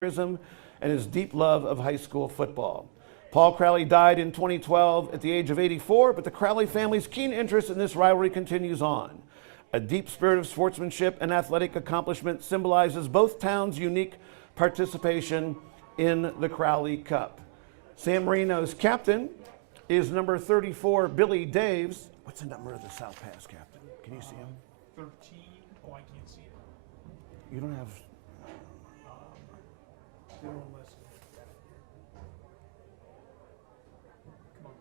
and his deep love of high school football. Paul Crowley died in 2012 at the age of 84, but the Crowley family's keen interest in this rivalry continues on. A deep spirit of sportsmanship and athletic accomplishment symbolizes both towns' unique participation in the Crowley Cup. San Marino's captain is number 34, Billy Daves. What's the number of the South Pass captain? Can you see him? 13. Oh, I can't see it. You don't have... Zero less. Come on.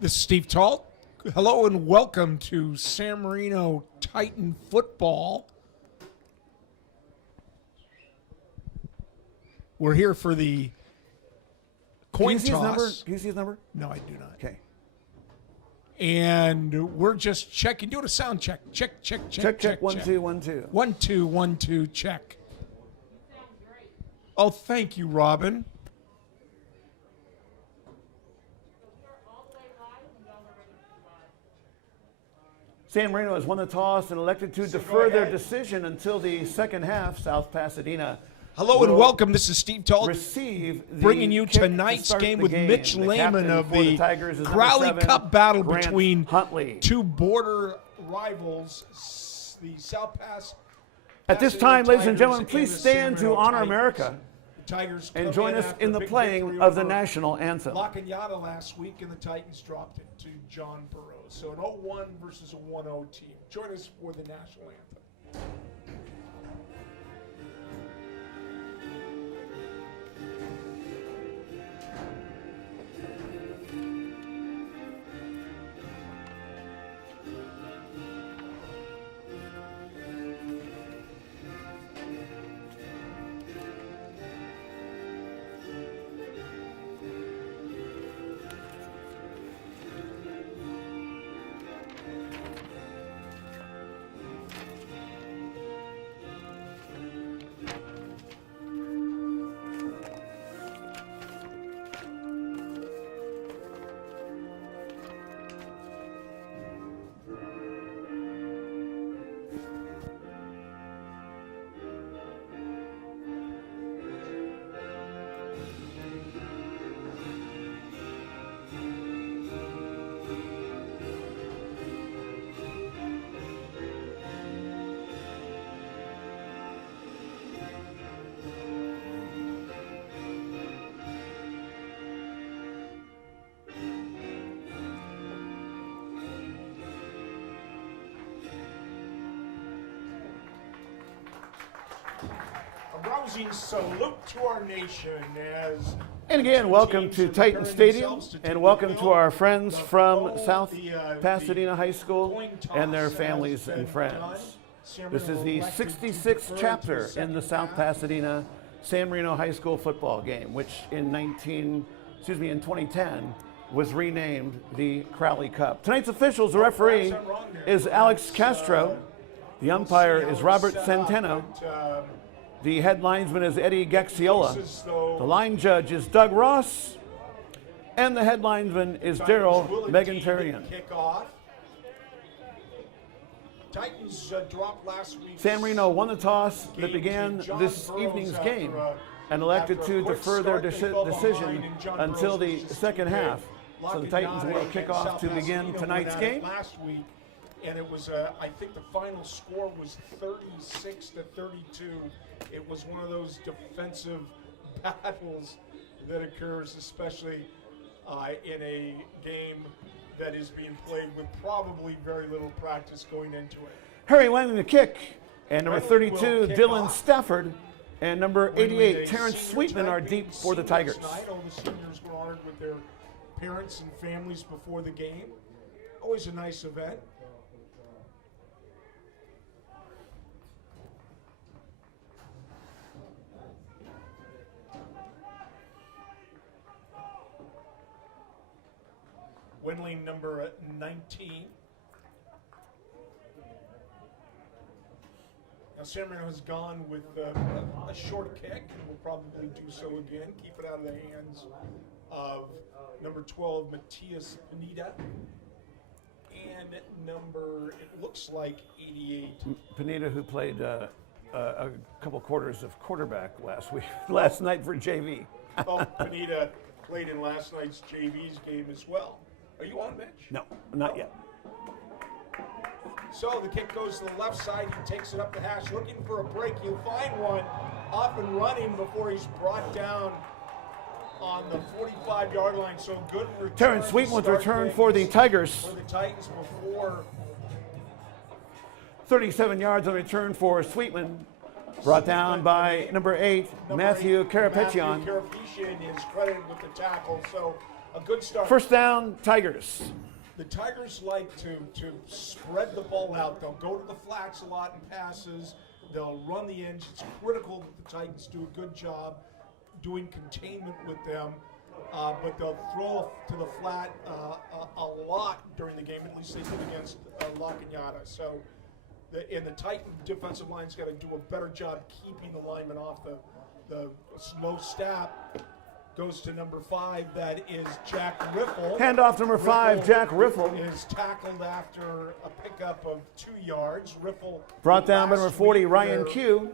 This is Steve Talt. Hello and welcome to San Marino Titan football. We're here for the coin toss. Can you see his number? No, I do not. Okay. And we're just checking. Doing a sound check. Check. 1, 2, 1, 2. 1, 2, 1, 2, check. Oh, thank you, Robin. San Marino has won the toss and elected to defer their decision until the second half. South Pasadena. Hello and welcome. This is Steve Talt bringing you tonight's game with Mitch Lehman of the Crowley Cup battle between two border rivals, the South Pass. At this time, ladies and gentlemen, please stand to honor America and join us in the playing of the national anthem. La Cañada last week, and the Titans dropped it to John Burroughs. So an 0-1 versus a 1-0 team. Join us for the national anthem. Rousing salute to our nation as... And again, welcome to Titan Stadium, and welcome to our friends from South Pasadena High School and their families and friends. This is the 66th chapter in the South Pasadena San Marino High School football game, which in 2010 was renamed the Crowley Cup. Tonight's officials, the referee is Alex Castro, the umpire is Robert Centeno, the head linesman is Eddie Gaxiola. The line judge is Doug Ross. And the head linesman is Daryl Megantarian. Titans dropped last week. San Marino won the toss that began this evening's game and elected to defer their decision until the second half. So the Titans will kick off to begin tonight's game. Last week, and it was, I think the final score was 36-32. It was one of those defensive battles that occurs, especially in a game that is being played with probably very little practice going into it. Harry Lang the kick, and number 32, Dylan Stafford, and number 88, Terrence Sweetman are deep for the Tigers. All the seniors were honored with their parents and families before the game. Always a nice event. Wendling number 19. Now San Marino has gone with a short kick and will probably do so again. Keep it out of the hands of number 12, Matias Pineda. number, it looks like 88. Panetta, who played a couple quarters of quarterback last night for JV. Oh, Panetta played in last night's JV's game as well. Are you on, Mitch? No, not yet. So the kick goes to the left side. He takes it up the hash, looking for a break. He'll find one up and running before he's brought down on the 45-yard line. So good return. Terrence Sweeten with return for the Tigers. For the Titans before 37 yards on return for Sweetman. Brought down by number 8, Matthew Karapetian. Matthew Karapetian is credited with the tackle. So a good start. First down, Tigers. The Tigers like to spread the ball out. They'll go to the flats a lot in passes. They'll run the ends. It's critical that the Titans do a good job doing containment with them. But they'll throw to the flat a lot during the game. At least they did against La Cañada. So the Titan defensive line's got to do a better job keeping the linemen off the slow snap. Goes to number 5, that is Jack Riffle. Handoff to number 5, Jack Riffle. Is tackled after a pickup of 2 yards. Riffle brought down by number 40, Ryan Q.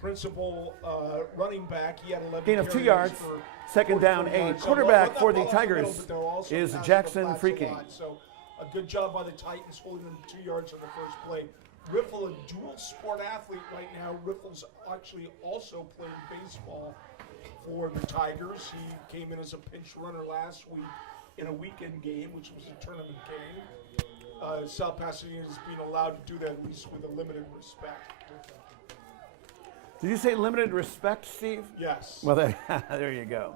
Principal running back. He had 11 gain of 2 yards. Second down, 8. Quarterback for the Tigers is Jackson Freaking. So a good job by the Titans holding them 2 yards on the first play. Riffle, a dual sport athlete right now. Riffle's actually also playing baseball for the Tigers. He came in as a pinch runner last week in a weekend game, which was a tournament game. South Pasadena is being allowed to do that, at least with a limited respect. Did you say limited respect, Steve? Yes. Well, there you go.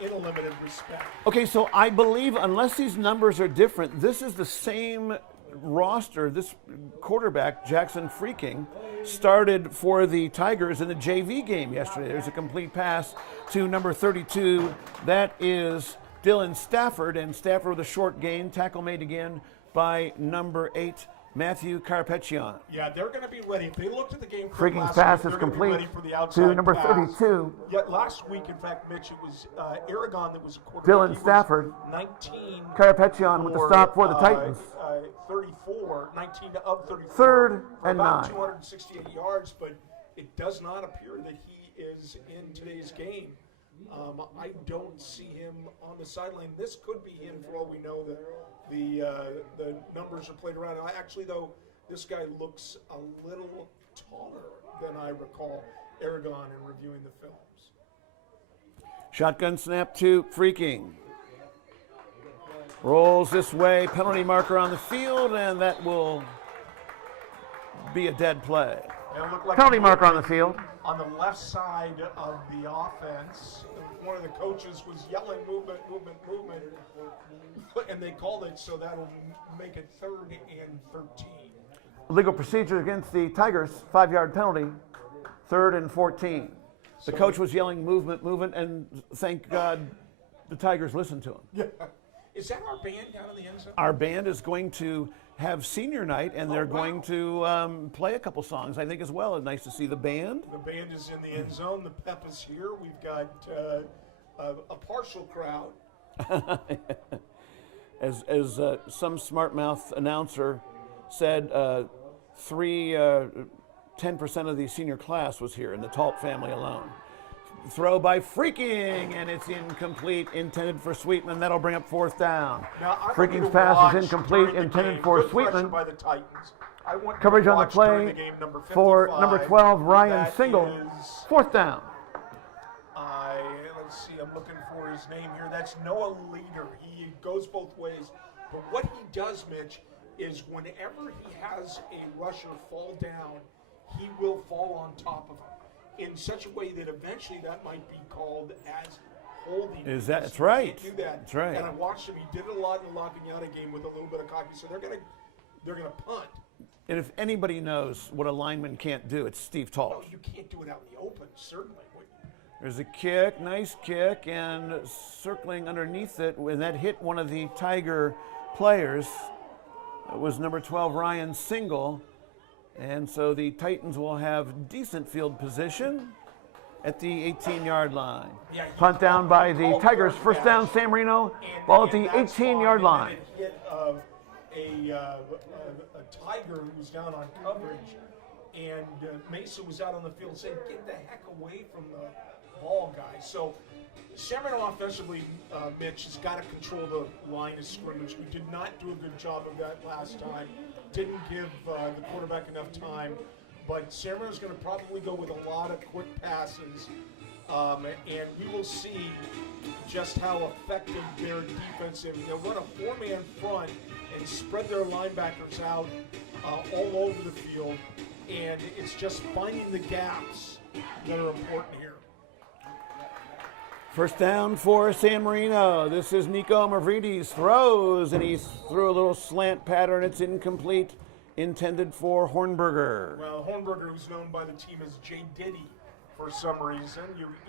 In a limited respect. Okay, so I believe, unless these numbers are different, this is the same roster. This quarterback, Jackson Freaking, started for the Tigers in the JV game yesterday. There's a complete pass to number 32. That is Dylan Stafford, and Stafford with a short gain. Tackle made again by number 8, Matthew Karapetian. Yeah, they're going to be ready. If they looked at the game Freaking's pass is complete to number 32. Yeah, last week, in fact, Mitch, it was Aragon that was a quarterback. Dylan Stafford. 19. Karapetian with the stop for the Titans. 34, 19 of 34. Third and about 9. 268 yards, but it does not appear that he is in today's game. I don't see him on the sideline. This could be him for all we know. The numbers are played around. Actually, though, this guy looks a little taller than I recall Aragon in reviewing the films. Shotgun snap to Freaking. Rolls this way, penalty marker on the field, and that will be a dead play. Like penalty marker on the field. On the left side of the offense, one of the coaches was yelling movement, movement, movement, and they called it, so that'll make it 3rd and 13. Legal procedure against the Tigers, 5-yard penalty, 3rd and 14. The coach was yelling movement, movement, and thank God the Tigers listened to him. Yeah. Is that our band down in the end zone? Our band is going to have senior night, and they're going to play a couple songs, I think, as well. It's nice to see the band. The band is in the end zone. The pep is here. We've got a partial crowd. As some smart mouth announcer said, 10% of the senior class was here in the Talt family alone. Throw by Freaking, and it's incomplete, intended for Sweetman. That'll bring up 4th down. Freaking's pass is incomplete, intended for Sweetman. By the Titans. Coverage on the play for number 12, Ryan Single. 4th down. Let's see, I'm looking for his name here. That's Noah Leader. He goes both ways. But what he does, Mitch, is whenever he has a rusher fall down, he will fall on top of him in such a way that eventually that might be called as holding. That's right. Do that. That's right. And I watched him. He did it a lot in the La Cañada game with a little bit of cocky. So they're gonna punt. And if anybody knows what a lineman can't do, it's Steve Talt. No, you can't do it out in the open, certainly. There's a kick, nice kick, and circling underneath it, when that hit one of the Tiger players, it was number 12, Ryan Single. And so the Titans will have decent field position at the 18-yard line. Yeah, punt down by the Tigers. First down, San Marino. Ball at the 18-yard line. Hit a Tiger who was down on coverage, and Mesa was out on the field saying, "Get the heck away from the ball, guys." So San Marino offensively, Mitch, has got to control the line of scrimmage. We did not do a good job of that last time. Didn't give the quarterback enough time. But San Marino's going to probably go with a lot of quick passes. And we will see just how effective their defensive. They'll run a four-man front and spread their linebackers out all over the field. And it's just finding the gaps that are important here. First down for San Marino. This is Nico Mavridis, throws, and he threw a little slant pattern. It's incomplete, intended for Hornberger. Well, Hornberger, who's known by the team as J. Diddy for some reason.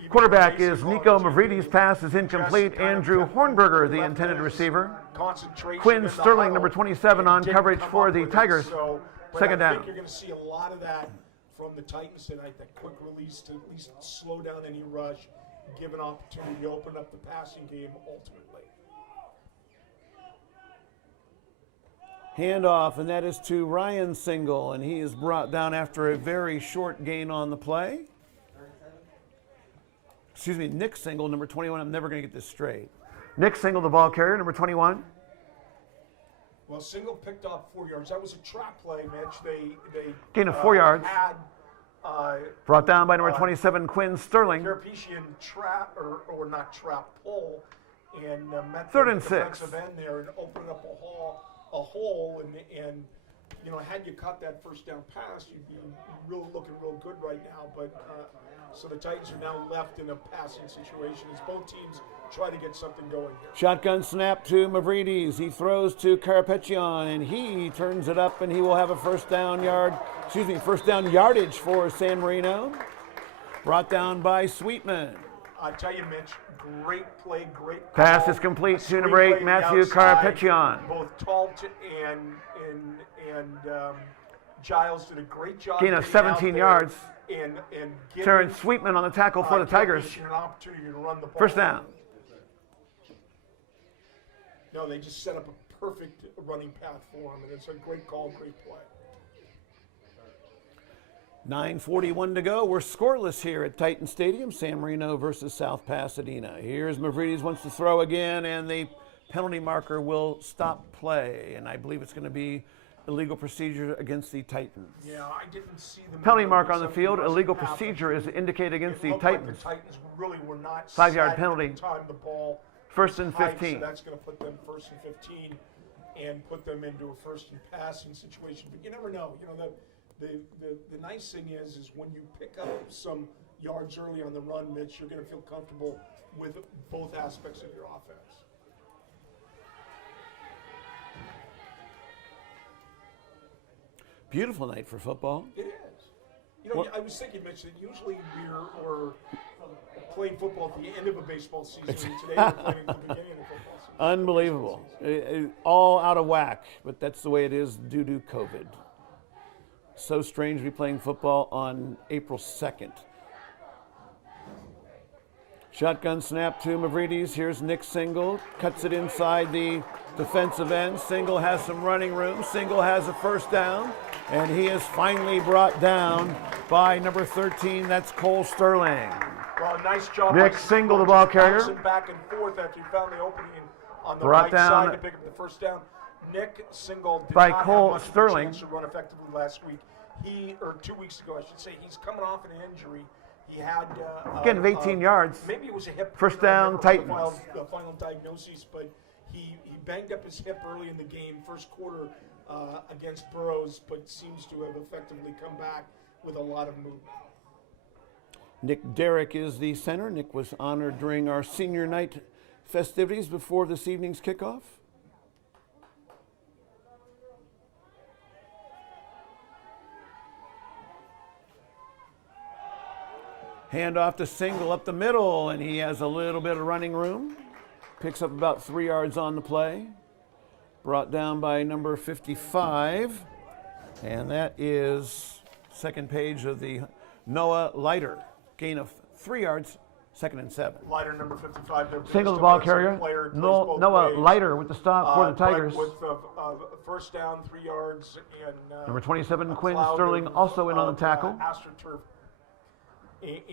Quarterback is Nico Mavridis. Pass is incomplete. Andrew Hornberger, the intended receiver. Quinn Sterling, number 27, on coverage for the Tigers. Second down. I think you're going to see a lot of that from the Titans tonight, that quick release to at least slow down any rush, give an opportunity to open up the passing game ultimately. Handoff, and that is to Ryan Single, and he is brought down after a very short gain on the play. Excuse me, Nick Single, number 21. I'm never going to get this straight. Nick Single, the ball carrier, number 21. Well, Single picked off 4 yards. That was a trap play, Mitch. They gain of 4 yards. Had, brought down by number 27, Quinn Sterling. Carapetian trap, or not trap, pull, and met Third the and 6. defensive end there and opened up a hole, and you know, had you caught that first down pass, you'd be looking real good right now. But so the Titans are now left in a passing situation as both teams try to get something going here. Shotgun snap to Mavridis. He throws to Carapetian, and he turns it up, and he will have a first down yardage for San Marino. Brought down by Sweetman. I tell you, Mitch, great play, great call. Pass is complete to number 8, Matthew Carapetian. Both Talton and Giles did a great job. Gain of 17 yards. And Terrence Sweetman on the tackle for the Tigers. An opportunity to run the ball. First down. No, they just set up a perfect running path for him, and it's a great call, great play. 9:41 to go. We're scoreless here at Titan Stadium. San Marino versus South Pasadena. Here's Mavridis, wants to throw again, and the penalty marker will stop play. And I believe it's going to be illegal procedure against the Titans. Yeah, I didn't see the penalty mark on the field. Illegal procedure is indicated against the Titans. Like the Titans really were not 5-yard penalty. Time the ball. First and 15. So that's going to put them first and 15 and put them into a first and passing situation. But you never know. You know, the nice thing is when you pick up some yards early on the run, Mitch, you're going to feel comfortable with both aspects of your offense. Beautiful night for football. It is. You know, I was thinking, Mitch, that usually we're playing football at the end of a baseball season, and today we're playing at the beginning of the football season. Unbelievable. All out of whack, but that's the way it is due to COVID. So strange to be playing football on April 2nd. Shotgun snap to Mavridis. Here's Nick Single. Cuts it inside the defensive end. Single has some running room. Single has a first down. And he is finally brought down by number 13. That's Cole Sterling. Well, nice job. Nick Single, the ball carrier. Back and forth after he found the opening on the brought right down side to pick up the first down. Nick Single did by not Cole have much Sterling. Of a chance to run effectively last week. 2 weeks ago, I should say. He's coming off an injury. He had again of 18 yards. Maybe it was a hip. First down, Titans. The final diagnosis, but he banged up his hip early in the game, first quarter against Burrows, but seems to have effectively come back with a lot of movement. Nick Derrick is the center. Nick was honored during our senior night festivities before this evening's kickoff. Hand off to Single up the middle, and he has a little bit of running room. Picks up about 3 yards on the play. Brought down by number 55. And that is second page of the Noah Leiter. Gain of 3 yards 2nd and 7. Leiter, number 55. Single the ball carrier. Noah Leiter with the stop for the Tigers. With first down, 3 yards, and Number 27, Quinn Sterling, also in on the tackle. AstroTurf,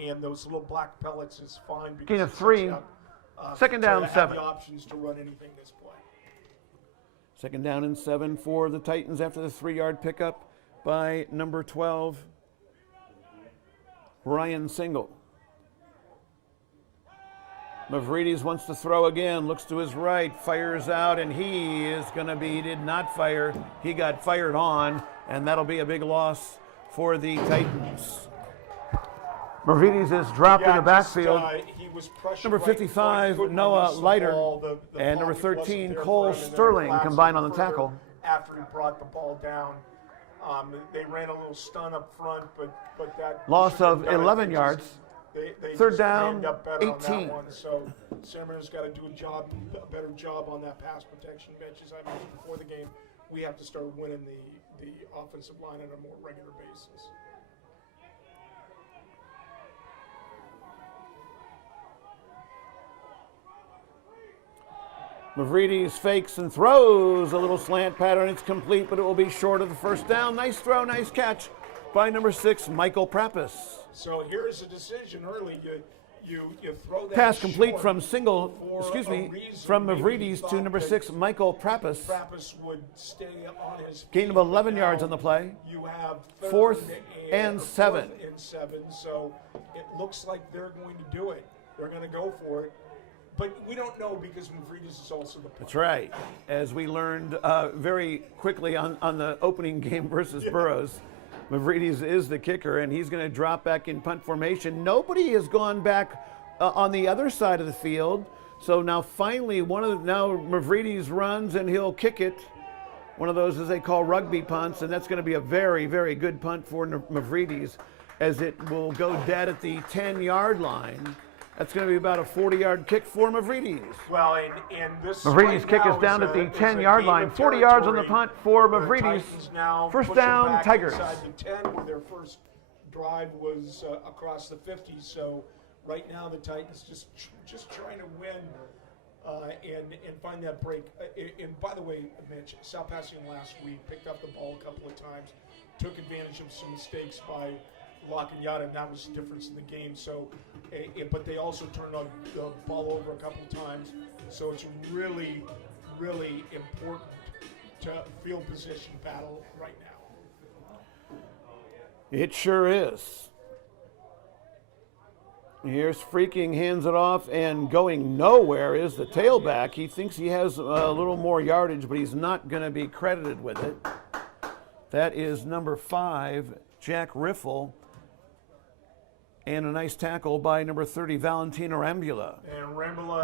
and those little black pellets is fine. Gain of 3. Second down, have 7. the options to run anything this play. 2nd down and 7 for the Titans after the 3-yard pickup by number 12, Ryan Single. Mavridis wants to throw again, looks to his right, fires out, and he did not fire. He got fired on, and that'll be a big loss for the Titans. Mavridis is dropped in the backfield. He was pressured Number 55, Noah Leiter, and number 13, Cole Sterling combined on the tackle. After he brought the ball down, they ran a little stun up front, but that loss of 11 yards. They 3rd just down, manned up better 18. on that one. So Sandman's got to do a better job on that pass protection bench. As I mentioned before the game, we have to start winning the offensive line on a more regular basis. Mavridis fakes and throws a little slant pattern. It's complete, but it will be short of the first down. Nice throw, nice catch by number 6, Michael Prappis. So here's a decision early. You throw that pass complete from from Mavridis Mavridis to number 6, Michael Prappis. Prappis would stay on his feet. Gain of 11 yards on the play. You have 4th and 7. So it looks like they're going to do it. They're going to go for it. But we don't know because Mavridis is also the player. That's right. As we learned very quickly on the opening game versus Burroughs, Mavridis is the kicker, and he's going to drop back in punt formation. Nobody has gone back on the other side of the field. So now finally, now Mavridis runs and he'll kick it. One of those as they call rugby punts, and that's going to be a very, very good punt for Mavridis, as it will go dead at the 10-yard line. That's going to be about a 40-yard kick for Mavridis. Well, and this Mavridis' kick is down at the 10-yard line. 40 yards on the punt for Mavridis. First down, Tigers. Inside the 10, where their first drive was across the 50. So right now the Titans just trying to win and find that break. And by the way, Mitch, South Pasadena last week picked up the ball a couple of times, took advantage of some mistakes by Lock and Yada, and that was the difference in the game. So, but they also turned the ball over a couple of times. So it's really, really important to field position battle right now. It sure is. Here's Freaking, hands it off, and going nowhere is the tailback. He thinks he has a little more yardage, but he's not going to be credited with it. That is number 5, Jack Riffle. And a nice tackle by number 30, Valentin Arambula.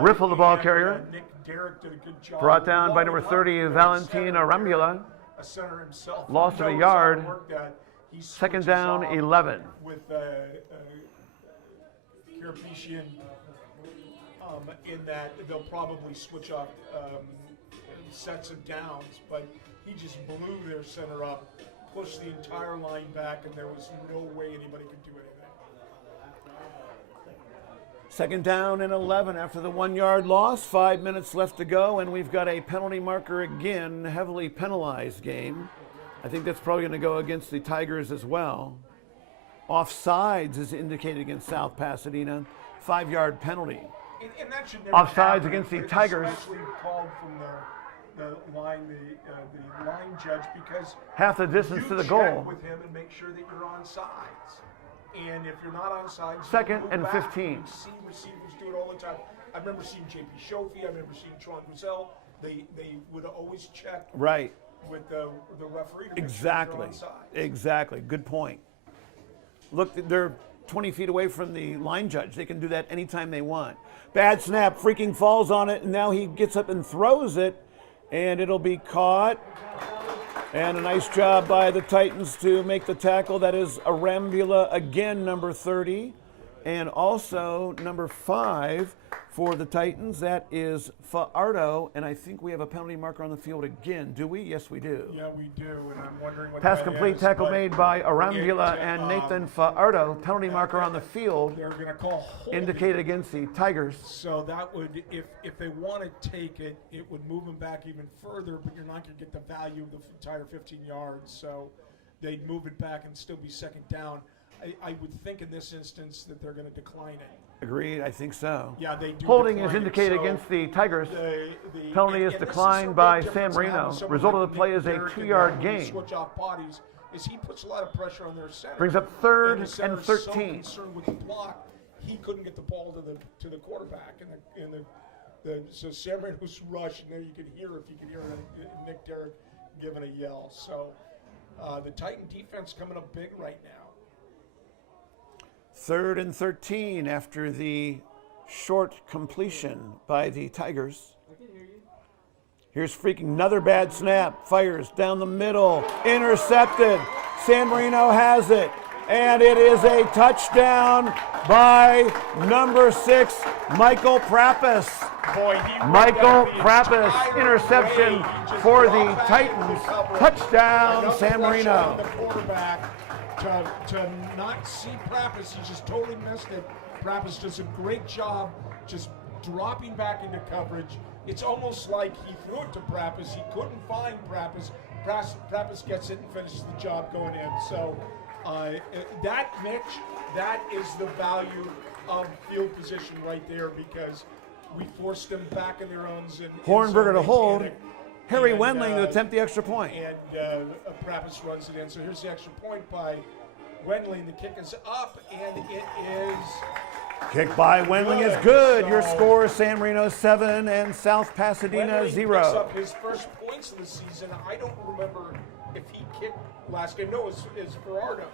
Riffle, the ball carrier. Nick Derrick did a good job. Brought down by number 30, Valentin Arambula. A center himself. Loss of a yard. 2nd down, 11. With Kirpisian in that they'll probably switch off sets of downs, but he just blew their center up, pushed the entire line back, and there was no way anybody could do anything. 2nd down and 11 after the 1-yard loss. 5 minutes left to go, and we've got a penalty marker again, heavily penalized game. I think that's probably going to go against the Tigers as well. Offsides is indicated against South Pasadena. 5-yard penalty. And that should never Offsides happen. against the It's Tigers. especially called from the line judge, because Half the distance you to the check goal. with him and make sure that you're on sides. And if you're not on sides, 2nd you and move back. 15. You see receivers do it all the time. I remember seeing J.P. Shofi. I remember seeing Tron Grisel. They would always check Right. with the referee to make Exactly. sure they're on sides. Exactly. Good point. Look, they're 20 feet away from the line judge. They can do that anytime they want. Bad snap. Freaking falls on it, and now he gets up and throws it, and it'll be caught. And a nice job by the Titans to make the tackle. That is Arambula again, number 30. And also number 5 for the Titans, that is Faardo, and I think we have a penalty marker on the field again. Do we? Yes, we do. Yeah, we do, and I'm wondering what Pass that complete, is, tackle but made by Arambula it, and Nathan Faardo. Penalty marker on the field, they're going to call holding. indicated against the Tigers. So that would, if they want to take it, it would move them back even further, but you're not going to get the value of the entire 15 yards. So they'd move it back and still be second down. I would think in this instance that they're going to decline it. Agreed, I think so. Yeah, they do. Holding is decline it. indicated So against the Tigers. Penalty is and this declined a by big Sam difference Marino. having someone Result of like the play Nick is a Derrick in 2-yard there who gain. Switch off bodies is he puts a lot of pressure on their center. Brings up 3rd And the and center's 13. So concerned with the block, he couldn't get the ball to the quarterback, so Sam Marino's rush, and there you could hear Nick Derrick giving a yell. So the Titan defense coming up big right now. 3rd and 13 after the short completion by the Tigers. Here's freaking another bad snap. Fires down the middle. Intercepted. San Marino has it. And it is a touchdown by number 6, Michael Prappis. Michael Prappis, interception for the Titans. Touchdown, San Marino. The quarterback to not see Prappis, he just totally missed it. Prappis does a great job just dropping back into coverage. It's almost like he threw it to Prappis. He couldn't find Prappis. Prappis gets it and finishes the job going in. So that, Mitch, that is the value of field position right there, because we forced them back in their own zone. Hornberger to hold. Harry Wendling to attempt the extra point. And Prappis runs it in. So here's the extra point by Wendling. The kick is up, and it is... Kick by Wendling is good. Your score, San Marino 7 and South Pasadena Wendling 0. picks up his first points of the season. I don't remember if he kicked last game. No, it was Fajardo.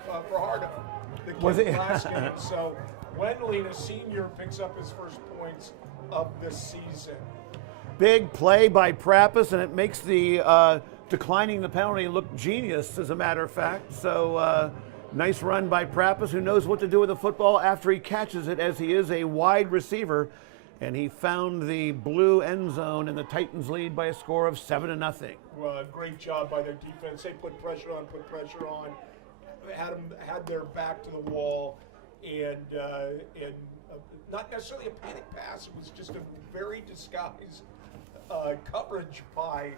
The kick Was it? last game. So Wendling, a senior, picks up his first points of this season. Big play by Prappis, and it makes the declining the penalty look genius, as a matter of fact. So nice run by Prappis, who knows what to do with the football after he catches it, as he is a wide receiver. And he found the blue end zone, and the Titans lead by a score of 7-0. Well, great job by their defense. They put pressure on, had their back to the wall, and not necessarily a panic pass. It was just a very disguised coverage by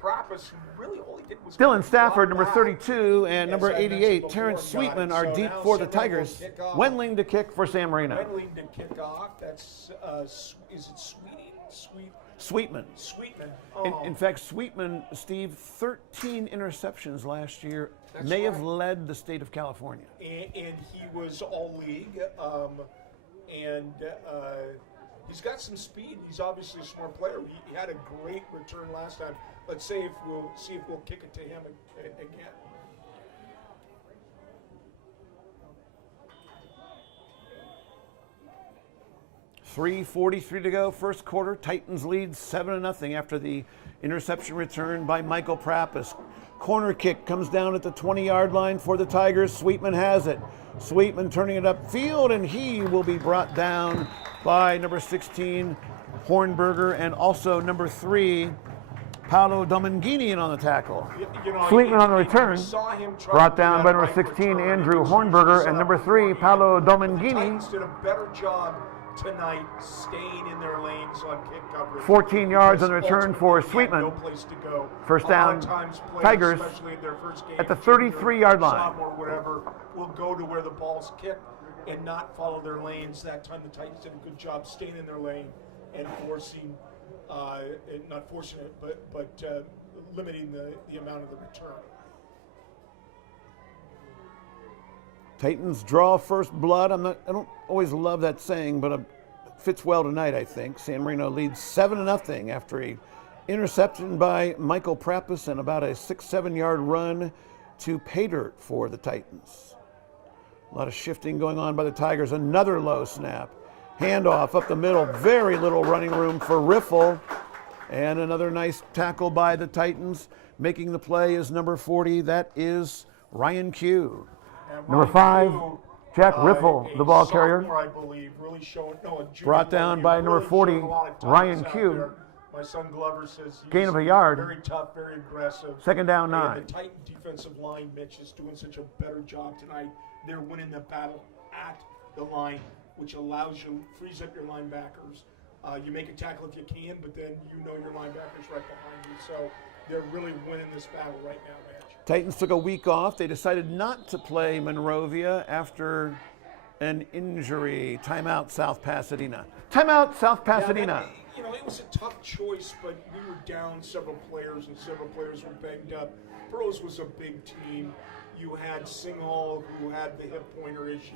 Prappis, who really all he did was Dylan Stafford, number back. 32, and number As I mentioned 88, before, Terrence got Sweetman it. are So deep now for the San Marino will Tigers. kick off. Wendling to kick for San Marino. Wendling to kick off. That's is it Sweetman. Sweetman. In fact, Sweetman, Steve, 13 interceptions last year, That's may have right. led the state of California. And he was all league, he's got some speed. He's obviously a smart player. He had a great return last time. Let's see if we'll kick it to him again. .343 to go, first quarter. Titans lead 7-0 after the interception return by Michael Prappis. Corner kick comes down at the 20-yard line for the Tigers. Sweetman has it. Sweetman turning it upfield, and he will be brought down by number 16, Hornberger, and also number 3, Paolo Domingini on the tackle. Sweetman on the return, brought down by number 16, Andrew Hornberger, and number 3, Paolo Domingini. The Titans did a better job tonight staying in their lanes on kick coverage. 14 yards on the return for Sweetman. No place to go. First down, players, Tigers especially in their first game, at the 33-yard line. Sophomore, whatever, will go to where the ball's kicked and not follow their lanes. That time the Titans did a good job staying in their lane and forcing, not forcing it, but limiting the amount of the return. Titans draw first blood. I don't always love that saying, but it fits well tonight, I think. San Marino leads 7-0 after a interception by Michael Prappis and about a 6-7 yard run to pay dirt for the Titans. A lot of shifting going on by the Tigers. Another low snap. Handoff up the middle. Very little running room for Riffle. And another nice tackle by the Titans. Making the play is number 40. That is Ryan Q. And Number Ryan 5. Pugh Jack Riffle, the ball carrier. Sophomore, I believe, really showing. No, a junior. Brought down by number 40, showing a lot of Ryan toughness out Q. there. My son Glover says he's Gain of a yard. very tough, very aggressive. Second down, And 9. the Titan defensive line, Mitch, is doing such a better job tonight. They're winning the battle at the line, which allows you, frees up your linebackers. You make a tackle if you can, but then you know your linebackers right behind you. So they're really winning this battle right now, Mitch. Titans took a week off. They decided not to play Monrovia after an injury. Timeout, South Pasadena. Timeout, South Pasadena. Yeah, it was a tough choice, but we were down several players, and several players were banged up. Burroughs was a big team. You had Singhall, who had the hip pointer issue.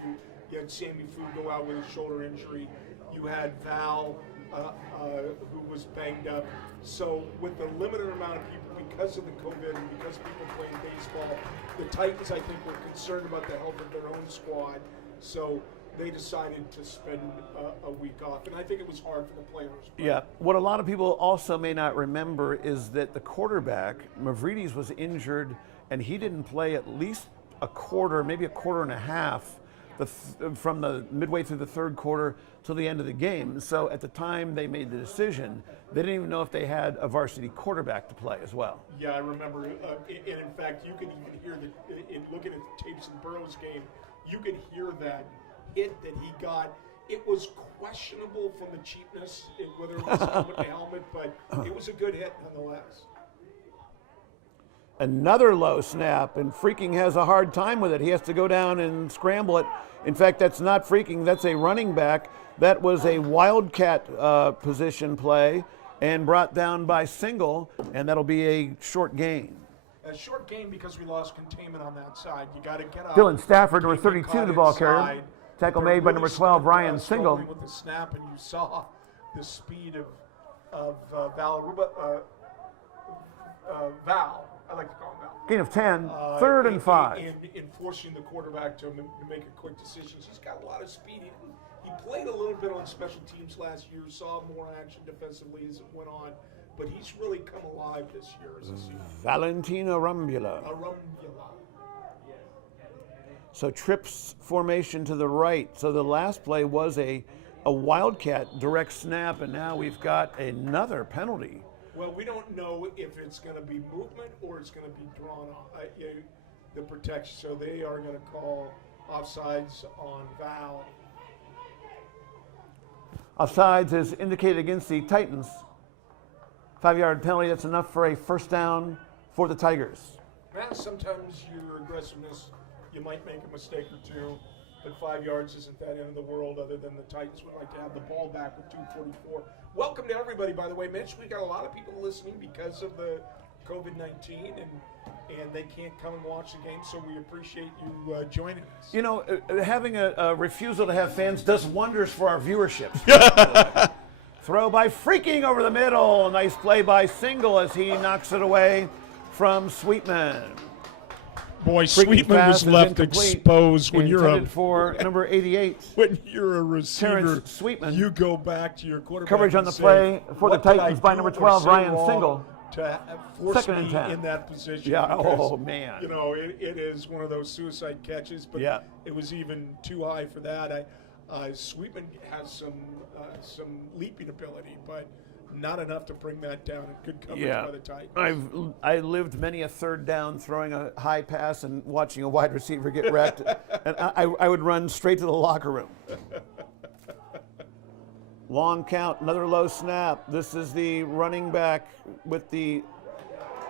You had Sammy Fu go out with a shoulder injury. You had Val, who was banged up. So with the limited amount of people, because of the COVID and because of people playing baseball, the Titans, I think, were concerned about the health of their own squad. So they decided to spend a week off. And I think it was hard for the players. Yeah. What a lot of people also may not remember is that the quarterback, Mavridis, was injured, and he didn't play at least a quarter, maybe a quarter and a half, from the midway through the third quarter till the end of the game. So at the time they made the decision, they didn't even know if they had a varsity quarterback to play as well. Yeah, I remember. And in fact, you could even hear in looking at the tapes in Burroughs' game, you could hear that hit that he got. It was questionable from the cheapness, whether it was helmet to helmet, but it was a good hit nonetheless. Another low snap, and Freaking has a hard time with it. He has to go down and scramble it. In fact, that's not Freaking, that's a running back. That was a wildcat position play and brought down by Single, and that'll be a short gain. A short gain because we lost containment on that side. You got to get up. Dylan Stafford, number 32, caught the ball inside. carrier. Tackle They're made by really number 12, Ryan Single. struggling with the snap, and you saw the speed of Val. I like to call him Val. Gain of 10, third and 5. In forcing the quarterback to make a quick decision. He's got a lot of speed. He played a little bit on special teams last year, saw more action defensively as it went on, but he's really come alive this year as a senior. Valentina Rumbula. So trips formation to the right. So the last play was a wildcat direct snap, and now we've got another penalty. Well, we don't know if it's going to be movement or it's going to be drawn on the protection. So they are going to call offsides on Val. Offsides is indicated against the Titans. 5-yard penalty, that's enough for a first down for the Tigers. Well, sometimes your aggressiveness, you might make a mistake or two, but 5 yards isn't that end of the world, other than the Titans would like to have the ball back with 2:44. Welcome to everybody, by the way, Mitch. We've got a lot of people listening because of the COVID-19, and they can't come and watch the game, so we appreciate you joining us. You know, having a refusal to have fans does wonders for our viewership. Throw by Freaking over the middle. Nice play by Single as he knocks it away from Sweetman. Boy, Freaking Sweetman was left exposed when you're for number 88. When you're a receiver, Terrence Sweetman. you go back to your quarterback. Coverage on the play for the Titans by number 12, Ryan Single. To force Second and me 10. in that position. Yeah, because, oh man. You know, it is one of those suicide catches, but it was even too high for that. Sweetman has some leaping ability, but not enough to bring that down. And good coverage by the Titans. I lived many a third down throwing a high pass and watching a wide receiver get wrecked, and I would run straight to the locker room. Long count, another low snap. This is the running back with the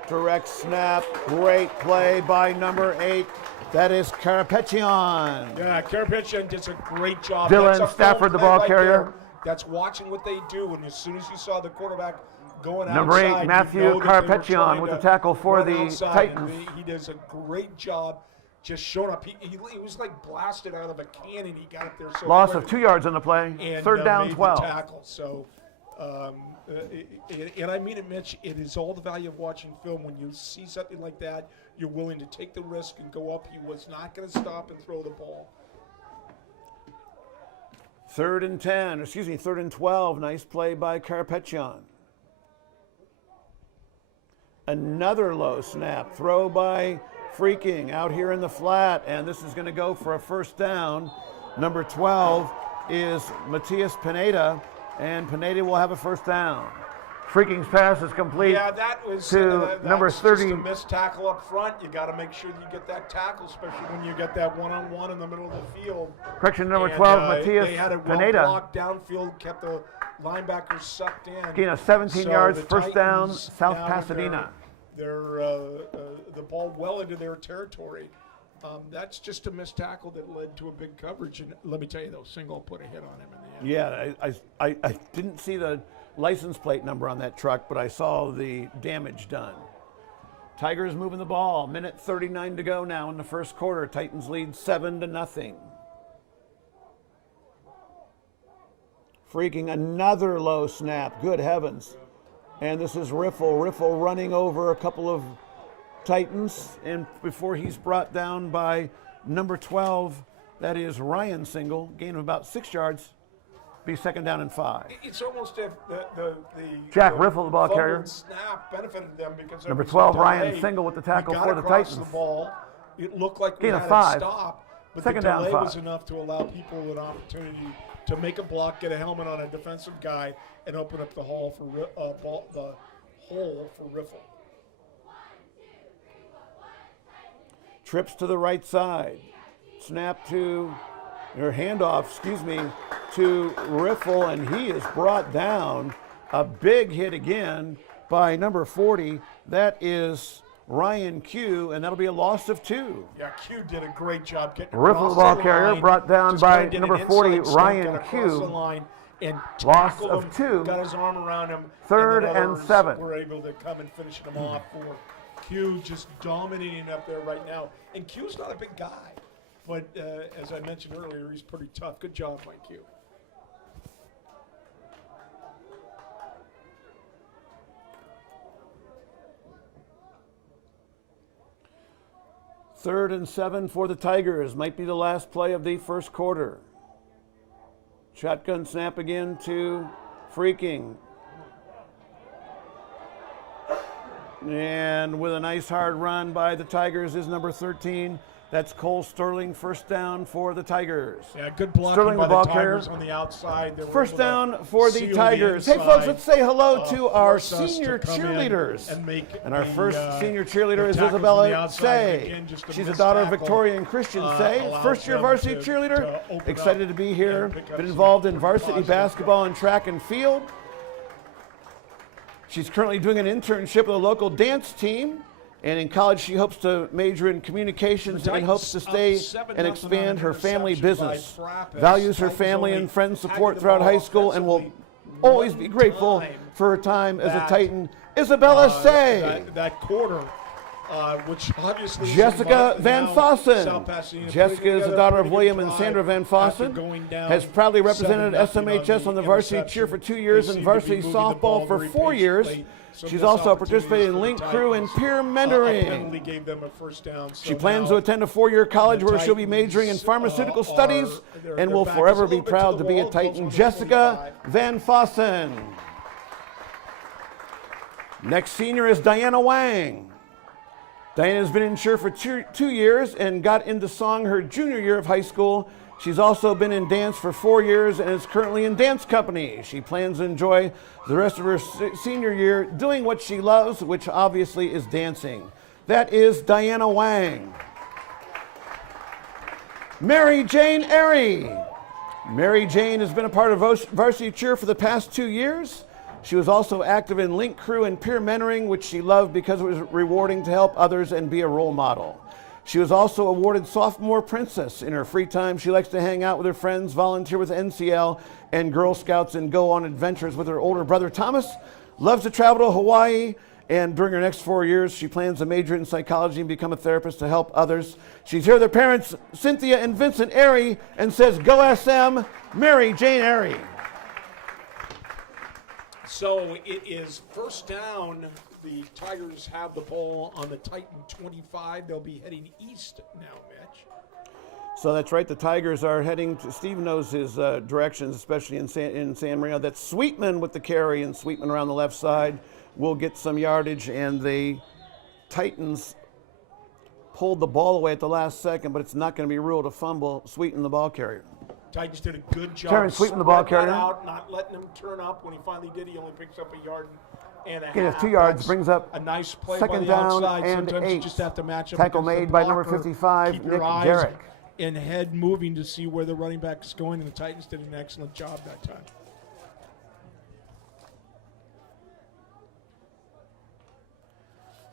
direct snap. Great play by number 8. That is Karapetian. Yeah, Karapetian does a great job. Dylan Stafford, the ball carrier. That's watching what they do, and as soon as you saw the quarterback going outside, number 8, Matthew Karapetian with the tackle for the Titans. He does a great job just showing up. He was like blasted out of a cannon. He got up there so Loss quick of 2 yards on the play. and, third down, made 12. The tackle. So, and I mean it, Mitch. It is all the value of watching film. When you see something like that, you're willing to take the risk and go up. He was not going to stop and throw the ball. Third and 12. Nice play by Karapetian. Another low snap. Throw by Freaking out here in the flat, and this is going to go for a first down. Number 12 is Matias Pineda, and Pineda will have a first down. Freaking's pass is complete. Yeah, that was to number 30. Just a missed tackle up front. You got to make sure you get that tackle, especially when you get that one-on-one in the middle of the field. Correction, number 12, Matias They had it well Pineda. blocked downfield, kept the linebackers sucked in. Gain of 17 So yards, the first down, Titans South now Pasadena. They're the ball well into their territory. That's just a missed tackle that led to a big coverage. And let me tell you, though, Single put a hit on him in the end. Yeah, I didn't see the license plate number on that truck, but I saw the damage done. Tigers moving the ball. Minute 39 to go now in the first quarter. Titans lead 7-0. Freaking another low snap. Good heavens. And this is Riffle. Riffle running over a couple of Titans, and before he's brought down by number 12, that is Ryan Single, gain of about 6 yards, be second down and 5. It's almost if the Jack Riffle, the ball fumbled carrier. Snap benefited them because Number there was 12, a delay. Ryan Single with the tackle We got for the across Titans. The ball. It looked like we Gain had of it 5. stop, but Second the down, delay 5. was enough to allow people an opportunity to make a block, get a helmet on a defensive guy, and open up the hole for Riffle. Trips to the right side. Snap to, or handoff, to Riffle, and he is brought down. A big hit again by number 40. That is Ryan Q, and that'll be a loss of 2. Yeah, Q did a great job getting Riffle, the ball carrier, brought down by number 40, Ryan Q. And Loss tackled of him, 2. Got his arm around him. Third then and others 7. Were able to come and finish him off for Q, just dominating up there right now. And Q's not a big guy, but as I mentioned earlier, he's pretty tough. Good job by Q. Third and 7 for the Tigers. Might be the last play of the first quarter. Shotgun snap again to Freaking. And with a nice hard run by the Tigers is number 13. That's Cole Sterling, first down for the Tigers. Yeah, good blocking Sterling, by the ball the Tigers carrier. on the outside. They were First able to down for the seal Tigers. the Hey, folks, inside, let's say hello to our force us senior to come in cheerleaders. and make Our the, first senior cheerleader is the tackle from Isabella the outside. Say. Again, just a She's a missed daughter of tackle, Victoria and Christian Say. allows First year them varsity to cheerleader. open Excited up to be here. and pick up Been some involved in varsity positive basketball and track and field. She's currently doing an internship with a local dance team. And in college, she hopes to major in communications and hopes to stay and expand her family business. Values her family and friends' support throughout high school and will always be grateful for her time as a Titan. Isabella Say. That quarter, which obviously is Jessica Van now Fossen. South Pasadena Jessica is the together daughter a of pretty William good and Sandra Van drive after Fossen. going down Has proudly represented 7-0 SMHS on the varsity cheer for 2 years They and seem to be varsity moving the softball ball for very 4 years. patiently. So She's missed also participated in opportunities Link for the Crew and Titans. peer A mentoring. penalty gave them a first down. So She plans now to attend a 4-year college the where she'll be majoring in Titans, pharmaceutical studies they're and will back forever just a be little bit proud to to the be a wall, Titan. goes on to Jessica 25. Van Fossen. Next senior is Diana Wang. Diana has been in cheer for 2 years and got into song her junior year of high school. She's also been in dance for 4 years and is currently in dance company. She plans to enjoy the rest of her senior year doing what she loves, which obviously is dancing. That is Diana Wang. Mary Jane Airy. Mary Jane has been a part of varsity cheer for the past 2 years. She was also active in Link Crew and peer mentoring, which she loved because it was rewarding to help others and be a role model. She was also awarded Sophomore Princess. In her free time, she likes to hang out with her friends, volunteer with NCL and Girl Scouts, and go on adventures with her older brother Thomas. Loves to travel to Hawaii, and during her next 4 years, she plans to major in psychology and become a therapist to help others. She's here with her parents, Cynthia and Vincent Airy, and says, "Go SM, Mary Jane Airy." So it is first down. The Tigers have the ball on the Titan 25. They'll be heading east now, Mitch. So that's right. The Tigers are heading to, Steve knows his directions, especially in San Marino. That's Sweetman with the carry, and Sweetman around the left side will get some yardage, and the Titans pulled the ball away at the last second, but it's not going to be ruled a fumble. Sweeten, the ball carrier. Titans did a good job. Terrence Sweeten, the ball spread that carrier. out, not letting him turn up. When he finally did, he only picks up a yard and a He has half. 2 yards, That's brings up a nice play second by the down outside. and Sometimes 8. you just have to match up. Tackle against the made by number blocker. 55, Keep Nick your eyes Garrick. and head moving to see where the running back is going, and the Titans did an excellent job that time.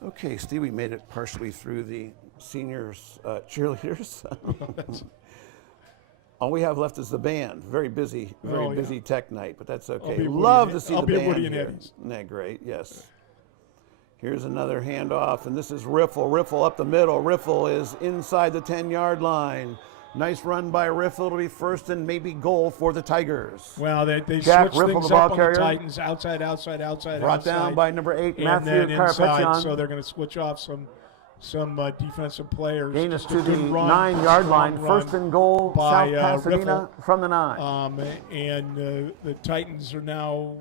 Okay, Steve, we made it partially through the seniors cheerleaders. All we have left is the band. Very busy, very busy tech night, but that's okay. Love to see the band here. Isn't that great? Yes. Here's another handoff, and this is Riffle. Riffle up the middle. Riffle is inside the 10-yard line. Nice run by Riffle. It'll be first and maybe goal for the Tigers. Well, they Jack switched Riffle, things the ball up on carrier. the Titans. Outside. Brought down by number 8, and Matthew then inside, Carapetian. so they're going to switch off some defensive players. Gain us Just to a the good run, 9-yard line. strong First and goal, by, South Pasadena Riffle. from the 9. And the Titans are now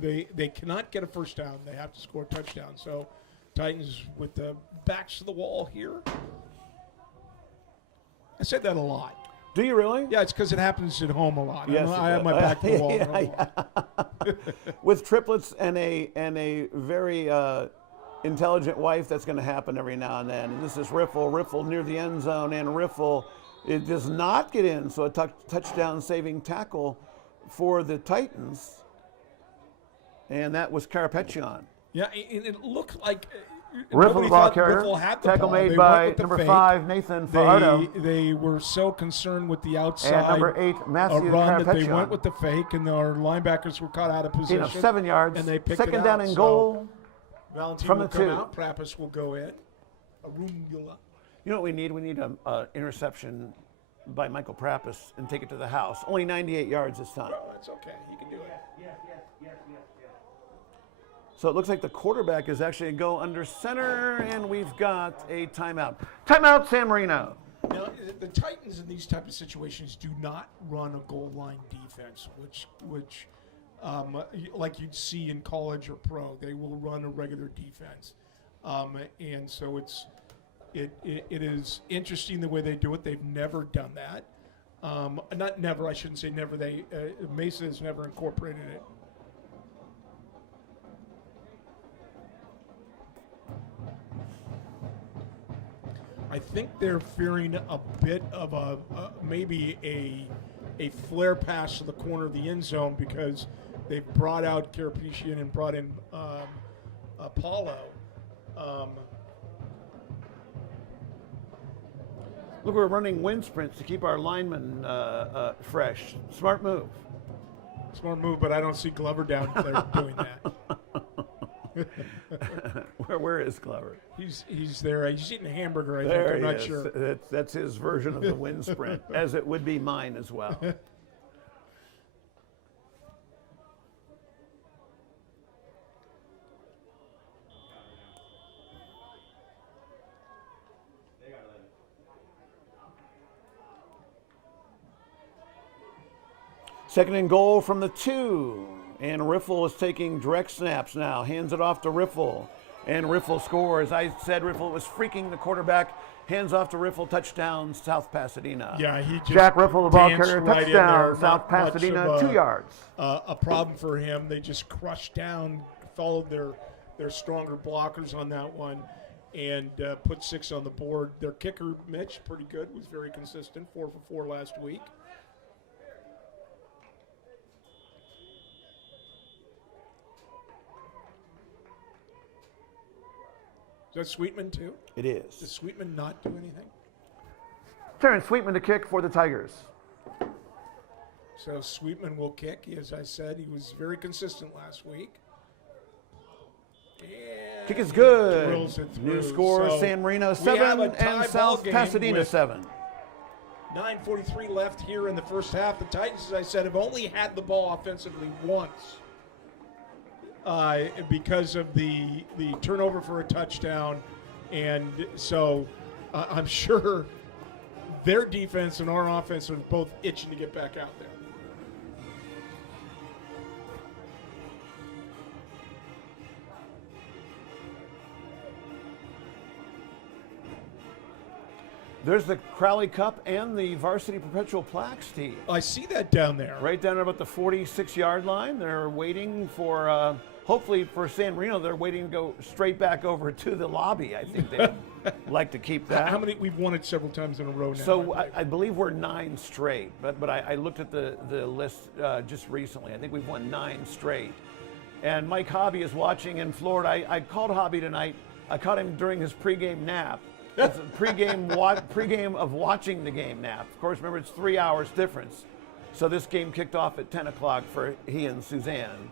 they cannot get a first down. They have to score a touchdown. So Titans with the backs to the wall here. I said that a lot. Do you really? Yeah, it's because it happens at home a lot. Yes, I have my back to the wall. yeah. With triplets and a very intelligent wife, that's going to happen every now and then. And this is Riffle. Riffle near the end zone, and Riffle, it does not get in. So a touchdown saving tackle for the Titans. And that was Carapetian. Yeah, and it looked like Riffle, the ball carrier. Riffle had the Tackle ball. made They by went with the number fake. 5, Nathan Fajardo. They were so concerned with the outside. And number 8, A Matthew run that they Carapetian. went with the fake, and our linebackers were caught out of position. 7 yards. and they picked Second it down out. and So goal. Valentin from will the come 2. out. Prappus will go in. Arugula. You know what we need? We need an interception by Michael Prappus and take it to the house. Only 98 yards this time. Oh, that's okay. He can do it. So it looks like the quarterback is actually a go under center, and we've got a timeout. Timeout, San Marino. Now, the Titans in these type of situations do not run a goal line defense, which like you'd see in college or pro. They will run a regular defense, and so it is interesting the way they do it. They've never done that. Not never. I shouldn't say never. Mesa has never incorporated it. I think they're fearing a bit of maybe a flare pass to the corner of the end zone because they've brought out Carapetian and brought in Paulo. Look, we're running wind sprints to keep our linemen fresh. Smart move. Smart move, but I don't see Glover down there doing that. Where is Glover? He's there. He's eating a hamburger, I There think. I'm he not is. sure. That's his version of the wind sprint, as it would be mine as well. Second and goal from the 2. And Riffle is taking direct snaps now. Hands it off to Riffle. And Riffle scores. I said Riffle was freaking the quarterback. Hands off to Riffle. Touchdown, South Pasadena. Yeah, he just Jack Riffle, the ball danced carrier. right in Touchdown, there. South Not much Pasadena, of 2 yards. A problem for him. They just crushed down, followed their stronger blockers on that one, and put 6 on the board. Their kicker, Mitch, pretty good, was very consistent, 4 for 4 last week. Is that Sweetman too? It is. Does Sweetman not do anything? Terrence Sweetman to kick for the Tigers. So Sweetman will kick. As I said, he was very consistent last week. And Kick is he good. drills it through. New score, So San Marino we 7 have a tie and ball South game Pasadena with 7. 9:43 left here in the first half. The Titans, as I said, have only had the ball offensively once because of the turnover for a touchdown. And so I'm sure their defense and our offense are both itching to get back out there. There's the Crowley Cup and the Varsity Perpetual Plaque, Steve. I see that down there. Right down about the 46-yard line. They're waiting for, hopefully for San Marino, they're waiting to go straight back over to the lobby. I think they'd like to keep that. How many? We've won it several times in a row now. So I believe we're 9 straight, but I looked at the list just recently. I think we've won 9 straight. And Mike Hobby is watching in Florida. I called Hobby tonight. I caught him during his pregame nap. It's a pregame of watching the game nap. Of course, remember, it's 3 hours difference. So this game kicked off at 10 o'clock for he and Suzanne.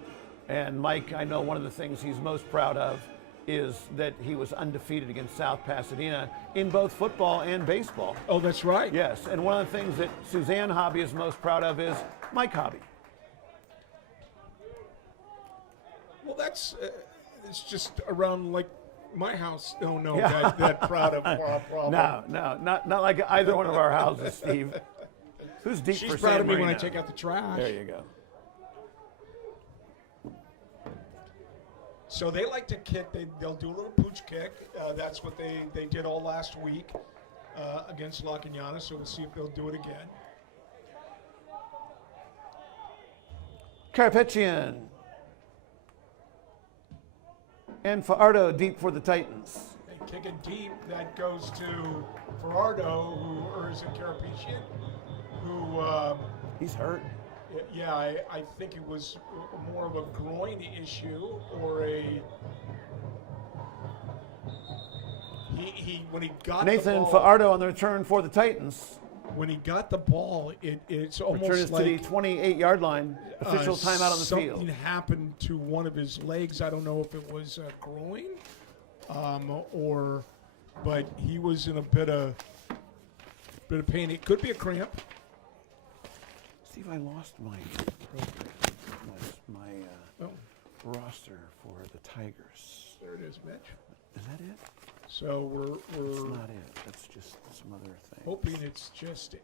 And Mike, I know one of the things he's most proud of is that he was undefeated against South Pasadena in both football and baseball. Oh, that's right. Yes, and one of the things that Suzanne Hobby is most proud of is Mike Hobby. Well, that's it's just around like my house. Oh no, that proud of our problem. No, not like either one of our houses, Steve. Who's deep She's for proud San of me when I Marino? take out the trash. There you go. So they like to kick. They'll do a little pooch kick. That's what they did all last week against La Cañada. So we'll see if they'll do it again. Carpethian. And Fajardo deep for the Titans. They kick it deep. That goes to Fajardo, who earns a Carapetian, who He's hurt. yeah, I think it was more of a groin issue or a he when he got Nathan the ball, Fajardo on the return for the Titans. when he got the ball, it's Return almost is like to the 28-yard line. Official timeout on the something field. happened to one of his legs. I don't know if it was a groin, but he was in a bit of pain. It could be a cramp. Steve, I lost my roster for the Tigers. There it is, Mitch. Is that it? So That's we're not it. That's just some other thing. hoping it's just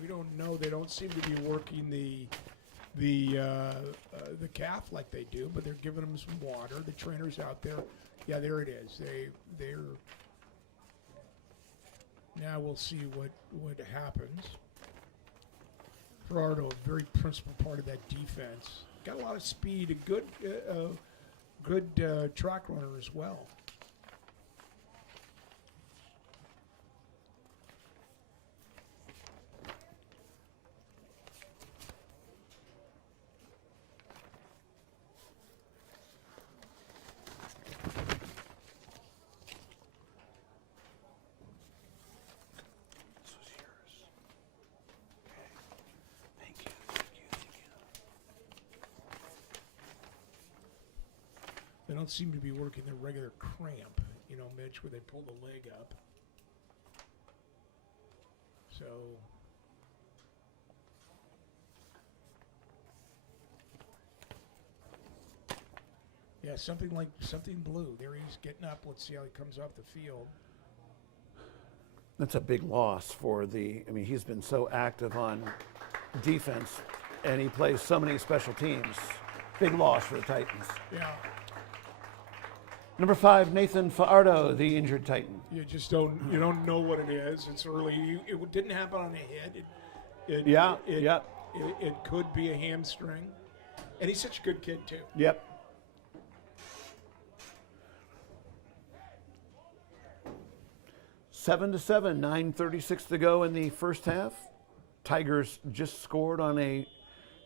we don't know. They don't seem to be working the calf like they do, but they're giving him some water. The trainer's out there. Yeah, there it is. They're now we'll see what happens. Gerardo, a very principal part of that defense. Got a lot of speed, a good track runner as well. This was yours. Okay. Thank you. They don't seem to be working their regular cramp, Mitch, where they pull the leg up. So yeah, something blue. There he's getting up. Let's see how he comes off the field. That's a big loss for he's been so active on defense, and he plays so many special teams. Big loss for the Titans. Yeah. Number 5, Nathan Fajardo, the injured Titan. You just don't know what it is. It's early. It didn't happen on the head. It could be a hamstring. And he's such a good kid too. Yep. Seven to 7, 9:36 to go in the first half. Tigers just scored on a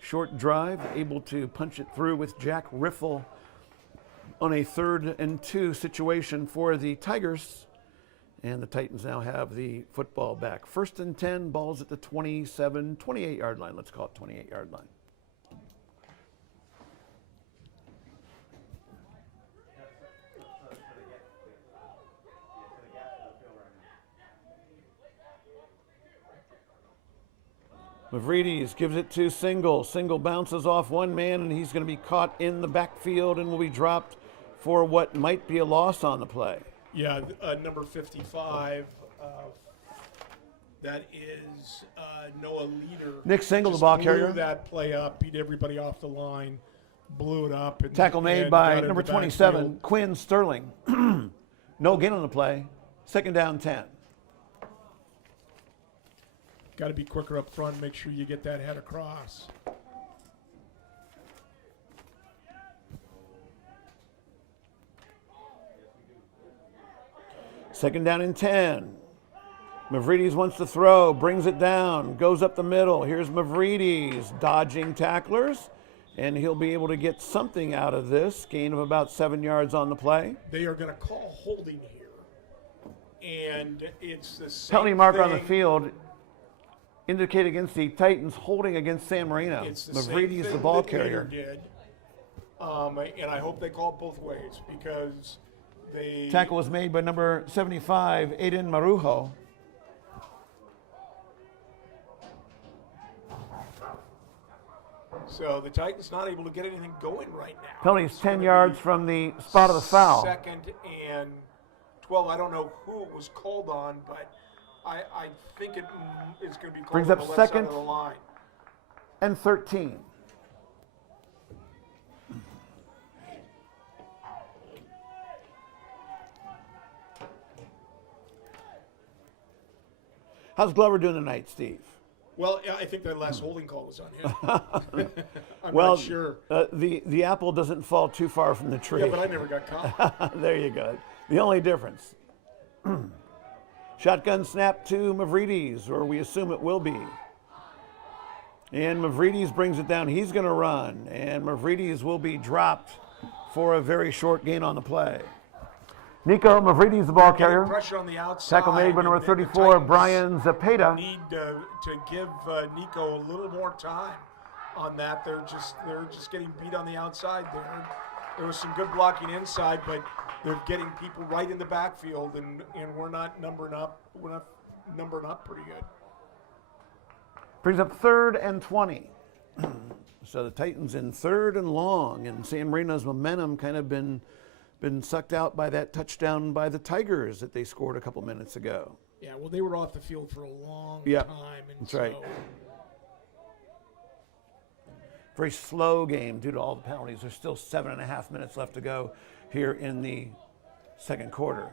short drive, able to punch it through with Jack Riffle on a 3rd and 2 situation for the Tigers. And the Titans now have the football back. 1st and 10, balls at the 28-yard line. Let's call it 28-yard line. Mavridis gives it to Single. Single bounces off one man, and he's going to be caught in the backfield and will be dropped for what might be a loss on the play. Yeah, number 55. That is Noah Leader. Nick Single, the Just ball blew carrier. that play up, beat everybody off the line, blew it up. And, Tackle made and by got in number the 27, backfield. Quinn Sterling. No gain on the play. 2nd down, 10. got to be quicker up front. Make sure you get that head across. Second down and 10. Mavrides wants to throw, brings it down, goes up the middle. Here's Mavrides dodging tacklers, and he'll be able to get something out of this. Gain of about 7 yards on the play. They are going to call holding here, and it's the same Penalty marker on thing. the field indicate against the Titans, holding against San Marino. It's the same Mavrides, thing the ball that carrier. Gator did. And I hope they call it both ways because they Tackle was made by number 75, Aiden Marujo. So the Titans not able to get anything going right now. Penalty's It's 10 gonna yards be from the spot of the foul. Second and 12. I don't know who it was called on, but I think it is going to be called Brings on up the left second. side of the line. And 13. How's Glover doing tonight, Steve? Well, I think that last holding call was on him. I'm Well, not sure. The apple doesn't fall too far from the tree. Yeah, but I never got caught. There you go. The only difference. Shotgun snap to Mavrides, or we assume it will be. And Mavrides brings it down. He's going to run, and Mavrides will be dropped for a very short gain on the play. Nico Mavrides, the ball carrier. Pressure on the outside. Tackle made by number and the 34, Titans Brian Zapata. Need to give Nico a little more time on that. They're just getting beat on the outside there. There was some good blocking inside, but they're getting people right in the backfield, and we're not numbering up. We're not numbering up pretty good. Brings up 3rd and 20. So the Titans in 3rd and long, and San Marino's momentum kind of been sucked out by that touchdown by the Tigers that they scored a couple minutes ago. Yeah, well, they were off the field for a long Yep, time, and that's so right. Very slow game due to all the penalties. There's still 7.5 minutes left to go here in the second quarter.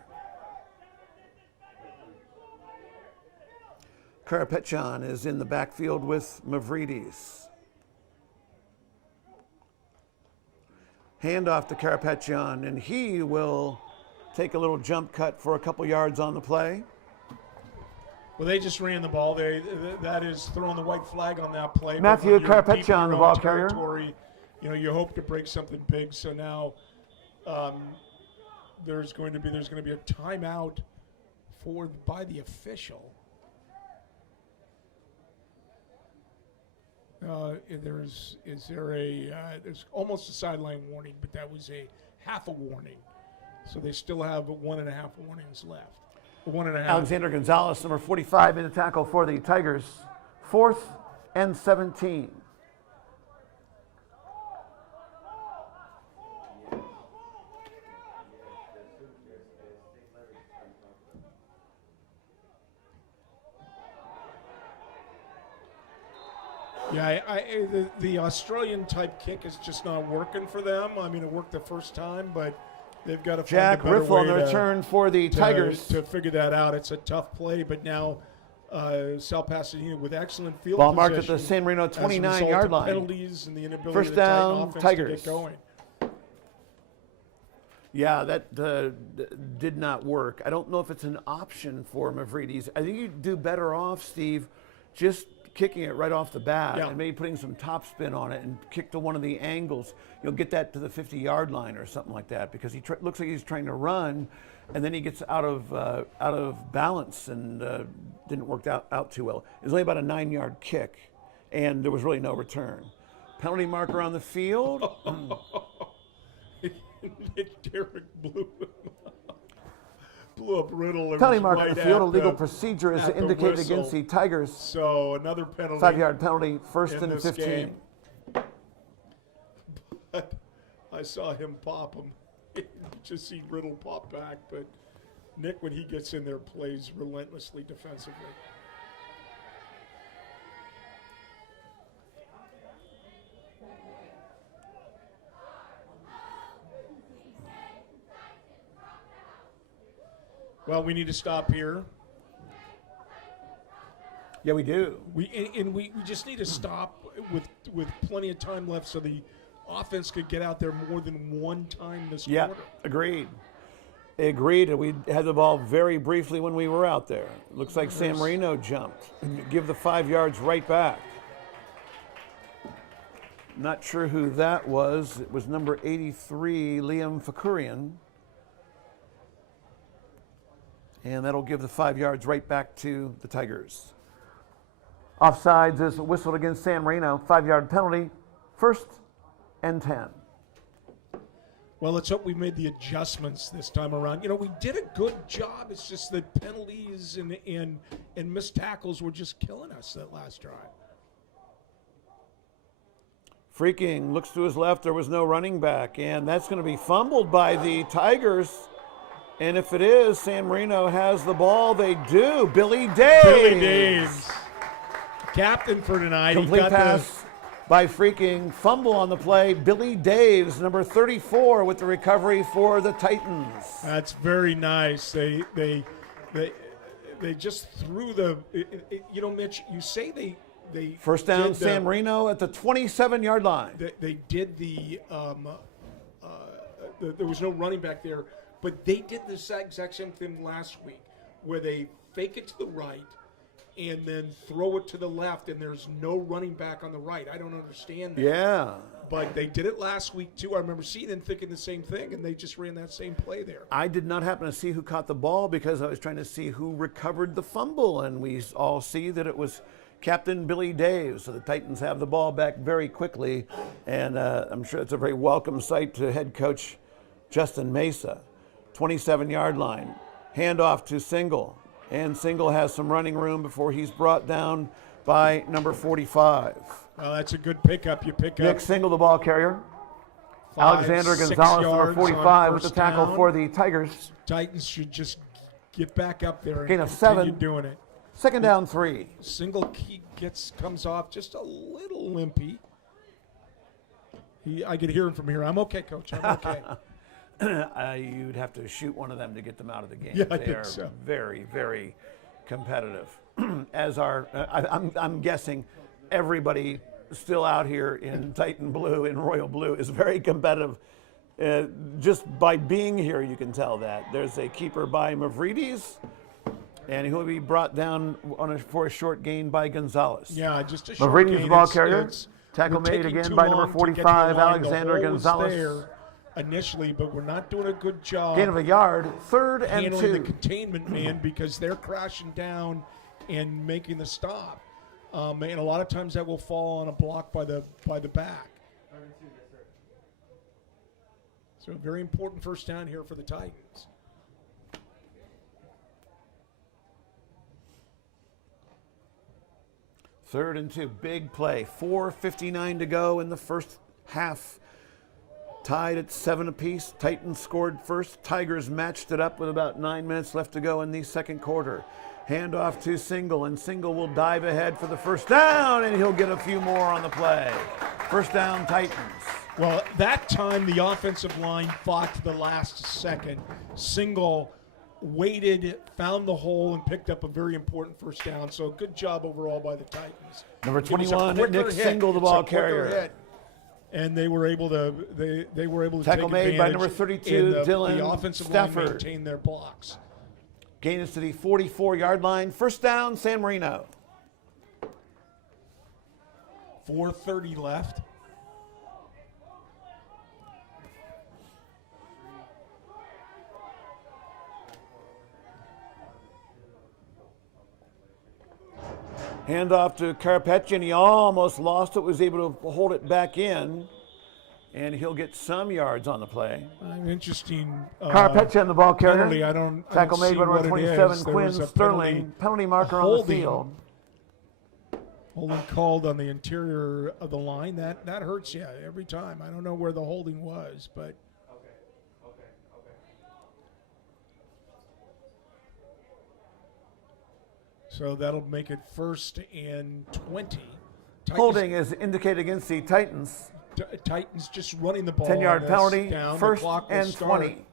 Karapetyan is in the backfield with Mavrides. Handoff to Karapetyan, and he will take a little jump cut for a couple yards on the play. Well, they just ran the ball. That is throwing the white flag on that play. Matthew But when you're deep in Karapetyan, your the own ball carrier. territory, you hope to break something big. So now there's going to be a timeout by the official. There's almost a sideline warning, but that was a half a warning. So they still have 1.5 warnings left. 1.5. Alexander Gonzalez, number 45, in the tackle for the Tigers. 4th and 17. Yeah, the Australian type kick is just not working for them. I mean, it worked the first time, but they've got to find Jack a better Riffle on way the return for the Tigers. to figure that out. It's a tough play, but now South Pasadena with excellent field Ball position. marked at the San Marino as a 29-yard result of line. penalties and the inability First of the Titan down, offense Tigers. to get going. Yeah, that did not work. I don't know if it's an option for Mavrides. I think you'd do better off, Steve, just kicking it right off the bat and maybe putting some top spin on it and kick to one of the angles. You'll get that to the 50-yard line or something like that, because he looks like he's trying to run, and then he gets out of balance and didn't work out too well. It was only about a 9-yard kick, and there was really no return. Penalty marker on the field. Derek blew up Riddle. Penalty mark on right the field. A at legal the- procedure is at the indicated whistle. against the Tigers. So another penalty. 5-yard penalty, 1st in and this 15. game. But I saw him pop him. Just see Riddle pop back. But Nick, when he gets in there, plays relentlessly defensively. Well, we need to stop here. Yeah, we do. We just need to stop with plenty of time left so the offense could get out there more than one time this Yeah, quarter. agreed. Agreed. We had the ball very briefly when we were out there. Looks like San Marino jumped. Give the 5 yards right back. Not sure who that was. It was number 83, Liam Fakurian. And that'll give the 5 yards right back to the Tigers. Offsides is whistled against San Marino. 5-yard penalty. 1st and 10. Well, let's hope we made the adjustments this time around. You know, we did a good job. It's just that penalties and missed tackles were just killing us that last drive. Freaking looks to his left. There was no running back. And that's going to be fumbled by the Tigers. And if it is, San Marino has the ball. They do. Billy Daves. Billy Daves. Captain for tonight. Complete pass by Freaking. Fumble on the play. Billy Daves, number 34, with the recovery for the Titans. That's very nice. They just threw the. You know, Mitch, you say they first down, San Marino at the 27-yard line. They did there was no running back there, but they did the exact same thing last week, where they fake it to the right and then throw it to the left, and there's no running back on the right. I don't understand that. Yeah. But they did it last week, too. I remember seeing them thinking the same thing, and they just ran that same play there. I did not happen to see who caught the ball because I was trying to see who recovered the fumble, and we all see that it was Captain Billy Daves. So the Titans have the ball back very quickly, and I'm sure it's a very welcome sight to head coach Justin Mesa. 27-yard line. Handoff to Single. And Single has some running room before he's brought down by number 45. Well, that's a good pickup. You pick Nick up Single, the ball carrier. Alexander Gonzalez, number 45, with the tackle down for the Tigers. Titans should just get back up there and Gain of continue 7. doing it. 2nd down 3. Single key comes off just a little limpy. I could hear him from here. I'm okay, Coach. I'm okay. You'd have to shoot one of them to get them out of the game. Yeah, I they think are so. very, very competitive. As are, I'm guessing, everybody still out here in Titan Blue, in Royal Blue, is very competitive. Just by being here, you can tell that. There's a keeper by Mavridis, and he'll be brought down for a short gain by Gonzalez. Yeah, just a short Mavridis, gain. the ball carrier. We're Tackle made taking again too by long number to get to the 45, line. Alexander The hole was Gonzalez. there initially, but we're not doing a good job Gain of a yard, 3rd and handling 2. the containment man because they're crashing down and making the stop. And a lot of times that will fall on a block by the back. So a very important first down here for the Titans. Third and 2, big play. 4:59 to go in the first half. Tied at 7 apiece. Titans scored first. Tigers matched it up with about 9 minutes left to go in the second quarter. Handoff to Single, and Single will dive ahead for the first down, and he'll get a few more on the play. First down, Titans. Well, that time the offensive line fought to the last second. Single waited, found the hole, and picked up a very important first down. So good job overall by the Titans. Number It was a 21, quicker Nick hit. Single, the It's a ball quicker carrier. hit. And they were able to Tackle take made by advantage, number 32, and Dylan the offensive Stafford. line maintained their blocks. Gain is to the 44-yard line. First down, San Marino. 4:30 left. Handoff to Carpecci, he almost lost it, was able to hold it back in, and he'll get some yards on the play. An interesting Carpecci on the ball carrier. penalty. I don't Tackle made see by what number it 27, is. There Quinn was a Sterling. Penalty marker on the holding. field. Holding called on the interior of the line. That hurts you every time. I don't know where the holding was, but so that'll make it 1st and 20. Holding is indicated against the Titans. Titans just running the ball. 10-yard on penalty, this down. The 1st clock will and start. 20.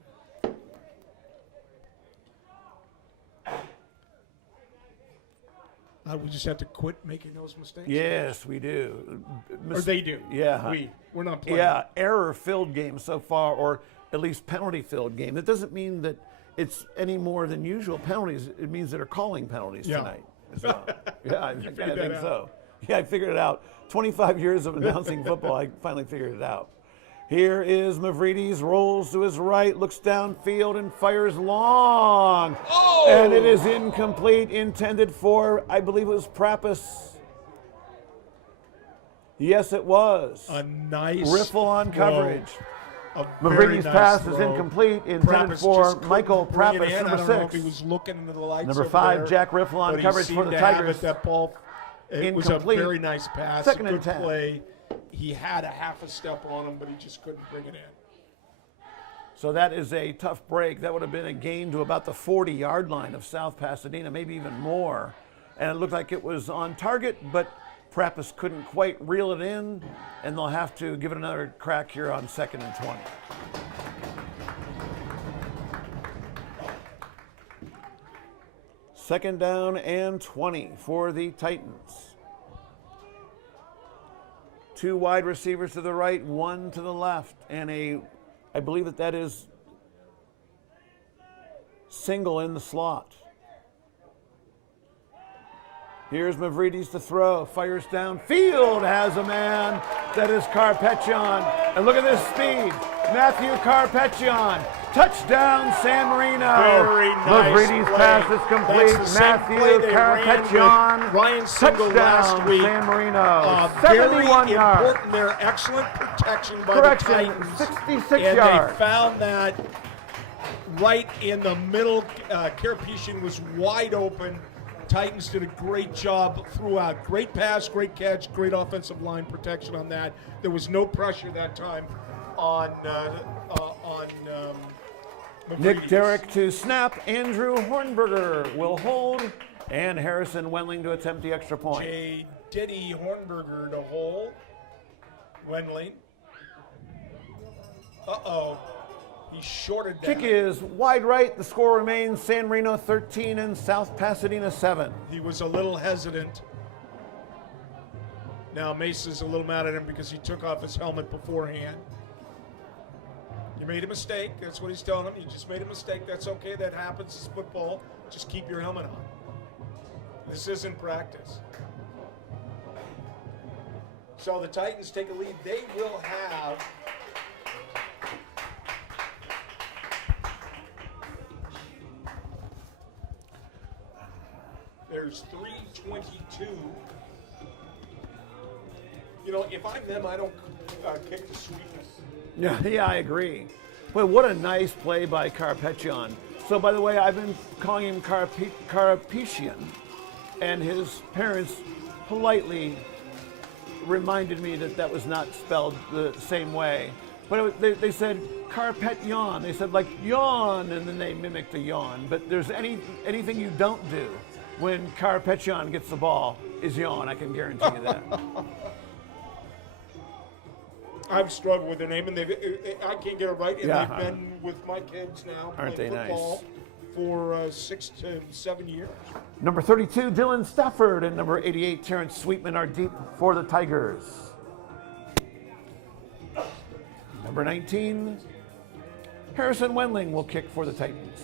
We just have to quit making those mistakes. Yes, we do. Or they do. Yeah. We're not playing. Yeah, error-filled game so far, or at least penalty-filled game. That doesn't mean that it's any more than usual penalties. It means that they're calling penalties tonight as well. Yeah, I think so. Yeah, I figured it out. 25 years of announcing football, I finally figured it out. Here is Mavridis, rolls to his right, looks downfield, and fires long. Oh! And it is incomplete, intended for, I believe it was Prappus. Yes, it was. A nice riffle on throw. coverage. Mavridis' Mavridis' pass is incomplete, intended for Michael Prappus, number 6. I don't know if he was looking into the lights. Number 5, there, Jack Riffle on coverage for the Tigers. That ball, it was a very nice pass. Second good and 10. play. He had a half a step on him, but he just couldn't bring it in. So that is a tough break. That would have been a gain to about the 40-yard line of South Pasadena, maybe even more. And it looked like it was on target, but Prappus couldn't quite reel it in, and they'll have to give it another crack here on 2nd and 20. Second down and 20 for the Titans. 2 wide receivers to the right, 1 to the left, and I believe that is single in the slot. Here's Mavridis to throw, fires downfield, has a man. That is Carpeccion. And look at this speed. Matthew Carpeccion. Touchdown, San Marino. Very nice Mavridis' play. pass is complete. That's the same Matthew play they ran Carpeccion. with Ryan Single Touchdown, last week. San Marino. Very 71 yards. important there. Excellent protection by Correction, the Titans. 66 and yards. They found that right in the middle. Carpeccion was wide open. Titans did a great job throughout. Great pass, great catch, great offensive line protection on that. There was no pressure that time on Nick Mavridis. Derrick to snap. Andrew Hornberger will hold. And Harrison Wendling to attempt the extra point. J. Diddy Hornberger to hold. Wendling. Uh-oh. He shorted that. Kick is wide right. The score remains San Marino 13 and South Pasadena 7. He was a little hesitant. Now Mesa's a little mad at him because he took off his helmet beforehand. You made a mistake. That's what he's telling him. You just made a mistake. That's okay. That happens. It's football. Just keep your helmet on. This isn't practice. So the Titans take a lead. They will have there's 3:22. You know, if I'm them, I don't kick the sweetness. Yeah, I agree. But what a nice play by Carpeccion. So, by the way, I've been calling him Carpetian, and his parents politely reminded me that was not spelled the same way. But they said carpet yawn. They said like yawn, and then they mimicked the yawn. But there's anything you don't do when Carpeccion gets the ball is yawn. I can guarantee you that. I've struggled with their name, and I can't get it right. And Yeah. they've been with my kids now Aren't playing they nice? football for 6 to 7 years. Number 32, Dylan Stafford, and number 88, Terrence Sweetman are deep for the Tigers. Number 19, Harrison Wendling will kick for the Titans.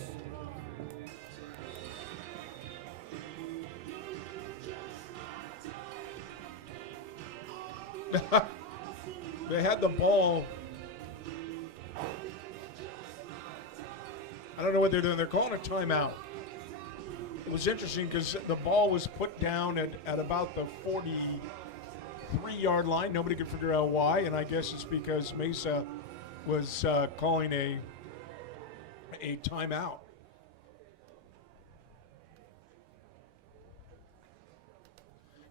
They had the ball. I don't know what they're doing. They're calling a timeout. It was interesting because the ball was put down at about the 43-yard line. Nobody could figure out why, and I guess it's because Mesa was calling a timeout.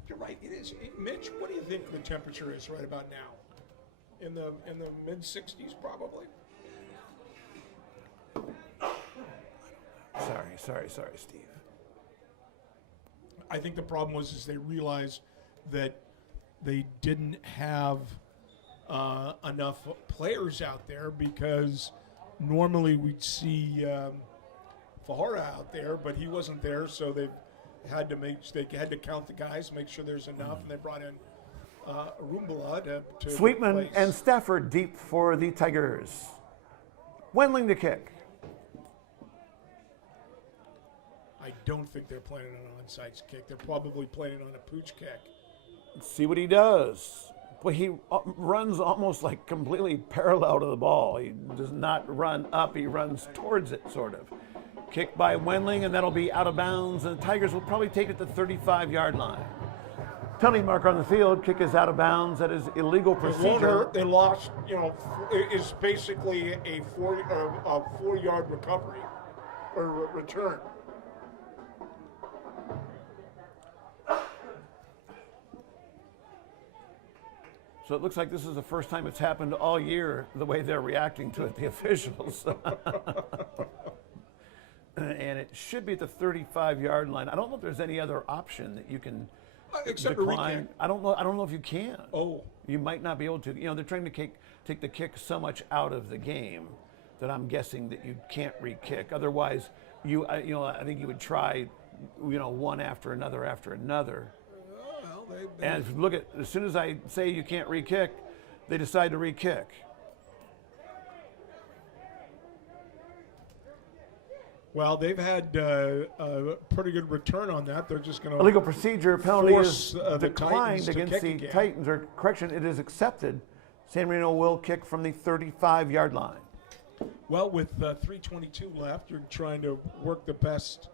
You're right. It is. Mitch, what do you think the temperature is right about now? In the mid-60s, probably. Sorry, Steve. I think the problem was they realized that they didn't have enough players out there, because normally we'd see Fajara out there, but he wasn't there, so they had to count the guys, make sure there's enough, and they brought in Arumbala to Sweetman replace. and Stafford deep for the Tigers. Wendling to kick. I don't think they're planning on an onside kick. They're probably planning on a pooch kick. Let's see what he does. Well, he runs almost like completely parallel to the ball. He does not run up, he runs towards it, sort of. Kick by Wendling, and that'll be out of bounds, and the Tigers will probably take it to the 35-yard line. Penalty marker on the field, kick is out of bounds. That is illegal procedure. They lost, is basically a 4-yard recovery or return. So it looks like this is the first time it's happened all year, the way they're reacting to it, the officials. And it should be at the 35-yard line. I don't know if there's any other option that you can Except decline. I don't know if you can. Oh. You might not be able to. They're trying to take the kick so much out of the game that I'm guessing that you can't re-kick. Otherwise, I think you would try, one after another after another. And if you look at, as soon as I say you can't re-kick, they decide to re-kick. Well, they've had a pretty good return on that. They're just going to Illegal procedure penalty is the declined Titans to against kick the again. Titans, or correction, it is accepted. San Marino will kick from the 35-yard line. Well, with 3:22 left, you're trying to work the best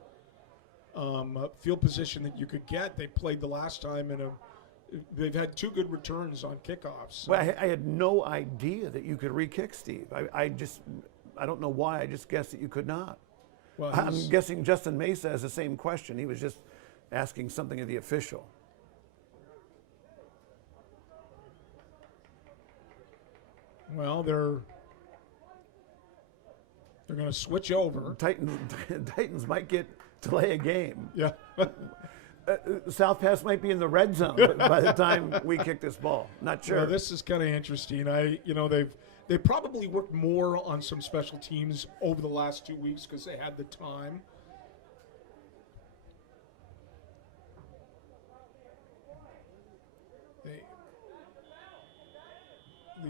field position that you could get. They played the last time they've had 2 good returns on kickoffs. Well, I had no idea that you could re-kick, Steve. I don't know why. I just guessed that you could not. Well, I'm guessing Justin Mesa has the same question. He was just asking something of the official. Well, they're going to switch over. Titans might delay a game. Yeah. South Pass might be in the red zone by the time we kick this ball. Not sure. Well, this is kind of interesting. They probably worked more on some special teams over the last 2 weeks because they had the time.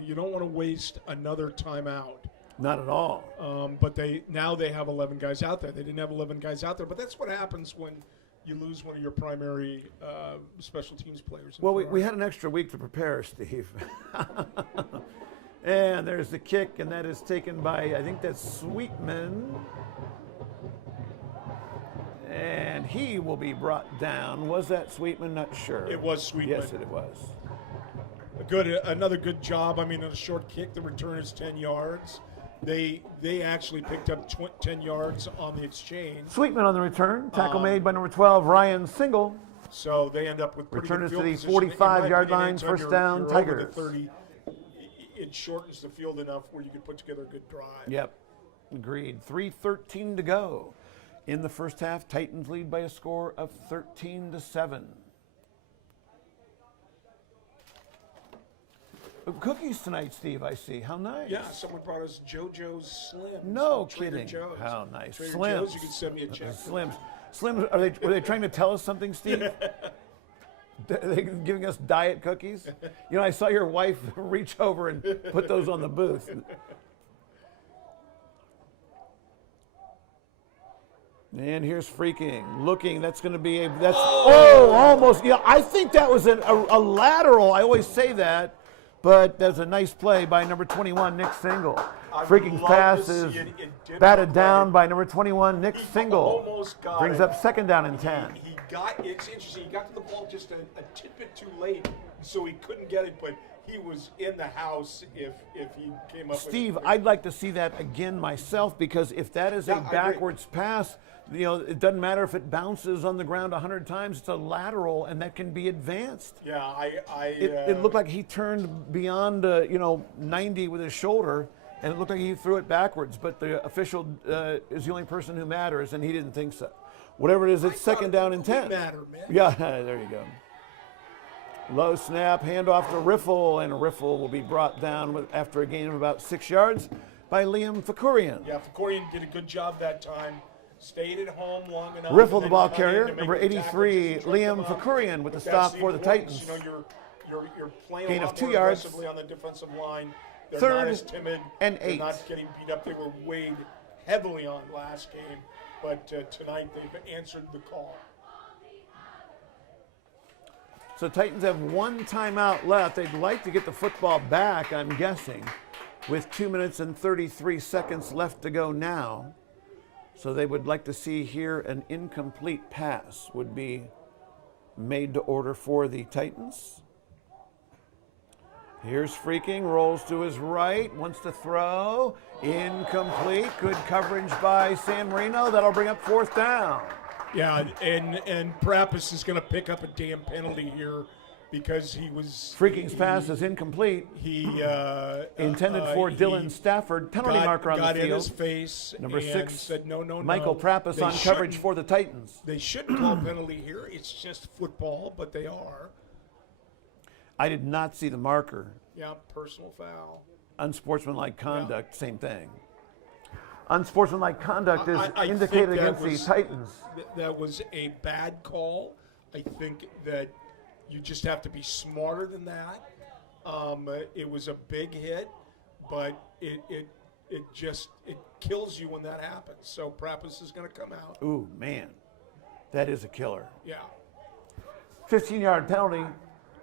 You don't want to waste another timeout. Not at all. But they have 11 guys out there. They didn't have 11 guys out there, but that's what happens when you lose one of your primary special teams players. Well, we had an extra week to prepare, Steve. And there's the kick, and that is taken by, I think that's Sweetman. And he will be brought down. Was that Sweetman? Not sure. It was Sweetman. Yes, it was. Another good job. I mean, on a short kick, the return is 10 yards. They actually picked up 10 yards on the exchange. Sweetman on the return. Tackle made by number 12, Ryan Single. So they end up with pretty Return good is to field the position. 45-yard line, Anytime first you're down, over Tigers. the 30, it shortens the field enough where you can put together a good drive. Yep, agreed. 3:13 to go in the first half. Titans lead by a score of 13-7. Cookies tonight, Steve, I see. How nice. Yeah, someone brought us JoJo's Slims. No Trader kidding. Joe's. How nice. Trader Slims. Joe's, you can send me a check. Slims, were they trying to tell us something, Steve? Are they giving us diet cookies? I saw your wife reach over and put those on the booth. And here's Freaking, looking, that's going to be almost. Yeah, I think that was a lateral. I always say that, but that's a nice play by number 21, Nick Single. Freaking's pass is batted down by number 21, Nick Single. Almost got Brings it. up second down and 10. It's interesting, he got to the ball just a tidbit too late, so he couldn't get it, but he was in the house if he came up Steve, with it. I'd like to see that again myself, because if that is Yeah, a I agree. backwards pass, it doesn't matter if it bounces on the ground 100 times, it's a lateral, and that can be advanced. Yeah, It looked like he turned beyond 90 with his shoulder, and it looked like he threw it backwards, but the official is the only person who matters, and he didn't think so. Whatever it is, it's second down and 10. Matter, man. Yeah, there you go. Low snap, handoff to Riffle, and Riffle will be brought down after a gain of about 6 yards by Liam Fakurian. Yeah, Fakorian did a good job that time. stayed at home long enough. Riffle and the then ball cut in carrier, to make number the tackle 83, just to trip them Liam up. Fakurian with the But that's stop for the importance. Titans. You're playing gain a of lot 2 more yards. aggressively on the defensive line. They're Third not as timid. and They're 8. not getting beat up. They were weighed heavily on last game, but tonight they've answered the call. So Titans have 1 timeout left. They'd like to get the football back, I'm guessing, with 2 minutes and 33 seconds left to go now. So they would like to see here an incomplete pass would be made to order for the Titans. Here's Freaking, rolls to his right, wants to throw, incomplete. Good coverage by San Marino. That'll bring up 4th down. Yeah, and Prappis is going to pick up a damn penalty here because he was Freaking's pass is incomplete. He Intended for Dylan Stafford, penalty marker on the got field. in his face. Number and 6, said no. Michael Prappis They on coverage shouldn't- for the Titans. They shouldn't call penalty here. It's just football, but they are. I did not see the marker. Yeah, personal foul. Unsportsmanlike conduct, same thing. Unsportsmanlike conduct is I indicated think that against was- the Titans. That was a bad call. I think that you just have to be smarter than that. It was a big hit, but it kills you when that happens. So Prappis is going to come out. Ooh, man, that is a killer. Yeah. 15-yard penalty,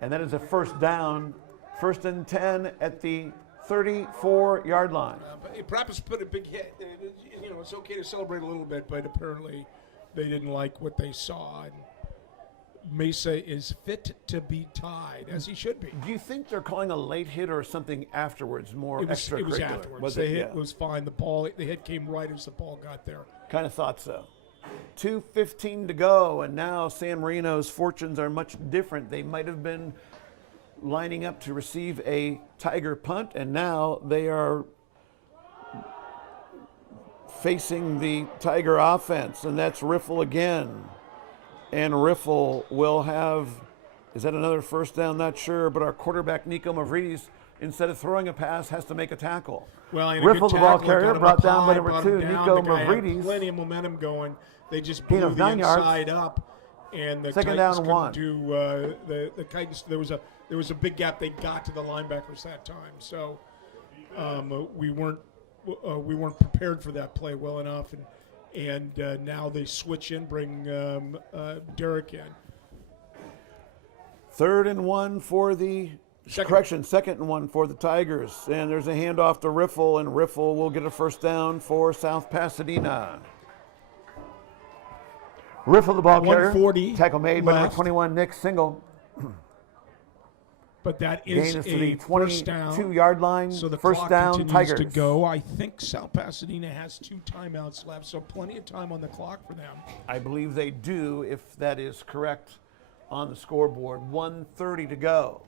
and that is a 1st down. 1st and 10 at the 34-yard line. But Prappis put a big hit. It's okay to celebrate a little bit, but apparently they didn't like what they saw. And Mesa is fit to be tied, as he should be. Do you think they're calling a late hit or something afterwards, more It was extracurricular? afterwards. The hit was fine. The hit came right as the ball got there. Kind of thought so. 2:15 to go, and now San Marino's fortunes are much different. They might have been lining up to receive a Tiger punt, and now they are facing the Tiger offense, and that's Riffle again. And Riffle will have, is that another 1st down? Not sure, but our quarterback, Nico Mavridis, instead of throwing a pass, has to make a tackle. Well, and Riffle, the ball got carrier, him brought up down by high, number brought 2, him down. Nico The guy had Mavridis. plenty of momentum going. They just Gain blew of the 9 yards. inside up, and the Second Titans down, couldn't 1. do the Titans. There was a big gap. They got to the linebackers that time, so we weren't prepared for that play well enough, and now they switch in, bring Derek in. 3rd and 1 for the correction. 2nd and 1 for the Tigers, and there's a handoff to Riffle, and Riffle will get a 1st down for South Pasadena. Riffle, the ball carrier. 140 Tackle made by number left. 21, Nick Single. But that Gain is is to a the first down. 22-yard line. So the 1st clock down, continues Tigers. to go. I think South Pasadena has 2 timeouts left, so plenty of time on the clock for them. I believe they do, if that is correct on the scoreboard. 1:30 to go.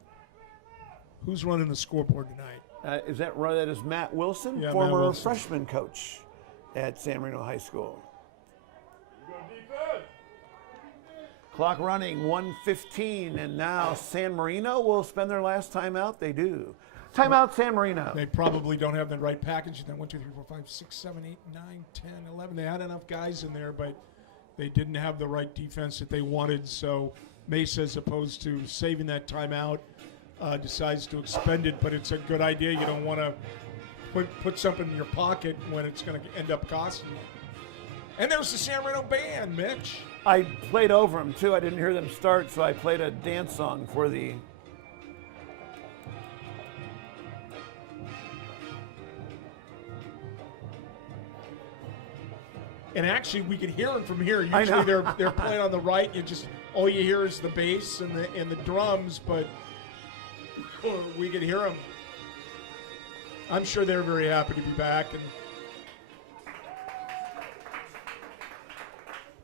Who's running the scoreboard tonight? Is that right? That is Matt Wilson, Yeah, Matt former Wilson. freshman coach at San Marino High School. Clock running, 1:15, and now San Marino will spend their last timeout. They do. Timeout, San Marino. They probably don't have the right package. Then 1, 2, 3, 4, 5, 6, 7, 8, 9, 10, 11. They had enough guys in there, but they didn't have the right defense that they wanted. So Mesa, as opposed to saving that timeout, decides to expend it. But it's a good idea. You don't want to put something in your pocket when it's going to end up costing you. And there's the San Marino band, Mitch. I played over them, too. I didn't hear them start, so I played a dance song for the... And actually, we could hear them from here. I know. Usually, they're playing on the right. You just all you hear is the bass and the drums, but we could hear them. I'm sure they're very happy to be back. And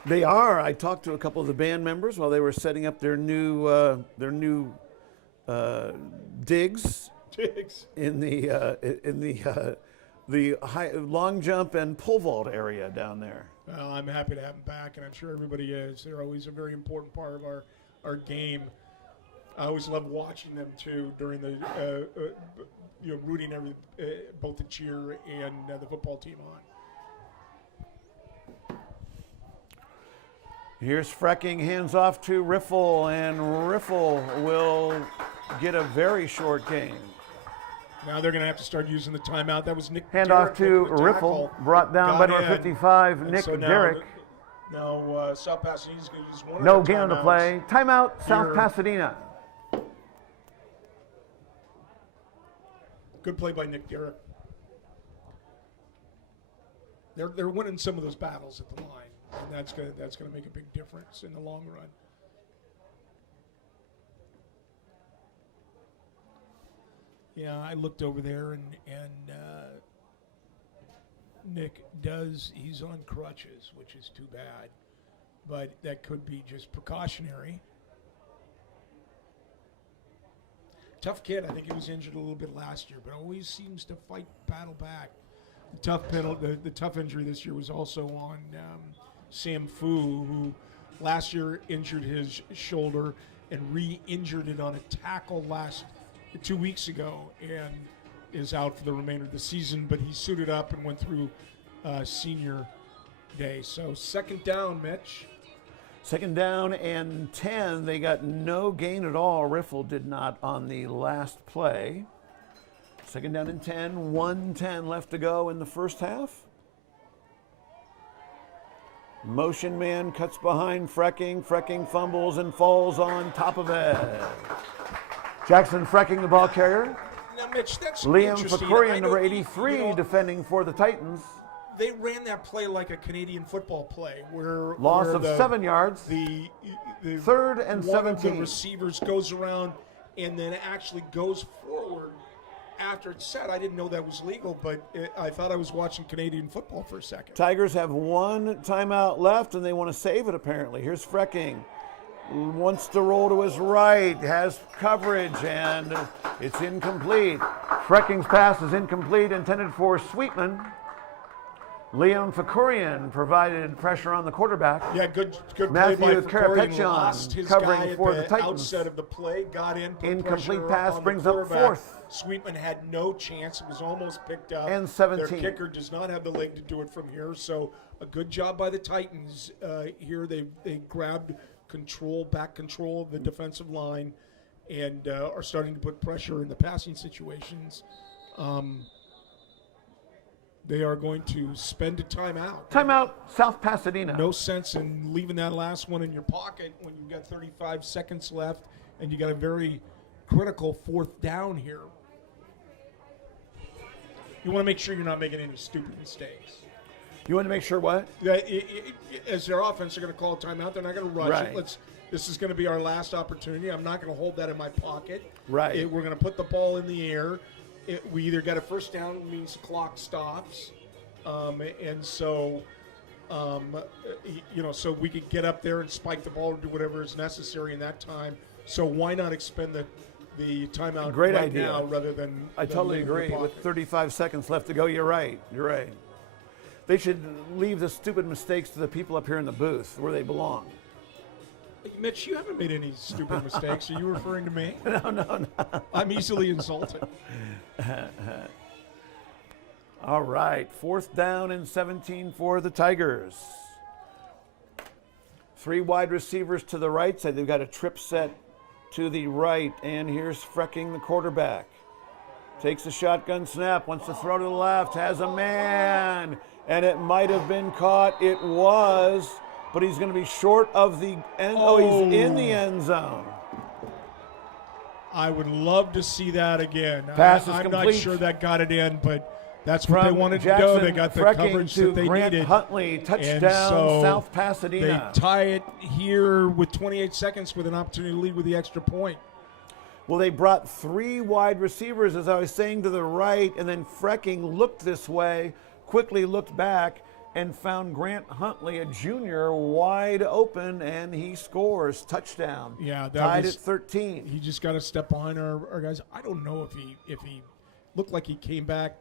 They are. I talked to a couple of the band members while they were setting up their new digs in the high, long jump and pole vault area down there. well, I'm happy to have them back, and I'm sure everybody is. They're always a very important part of our game. I always love watching them too during the rooting both the cheer and the football team on. Here's Frecking, hands off to Riffle, and Riffle will get a very short gain. Now they're going to have to start using the timeout. That was Nick. Hand off to Riffle, brought down by number 55, Nick Derrick. Now South Pasadena's going to use one No of the gain on the timeouts. play. Timeout, South Here. Pasadena. Good play by Nick Derrick. They're winning some of those battles at the line, and that's gonna make a big difference in the long run. Yeah, I looked over there, and Nick he's on crutches, which is too bad, but that could be just precautionary. Tough kid. I think he was injured a little bit last year, but always seems to battle back. The tough injury this year was also on Sam Fu, who last year injured his shoulder and re-injured it on a tackle 2 weeks ago, and is out for the remainder of the season. But he suited up and went through senior day. So second down, Mitch. Second down and 10. They got no gain at all. Riffle did not on the last play. Second down and 10. 1:10 left to go in the first half. Motion man cuts behind Frecking. Frecking fumbles and falls on top of it. Jackson Frecking, the ball carrier. Now, Mitch, that's Liam interesting. Fakurian, number 83, you know, defending for the Titans. They ran that play like a Canadian football play, where Loss where of 7 yards. The Third and one of 17. the receivers goes around and then actually goes forward after it's set. I didn't know that was legal, but I thought I was watching Canadian football for a second. Tigers have one timeout left, and they want to save it, apparently. Here's Frecking. Wants to roll to his right, has coverage, and it's incomplete. Frecking's pass is incomplete, intended for Sweetman. Liam Fakurian provided pressure on the quarterback. Yeah, good play Matthew by Fakurian. Karapetyan Lost his covering guy for at the the Titans. outset of the play, got in, put Incomplete pressure pass on brings the up quarterback. fourth. Sweetman had no chance. It was almost picked up. And 17. Their kicker does not have the leg to do it from here. So a good job by the Titans here. They grabbed back control of the defensive line, and are starting to put pressure in the passing situations. They are going to spend a timeout. Timeout, South Pasadena. No sense in leaving that last one in your pocket when you've got 35 seconds left and you got a very critical fourth down here. You want to make sure you're not making any stupid mistakes. You want to make sure what? As their offense, they're going to call a timeout. They're not going to rush Right. it. This is going to be our last opportunity. I'm not going to hold that in my pocket. Right. We're going to put the ball in the air. We either got a first down, it means the clock stops, and so so we could get up there and spike the ball or do whatever is necessary in that time. So why not expend the timeout Great right idea. now rather than? I totally leaving the agree. With pocket? 35 seconds left to go, you're right. You're right. They should leave the stupid mistakes to the people up here in the booth where they belong. Mitch, you haven't made any stupid mistakes. Are you referring to me? No. I'm easily insulted. All right, fourth down and 17 for the Tigers. 3 wide receivers to the right side. They've got a trip set to the right, and here's Frecking, the quarterback. Takes a shotgun snap, wants to throw to the left, has a man, and it might have been caught. It was, but he's going to be short of the end. Oh, he's in the end zone. I would love to see that again. Pass is I'm complete. not sure that got it in, but that's what they From wanted Jackson to do. They got the Frecking coverage to that they Grant needed. Huntley, And touchdown, so South Pasadena. They tie it here with 28 seconds with an opportunity to lead with the extra point. Well, they brought 3 wide receivers, as I was saying, to the right, and then Frecking looked this way, quickly looked back, and found Grant Huntley, a junior, wide open, and he scores. Touchdown. Yeah, tied at 13. He just got to step behind our guys. I don't know if he looked like he came back.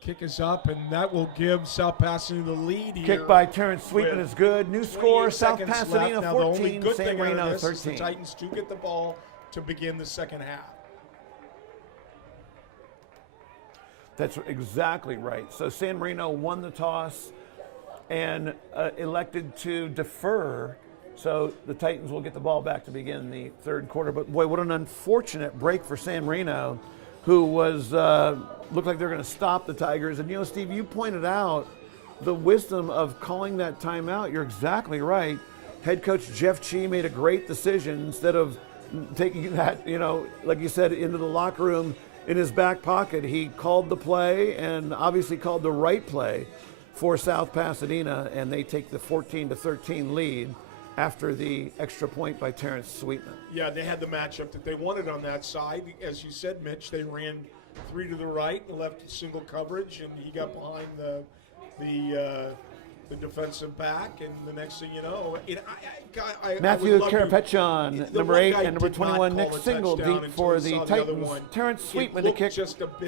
Kick is up, and that will give South Pasadena the lead here. Kick by Terrence Sweetman is good. New score, South 28 seconds Pasadena left. Now, the only 14, good San thing out Marino of this is 13. the Titans do get the ball to begin the second half. That's exactly right. So San Marino won the toss. and elected to defer. So the Titans will get the ball back to begin the third quarter. But boy, what an unfortunate break for San Marino, who was looked like they're going to stop the Tigers. And Steve, you pointed out the wisdom of calling that timeout. You're exactly right. Head coach Jeff Chi made a great decision. Instead of taking that, like you said, into the locker room in his back pocket, he called the play, and obviously called the right play for South Pasadena, and they take the 14-13 lead after the extra point by Terrence Sweetman. Yeah, they had the matchup that they wanted on that side. As you said, Mitch, they ran 3 to the right and left single coverage, and he got behind the defensive back, and the next thing you know, Matthew Karapetyan, number 8, and number 21, Nick Single, deep for the Titans. Terrence Sweetman to kick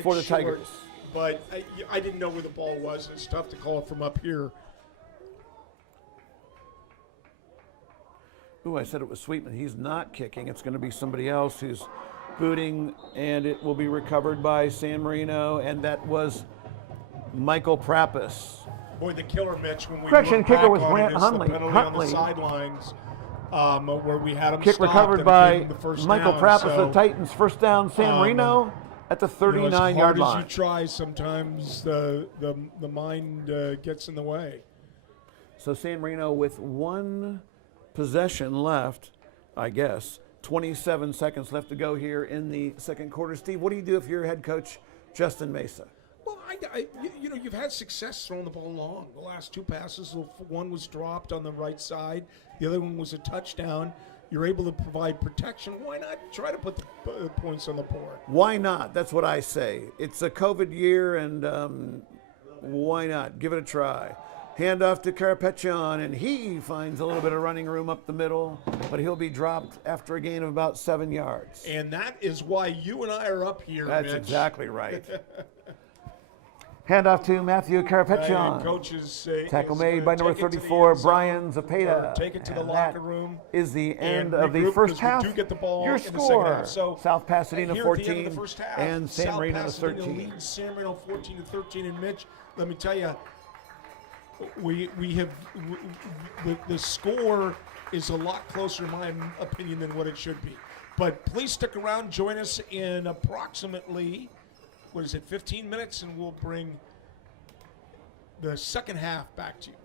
for the Tigers. But I didn't know where the ball was. It's tough to call it from up here. Ooh, I said it was Sweetman. He's not kicking. It's going to be somebody else who's booting, and it will be recovered by San Marino, and that was Michael Prappis. Boy, the killer, Mitch, when we Correction, look kicker back was on Brant it, is the penalty on the Huntley. sidelines where we had him Kick stopped recovered and by gave him the first Michael down. Prappis, So, the Titans. First down, San Marino at the 39-yard as line. hard as you try, sometimes the mind gets in the way. So San Marino with one possession left, I guess. 27 seconds left to go here in the second quarter. Steve, what do you do if you're head coach Justin Mesa? Well, you've had success throwing the ball long. The last 2 passes, one was dropped on the right side. The other one was a touchdown. You're able to provide protection. Why not try to put the points on the board? Why not? That's what I say. It's a COVID year, and why not? Give it a try. Handoff to Karapetyan, and he finds a little bit of running room up the middle, but he'll be dropped after a gain of about 7 yards. And that is why you and I are up here, That's Mitch. exactly right. Handoff to Matthew Karapetyan. Coaches Tackle made by number 34, Brian Zapata. Take it to the And locker that room. Is the end and of the regroup, first 'cause we half. do get the ball Your in the second score: half. So, South Pasadena here at the end 14 of the first half, and San South Marino Pasadena 13. leads San Marino 14-13. And Mitch, let me tell you, we have the score is a lot closer, in my opinion, than what it should be. But please stick around. Join us in approximately 15 minutes, and we'll bring the second half back to you.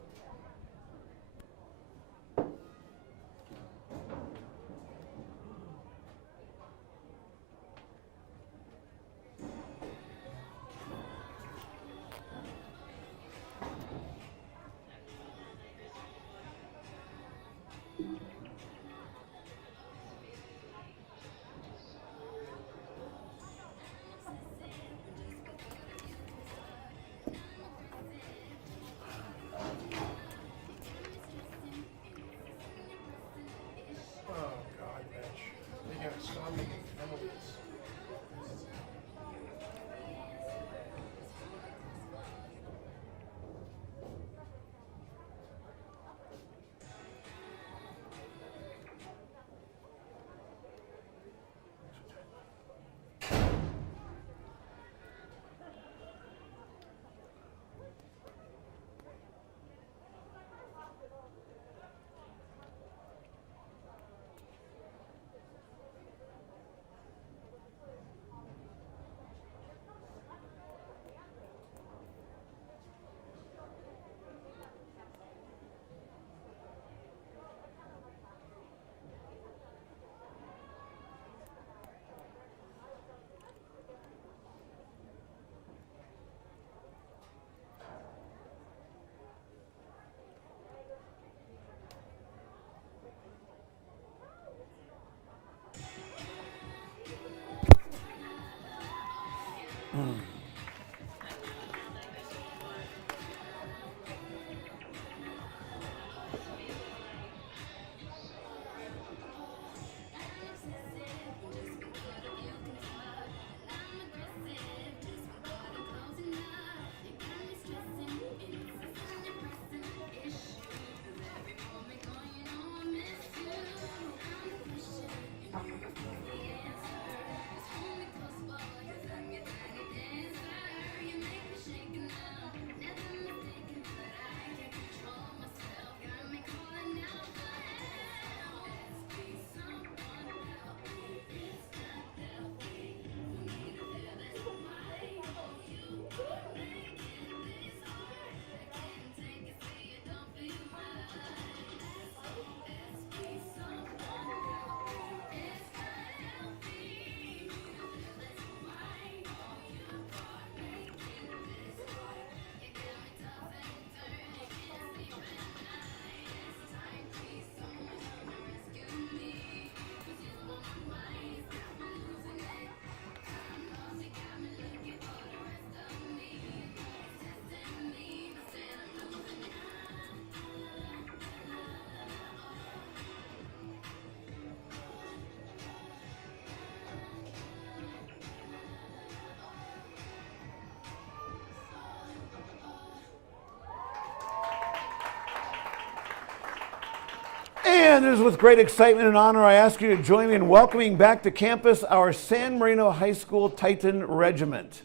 And it is with great excitement and honor I ask you to join me in welcoming back to campus our San Marino High School Titan Regiment.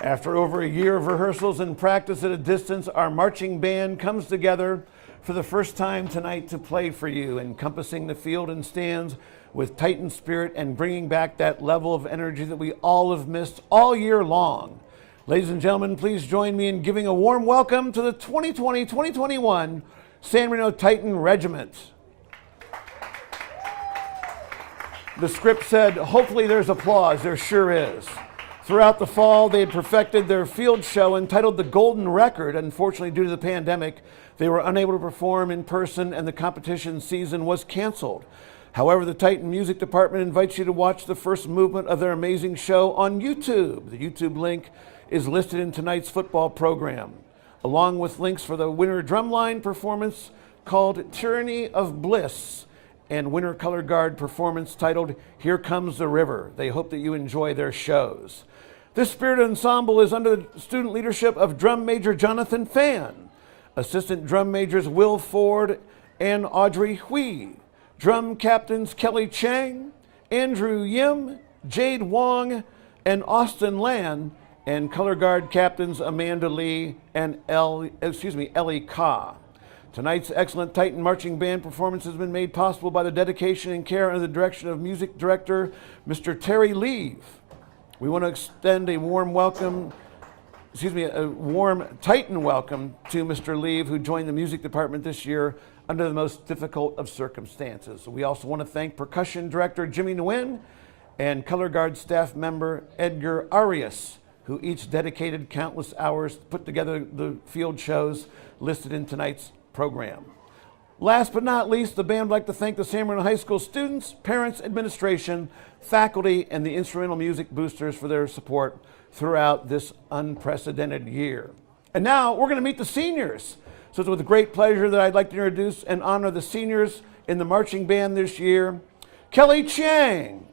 After over a year of rehearsals and practice at a distance, our marching band comes together for the first time tonight to play for you, encompassing the field and stands with Titan spirit and bringing back that level of energy that we all have missed all year long. Ladies and gentlemen, please join me in giving a warm welcome to the 2020-2021 San Marino Titan Regiment. The script said, hopefully there's applause. There sure is. Throughout the fall, they had perfected their field show entitled The Golden Record. Unfortunately, due to the pandemic, they were unable to perform in person and the competition season was canceled. However, the Titan Music Department invites you to watch the first movement of their amazing show on YouTube. The YouTube link is listed in tonight's football program, along with links for the winter drumline performance called Tyranny of Bliss and winter color guard performance titled Here Comes the River. They hope that you enjoy their shows. This spirited ensemble is under the student leadership of Drum Major Jonathan Fan, Assistant Drum Majors Will Ford and Audrey Hui, Drum Captains Kelly Chang, Andrew Yim, Jade Wong, and Austin Lan, and Color Guard Captains Amanda Lee and Ellie Ka. Tonight's excellent Titan Marching Band performance has been made possible by the dedication and care under the direction of music director, Mr. Terry Leave. We want to extend a warm welcome, a warm Titan welcome to Mr. Leave, who joined the music department this year under the most difficult of circumstances. We also want to thank percussion director Jimmy Nguyen and Color Guard staff member Edgar Arias, who each dedicated countless hours to put together the field shows listed in tonight's program. Last but not least, the band would like to thank the San Marino High School students, parents, administration, faculty, and the instrumental music boosters for their support throughout this unprecedented year. And now we're going to meet the seniors. So it's with great pleasure that I'd like to introduce and honor the seniors in the marching band this year. Kelly Chang.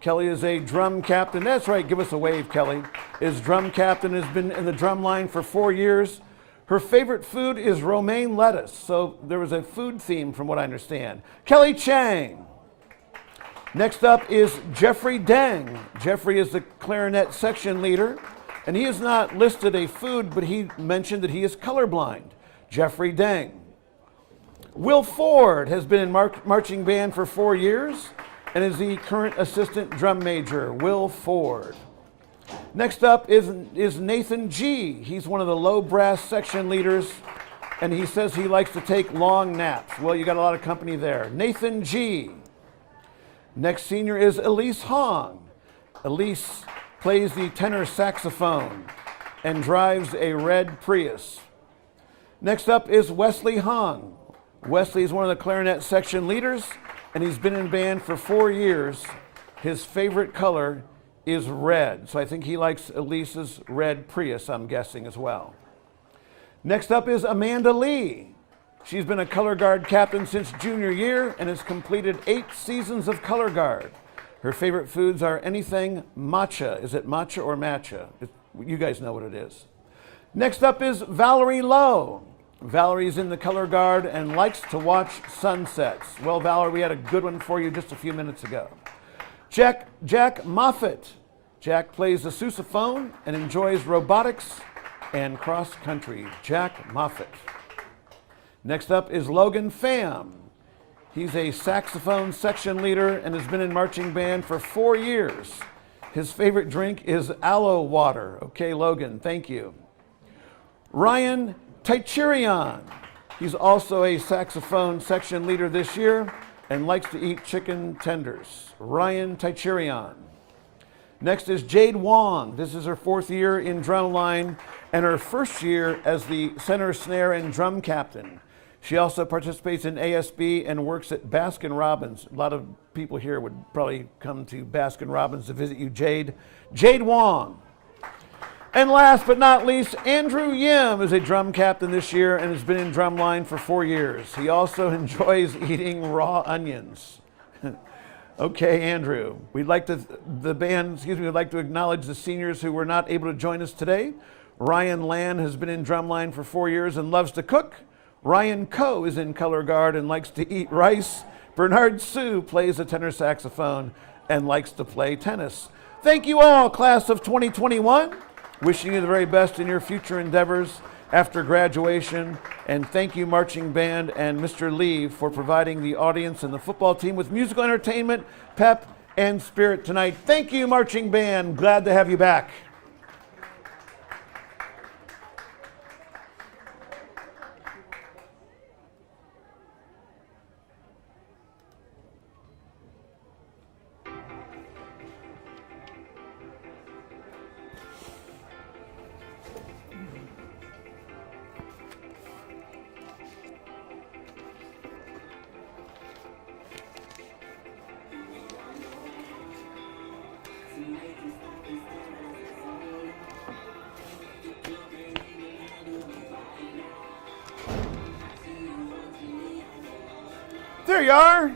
Kelly is a drum captain. That's right, give us a wave, Kelly. Is drum captain, has been in the drum line for 4 years. Her favorite food is romaine lettuce, so there was a food theme from what I understand. Kelly Chang. Next up is Jeffrey Deng. Jeffrey is the clarinet section leader, and he has not listed a food, but he mentioned that he is colorblind. Jeffrey Deng. Will Ford has been in marching band for 4 years and is the current assistant drum major. Will Ford. Next up is Nathan G. He's one of the low brass section leaders, and he says he likes to take long naps. Well, you got a lot of company there. Nathan G. Next senior is Elise Hong. Elise plays the tenor saxophone and drives a red Prius. Next up is Wesley Hong. Wesley is one of the clarinet section leaders, and he's been in band for 4 years. His favorite color is red, so I think he likes Elise's red Prius, I'm guessing, as well. Next up is Amanda Lee. She's been a color guard captain since junior year and has completed 8 seasons of color guard. Her favorite foods are anything matcha. Is it matcha or matcha? You guys know what it is. Next up is Valerie Lowe. Valerie's in the color guard and likes to watch sunsets. Well, Valerie, we had a good one for you just a few minutes ago. Jack Moffitt. Jack plays the sousaphone and enjoys robotics and cross country. Jack Moffitt. Next up is Logan Pham. He's a saxophone section leader and has been in marching band for 4 years. His favorite drink is aloe water. Okay, Logan, thank you. Ryan Taichirian. He's also a saxophone section leader this year and likes to eat chicken tenders. Ryan Taichirian. Next is Jade Wong. This is her 4th year in drumline and her 1st year as the center snare and drum captain. She also participates in ASB and works at Baskin Robbins. A lot of people here would probably come to Baskin Robbins to visit you, Jade. Jade Wong. And last but not least, Andrew Yim is a drum captain this year and has been in drumline for 4 years. He also enjoys eating raw onions. Okay, Andrew, we'd like to acknowledge the seniors who were not able to join us today. Ryan Land has been in drumline for 4 years and loves to cook. Ryan Coe is in color guard and likes to eat rice, Bernard Sue plays the tenor saxophone and likes to play tennis. Thank you all, class of 2021. Wishing you the very best in your future endeavors after graduation. And thank you, marching band and Mr. Lee, for providing the audience and the football team with musical entertainment, pep, and spirit tonight. Thank you, marching band. Glad to have you back. There you are.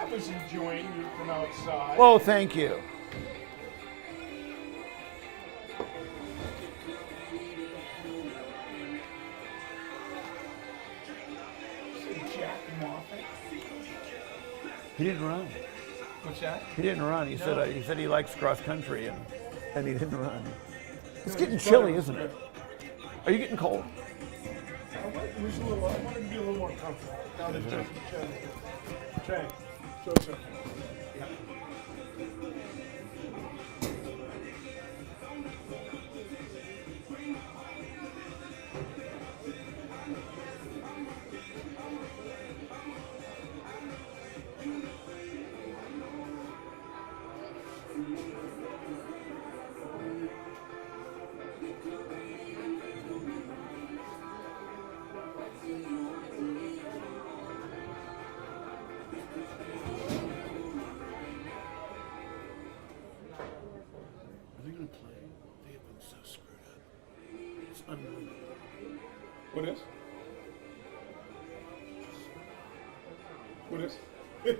I was enjoying you from outside. Well, thank you. Jack Moffat. He didn't run. What's that? He didn't run. He said he likes cross country and he didn't run. It's No, getting his chilly, brother was isn't it? good. Are you getting cold? I wanted to be a little more comfortable. Now there's just Chang. Joseph. Are they going to play? They have been so screwed up. It's unbelievable. What is? What is? I'm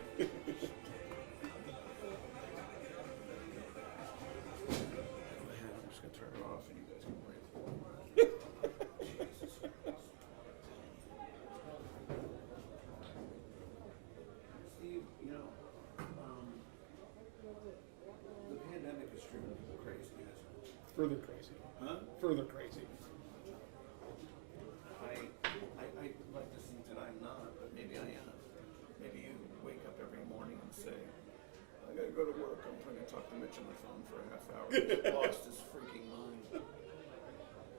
just going to turn it off and you guys can play. Steve, you know, the pandemic is driven people crazy, isn't it? Further crazy. Huh? Further crazy. I'd like to think that I'm not, but maybe I am. Maybe you wake up every morning and say, I gotta go to work, I'm trying to talk to Mitch on the phone for a half hour. He's lost his freaking mind.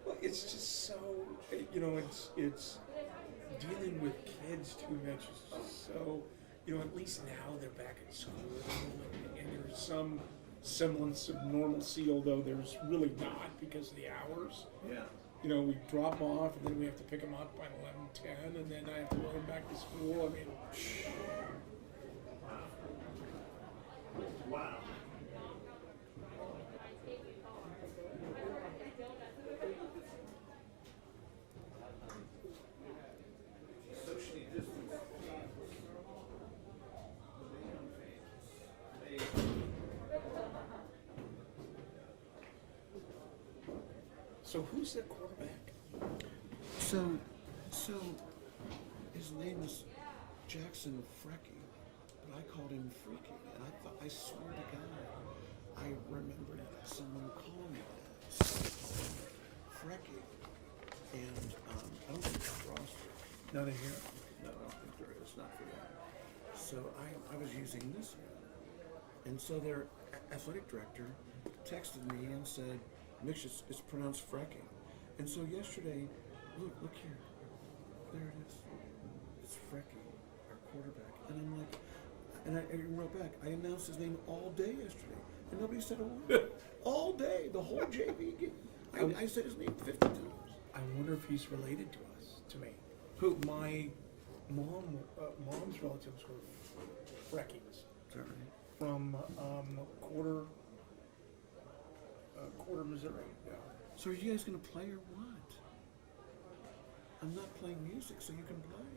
Well, it's just so, it's dealing with kids too much. Is just so, at least now they're back at school and there's some semblance of normalcy, although there's really not because of the hours. Yeah. We drop them off and then we have to pick them up by 11:10 and then I have to run them back to school. I mean, Wow. Socially distanced. so who's their quarterback? So his name is Jackson Frecky, but I called him Freaky, and I swear to God, I remember someone calling me that. Frecky. And I don't think it's roster. Nothing here. No, I don't think there is, not for that. So I was using this one. And so their athletic director texted me and said, Mitch, it's pronounced Frecky. And so yesterday, look here. There it is. It's Frecky, our quarterback. And I'm like, and I wrote back, I announced his name all day yesterday. And nobody said a word. All day, the whole JV game. I said his name 50 times. I wonder if he's related to us, to me. Who? My mom's relatives were Freckies Sorry. from Quarter, Missouri. Yeah. So are you guys gonna play or what? I'm not playing music, so you can play.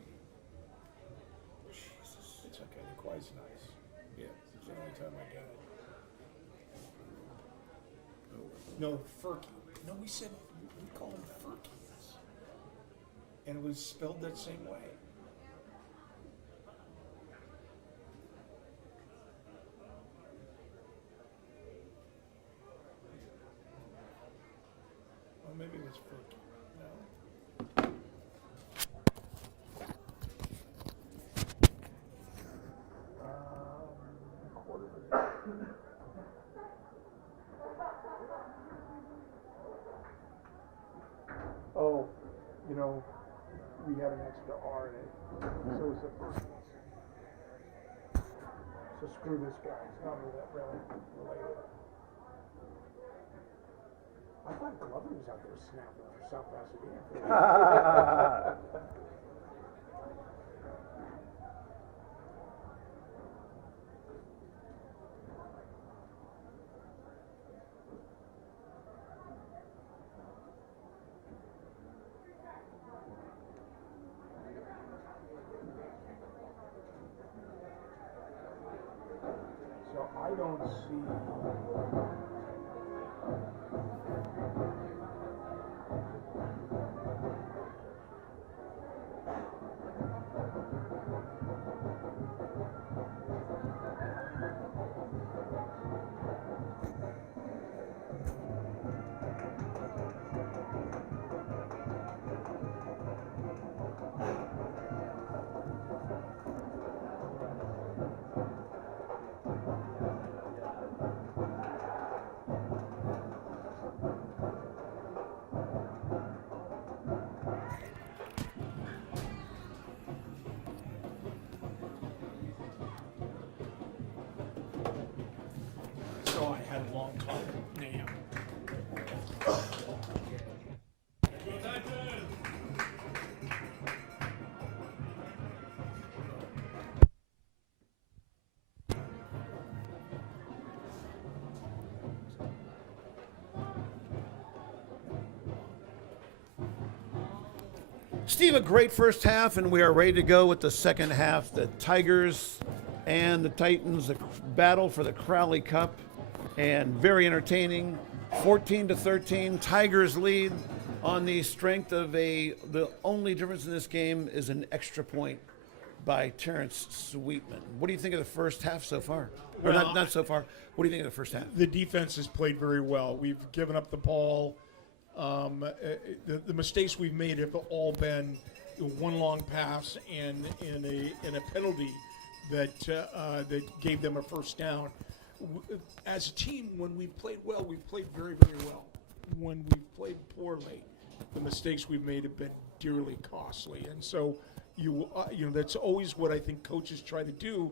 Jesus. It's okay. The quiet's nice. Yeah. It's the only time I get it. Oh, No, Furky. No, we call them Furkies. And it was spelled that same way. is Fergie. Oh, you know, we had an extra R in it, so it's the first one. So screw this guy, it's not really related. I thought Glover was out there snapping for South Pasadena. So I don't see. So I had a long name. Steve, a great first half, and we are ready to go with the second half. The Tigers and the Titans, the battle for the Crowley Cup, and very entertaining. 14-13, Tigers lead on the strength of the only difference in this game is an extra point by Terrence Sweetman. What do you think of the first half so far? Or Well, not so far. What do you think of the first half? The defense has played very well. We've given up the ball. The mistakes we've made have all been one long pass and a penalty that gave them a first down. As a team, when we've played well, we've played very, very well. When we've played poorly, the mistakes we've made have been dearly costly. And so, you know, that's always what I think coaches try to do,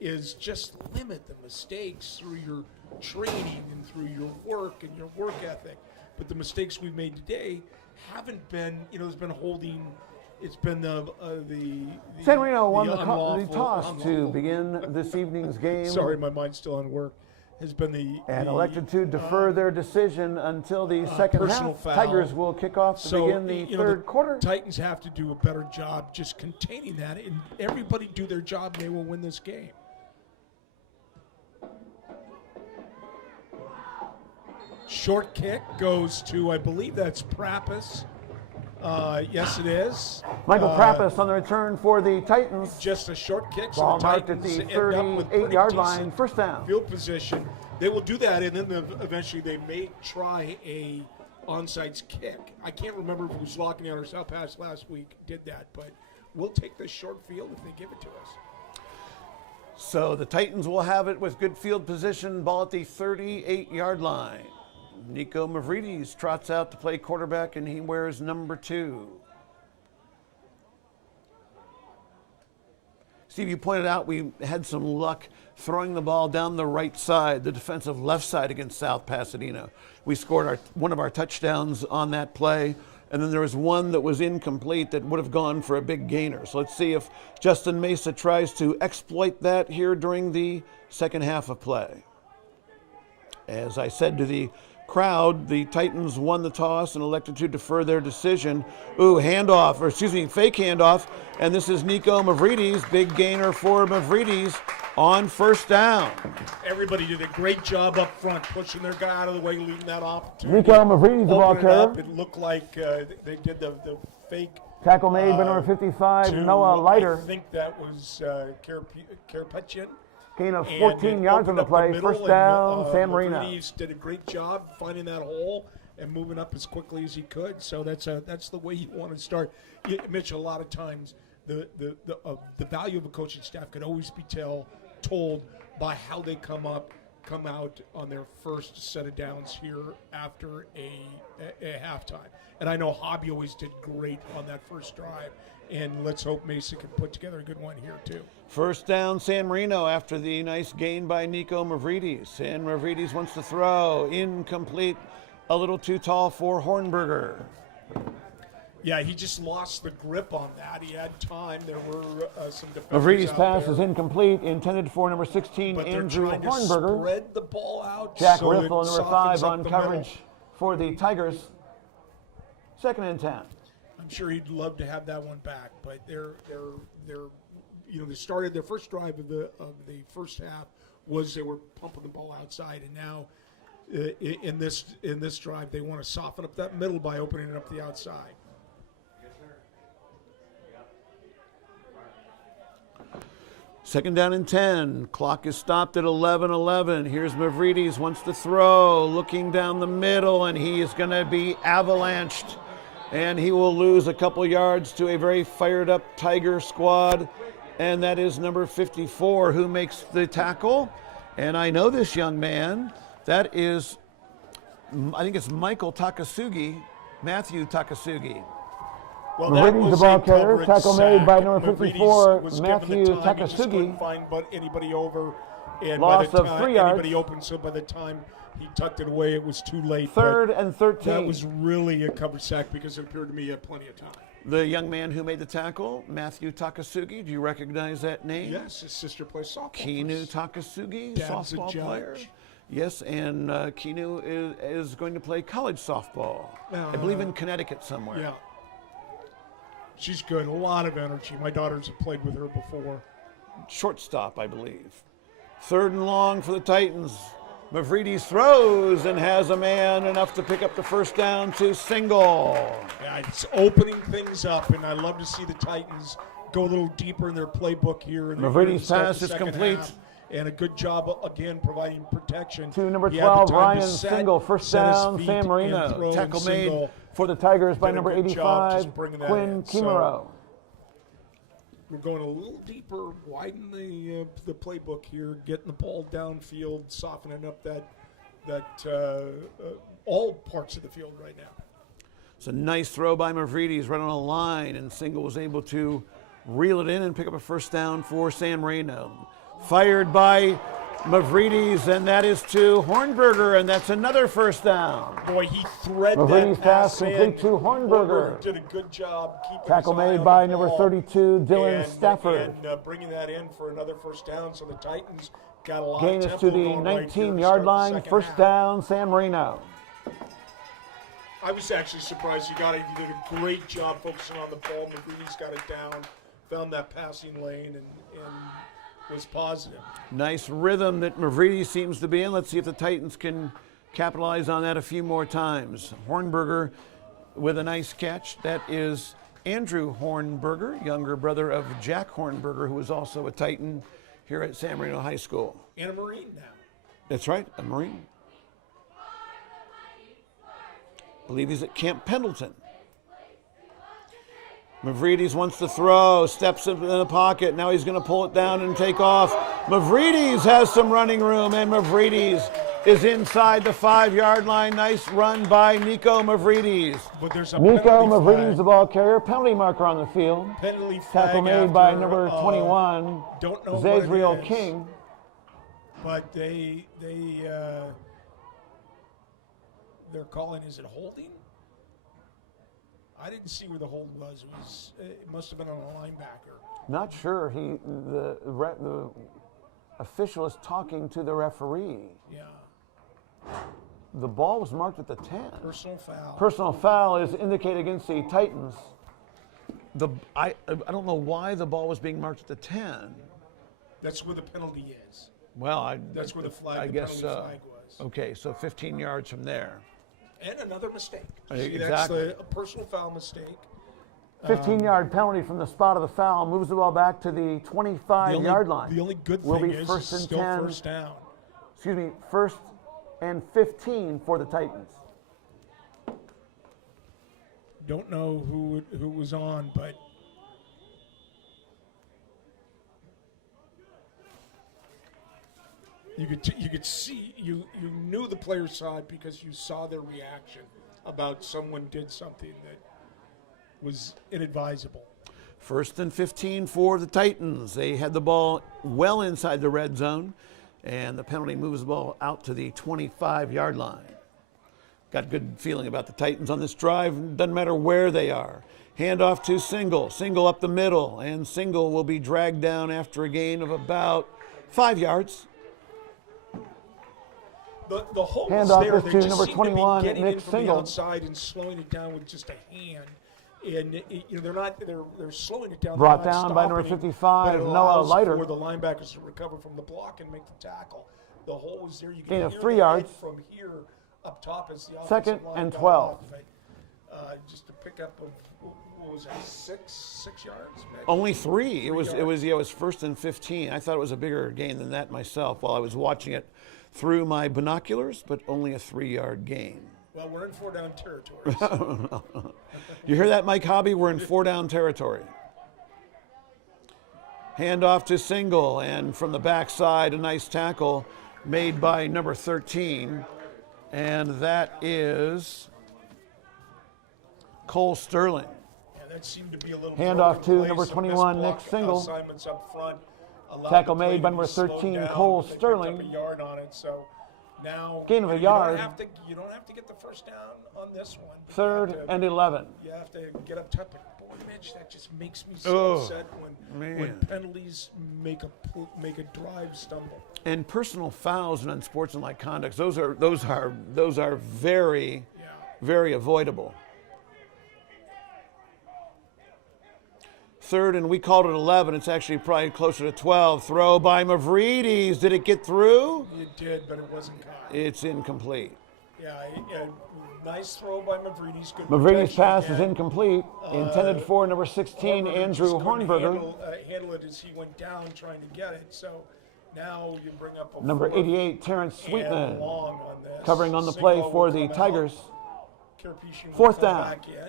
is just limit the mistakes through your training and through your work and your work ethic. But the mistakes we've made today haven't been, you know, there's been holding. It's been the San Marino won the unlawful- toss to unlawful- begin this evening's game. Sorry, my mind's still on work. Has been And elected to defer their decision until the second personal half. foul. Tigers will kick off to begin the third quarter. Titans have to do a better job just containing that, and everybody do their job, and they will win this game. Short kick goes to, I believe that's Prappis. Yes, it is. Michael Prappis on the return for the Titans. Just a short kick. So Ball the marked at Titans the end up with pretty 38-yard decent line, first down. Field position. They will do that, and then eventually they may try a onside kick. I can't remember if it was Locking or South Pass last week did that, but we'll take the short field if they give it to us. So the Titans will have it with good field position, ball at the 38-yard line. Nico Mavridis trots out to play quarterback, and he wears number 2. Steve, you pointed out we had some luck throwing the ball down the right side, the defensive left side against South Pasadena. We scored one of our touchdowns on that play, and then there was one that was incomplete that would have gone for a big gainer. So let's see if Justin Mesa tries to exploit that here during the second half of play. As I said to the crowd, the Titans won the toss and elected to defer their decision. Fake handoff, and this is Nico Mavridis, big gainer for Mavridis on first down. Everybody did a great job up front, pushing their guy out of the way, leaving that opportunity. Nico Mavridis, the ball Open it up. carrier. It looked like they did the fake. Tackle made by number 55, to, Noah Leiter. I think that was Karapetian. Gain of And 14 it yards on opened the up play. middle, First down, and, San Marino. Mavridis did a great job finding that hole and moving up as quickly as he could. So that's the way you want to start. Mitch, a lot of times the value of a coaching staff could always be told by how they come out on their first set of downs here after a halftime. And I know Hobby always did great on that first drive, and let's hope Mesa can put together a good one here too. First down, San Marino after the nice gain by Nico Mavridis. And Mavridis wants to throw. Incomplete, a little too tall for Hornberger. Yeah, he just lost the grip on that. He had time. There were some defenders Mavridis' out pass there, is incomplete, intended for number 16, but Andrew they're trying to Hornberger. spread the ball out. Jack so Riffle, it number softens 5, up on the coverage middle. for the Tigers. 2nd and 10. I'm sure he'd love to have that one back, but they're they started their first drive of the first half was they were pumping the ball outside, and now in this drive they want to soften up that middle by opening it up the outside. Second down and 10. Clock is stopped at 11:11. Here's Mavridis, wants to throw, looking down the middle, and he is going to be avalanched. And he will lose a couple yards to a very fired up Tiger squad. And that is number 54 who makes the tackle. And I know this young man. That is, I think it's Matthew Takasugi. Well, Mavridis, the ball carrier, tackle made by number Mavridis 54, was Matthew given the time. He just Takasugi. couldn't find anybody over, and Loss by the of time 3 yards. anybody open, so by the time he tucked it away, it was too late. 3rd But and 13. that was really a covered sack because it appeared to me he had plenty of time. The young man who made the tackle, Matthew Takasugi. Do you recognize that name? Yes, his sister plays softball. Kinu Takasugi, Dad's a softball judge. player. Yes, and Kinu is going to play college softball. I believe in Connecticut somewhere. Yeah. She's good. A lot of energy. My daughters have played with her before. Shortstop, I believe. 3rd and long for the Titans. Mavridis throws and has a man enough to pick up the first down to single. Yeah, it's opening things up, and I love to see the Titans go a little deeper in their playbook here. In Mavridis' the pass is second complete. half, and a good job, again, providing protection. To number He had the 12, time to Ryan set- Single. First set his down, feet San and Marino. throw, and Tackle made Single for the Tigers by did a number good job 85, just bringing that Quinn in. So- Kimuro. We're going a little deeper, widen the playbook here, getting the ball downfield, softening up that all parts of the field right now. It's a nice throw by Mavridis right on a line, and Single was able to reel it in and pick up a first down for San Marino. Fired by Mavridis, and that is to Hornberger, and that's another first down. Boy, he thread Mavridis' that pass pass in. complete to Hornberger. Did a good job keeping Tackle his eye made on by the number ball 32, Dylan and, Stafford. And bringing that in for another first down, so the Titans got a lot Gain of is tempo to the going right here to 19-yard start the line, second first half. down, San Marino. I was actually surprised you got it. You did a great job focusing on the ball. McGree's got it down, found that passing lane, and was positive. Nice rhythm that Mavridis seems to be in. Let's see if the Titans can capitalize on that a few more times. Hornberger with a nice catch. That is Andrew Hornberger, younger brother of Jack Hornberger, who is also a Titan here at San Marino High School. And a Marine now. That's right, a Marine. I believe he's at Camp Pendleton. Mavridis wants to throw, steps in the pocket. Now he's going to pull it down and take off. Mavridis has some running room, and Mavridis is inside the 5-yard line. Nice run by Nico Mavridis. But there's a Nico penalty Mavridis, flag. the ball carrier. Penalty marker on the field. Penalty flag Tackle made by after, number 21, don't know what Zazriel it is, King. But they're calling, is it holding? I didn't see where the hold was. It must have been on a linebacker. Not sure. The official is talking to the referee. Yeah. The ball was marked at the 10. Personal foul. Personal foul is indicated against the Titans. I don't know why the ball was being marked at the 10. That's where the penalty is. Well, That's where the I guess penalty flag was. Okay, so 15 yards from there. And another mistake. Exactly. See, that's a personal foul mistake. 15-yard penalty from the spot of the foul, moves the ball back to the 25-yard line. The only good Will thing be is first it's and still 10. first down. Excuse me, first and 15 for the Titans. Don't know who was on, but you could see you knew the player saw it because you saw their reaction about someone did something that was inadvisable. 1st and 15 for the Titans. They had the ball well inside the red zone, and the penalty moves the ball out to the 25-yard line. Got good feeling about the Titans on this drive. Doesn't matter where they are. Handoff to Single. Single up the middle, and Single will be dragged down after a gain of about 5 yards. The hole Handoff is there. is They to just number seem 21, to be getting Nick in from Single. the outside and slowing it down with just a hand. And they're slowing it down. Brought They're not down by number stopping it, 55, but it Noah allows Leiter. for the linebackers to recover from the block and make the tackle. The hole is there. You Gain can of hear 3 the yards. hit from here up top as the Second offensive line and got 12. off. Just a pickup of what was that, six yards? Maybe? Only 3. It was 1st and 15. I thought it was a bigger gain than that myself while I was watching it through my binoculars, but only a 3-yard gain. Well, we're in 4-down territory. So. You hear that, Mike Hobby? We're in 4-down territory. Handoff to Single, and from the backside, a nice tackle made by number 13, and that is Cole Sterling. Yeah, that seemed to be a little Handoff broken to play, number some 21, missed Nick block Single. assignments up front. allowed Tackle the play made by to be number slowed 13, down, Cole but they picked Sterling. up a yard on it, so now Gain of a you yard. You don't have to get the first down on this one. but you 3rd have to- and 11. You have to get up top. But boy, Mitch, that just makes me so Oh, upset when man. penalties make a drive stumble. And personal fouls and unsportsmanlike conducts, those are very, Yeah. very avoidable. 3rd, and we called it 11. It's actually probably closer to 12. Throw by Mavrides. Did it get through? It did, but it wasn't caught. It's incomplete. Yeah, nice throw by Mavrides. Good Mavrides' protection pass is again. incomplete. Intended for number 16, Hornberger Andrew just couldn't Hornberger. handle it as he went down trying to get it. So now you bring up a Number 4th 88, Terrence and Sweetman, long on this. covering on the Single play will for the come out. Tigers. Kirpeshian will 4th come down. back in.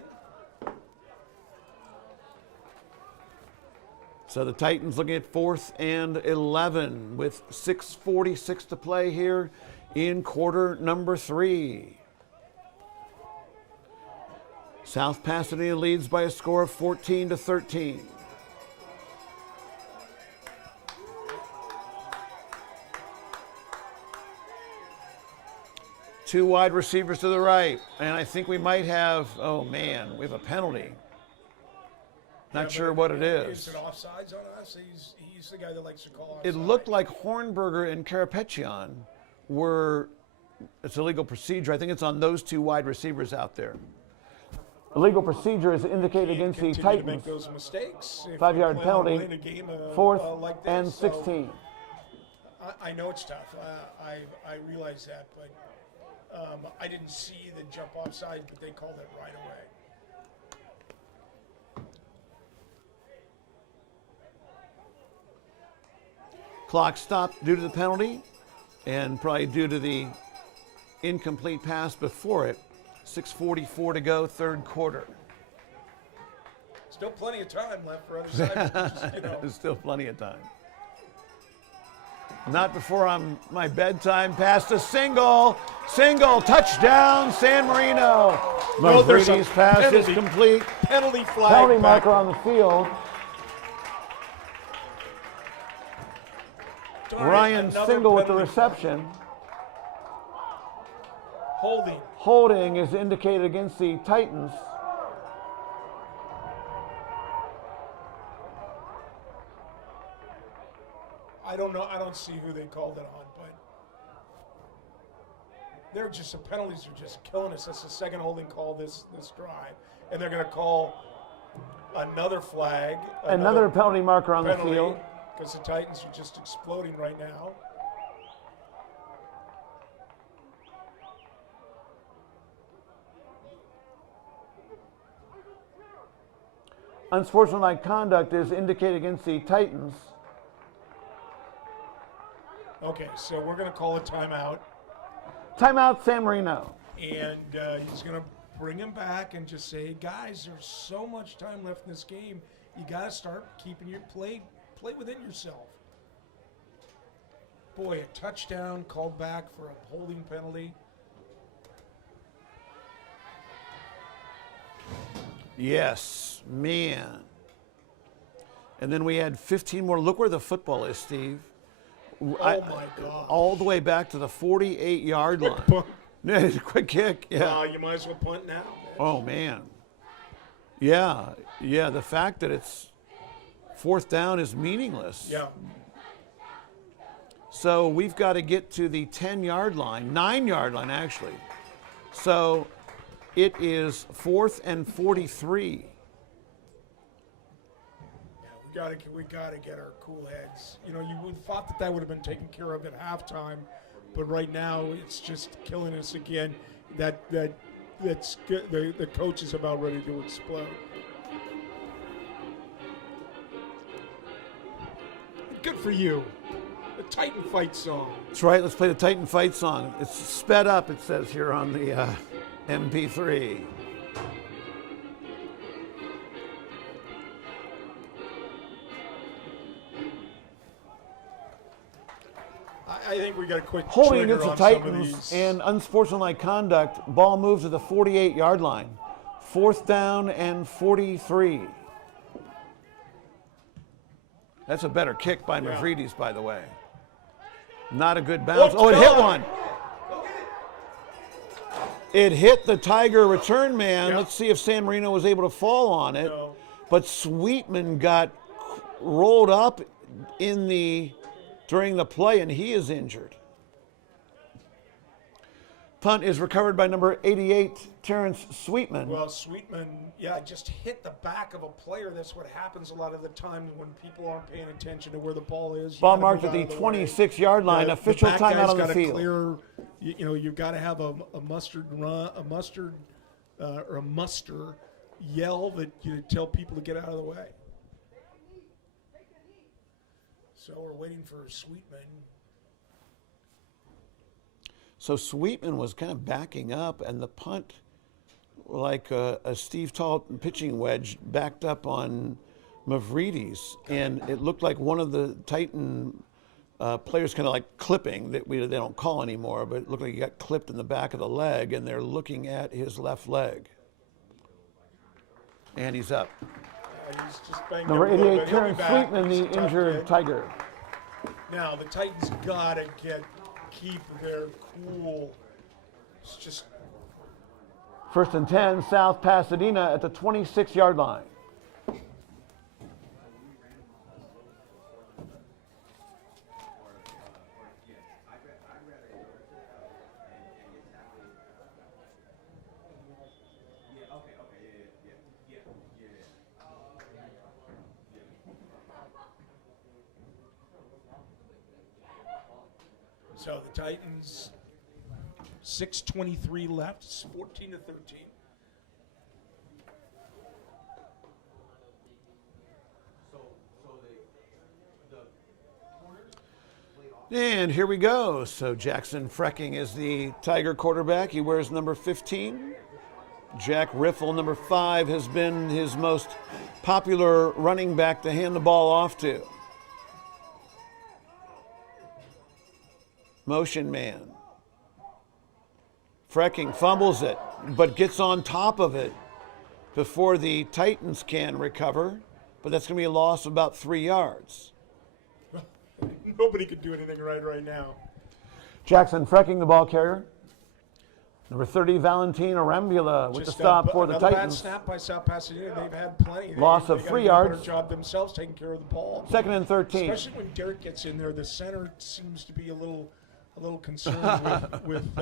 So the Titans looking at 4th and 11 with 6:46 to play here in quarter number 3. South Pasadena leads by a score of 14-13. Two wide receivers to the right, and I think we might have, oh man, we have a penalty. Not sure what it is. Is it offsides on us? He's the guy that likes to call offsides. It looked like Hornberger and Karapetyan were, it's a legal procedure. I think it's on those two wide receivers out there. Illegal procedure is indicated against the Continue to make Titans. those mistakes. If 5-yard you plan on penalty, winning a game, 4th like this. and So 16. I know it's tough. I realize that, but I didn't see the jump offside, but they called it right away. Clock stopped due to the penalty and probably due to the incomplete pass before it. 6:44 to go, 3rd quarter. Still plenty of time left for other side. There's still plenty of time. Not before my bedtime pass to Single, touchdown, San Marino. Well, there's a Mavrides' pass is penalty. complete. Penalty flag. Penalty back. marker on the field. Darn it, Ryan another Single with the penalty. reception. Holding. Holding is indicated against the Titans. I don't know. I don't see who they called it on, but they're just the penalties are just killing us. That's the second holding call this drive, and they're going to call another flag. Another penalty marker on the field. Because the Titans are just exploding right now. Unsportsmanlike conduct is indicated against the Titans. Okay, so we're going to call a timeout, Timeout, San Marino. and he's going to bring him back and just say, guys, there's so much time left in this game. You got to start keeping your play within yourself. Boy, a touchdown called back for a holding penalty. Yes, man. And then we had 15 more. Look where the football is, Steve. Oh, my God. All the way back to the 48-yard line. Quick kick. Yeah. You might as well punt now. Oh, man. Yeah. Yeah, the fact that it's fourth down is meaningless. Yeah. So we've got to get to the 10-yard line, 9-yard line, actually. So it is 4th and 43. We gotta get our cool heads. You know, you would have thought that would have been taken care of at halftime, but right now it's just killing us again. That's good. The coach is about ready to explode. Good for you. The Titan fight song. That's right. Let's play the Titan fight song. It's sped up, it says here on the MP3. I think we got to quit Holding trigger against the on some of Titans these. and unsportsmanlike conduct. Ball moves to the 48-yard line. 4th down and 43. That's a better kick by Mavridis, by the way. Not a good bounce. Oh, it hit one. It hit the Tiger return man. Yeah. Let's see if San Marino was able to fall on it. No. But Sweetman got rolled up during the play, and he is injured. Punt is recovered by number 88, Terrence Sweetman. Well, Sweetman, just hit the back of a player. That's what happens a lot of the time when people aren't paying attention to where the ball is. Ball marked at the 26-yard line. Official timeout on the field. You've got to have a mustard run, or a muster yell that you tell people to get out of the way. So we're waiting for Sweetman. So Sweetman was kind of backing up, and the punt, like a Steve Talton pitching wedge, backed up on Mavridis, and it looked like one of the Titan players kind of like clipping that they don't call anymore, but it looked like he got clipped in the back of the leg, and they're looking at his left leg. And he's up. He's just banged Number up a little 88, bit. He'll be Terrence back. Sweetman, He's the a tough injured kid. Tiger. Now, the Titans got to keep their cool. It's just 1st and 10, South Pasadena at the 26-yard line. so the Titans. 6:23 left. It's 14-13. And here we go. So Jackson Frecking is the Tiger quarterback. He wears number 15. Jack Riffle, number 5, has been his most popular running back to hand the ball off to. Motion man. Frecking fumbles it, but gets on top of it before the Titans can recover. But that's going to be a loss of about 3 yards. Nobody could do anything right now. Jackson Frecking, the ball carrier. Number 30, Valentin Arambula with the stop for the another Titans. Bad snap by South Pasadena. They've had plenty. Loss of they 3 gotta do a yards. better job themselves taking care of the ball. 2nd and 13. Especially when Derek gets in there, the center seems to be a little concerned with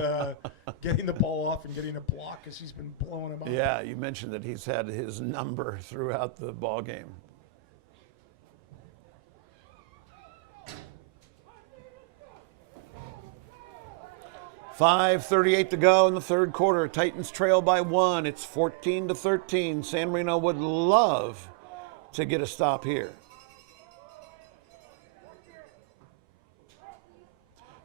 getting the ball off and getting a block because he's been blowing him up. Yeah, you mentioned that he's had his number throughout the ball game. .5:38 to go in the third quarter. Titans trail by 1. It's 14-13. San Marino would love to get a stop here.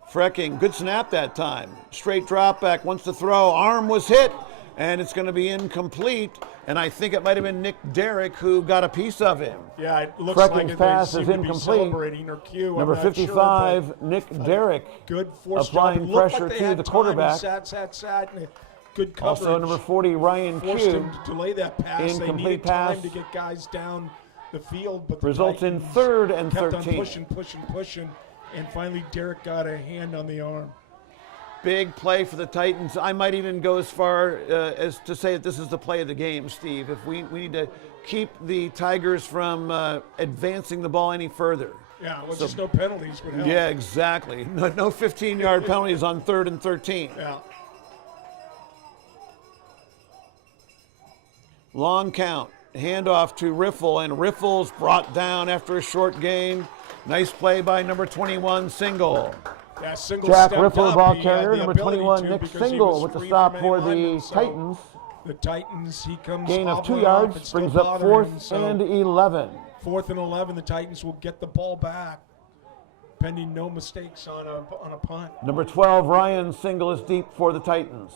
Frecking, good snap that time. Straight drop back, wants to throw. Arm was hit, and it's going to be incomplete. And I think it might have been Nick Derrick who got a piece of him. Yeah, it looks Freckling's like pass they is seem to be incomplete. celebrating or cue. Number I'm not 55, sure, Nick Derrick, good force applying job. It looked pressure like they to had the time. quarterback. Sat, and good coverage. Also number 40, Ryan Forced Q. him to delay that pass. They Incomplete needed pass. time to get guys down the field, but the Results in Titans 3rd and kept 13. on pushing, and finally Derrick got a hand on the arm. Big play for the Titans. I might even go as far as to say that this is the play of the game, Steve. If we need to keep the Tigers from advancing the ball any further. Yeah, well, just no penalties would help. Yeah, exactly. No 15-yard penalties on 3rd and 13. Yeah. Long count. Handoff to Riffle, and Riffle's brought down after a short gain. Nice play by number 21, Single. Yeah, Single Jack stepped Riffle, up. ball He had carrier. the Number ability 21, to Nick because he Single was with the free stop from for any the lineman, so Titans. The Titans, he comes Gain of 2 hobbling up and yards, still brings up bothering 4th him, so and 11. 4th and 11, the Titans will get the ball back, pending no mistakes on a punt. Number 12, Ryan Single is deep for the Titans.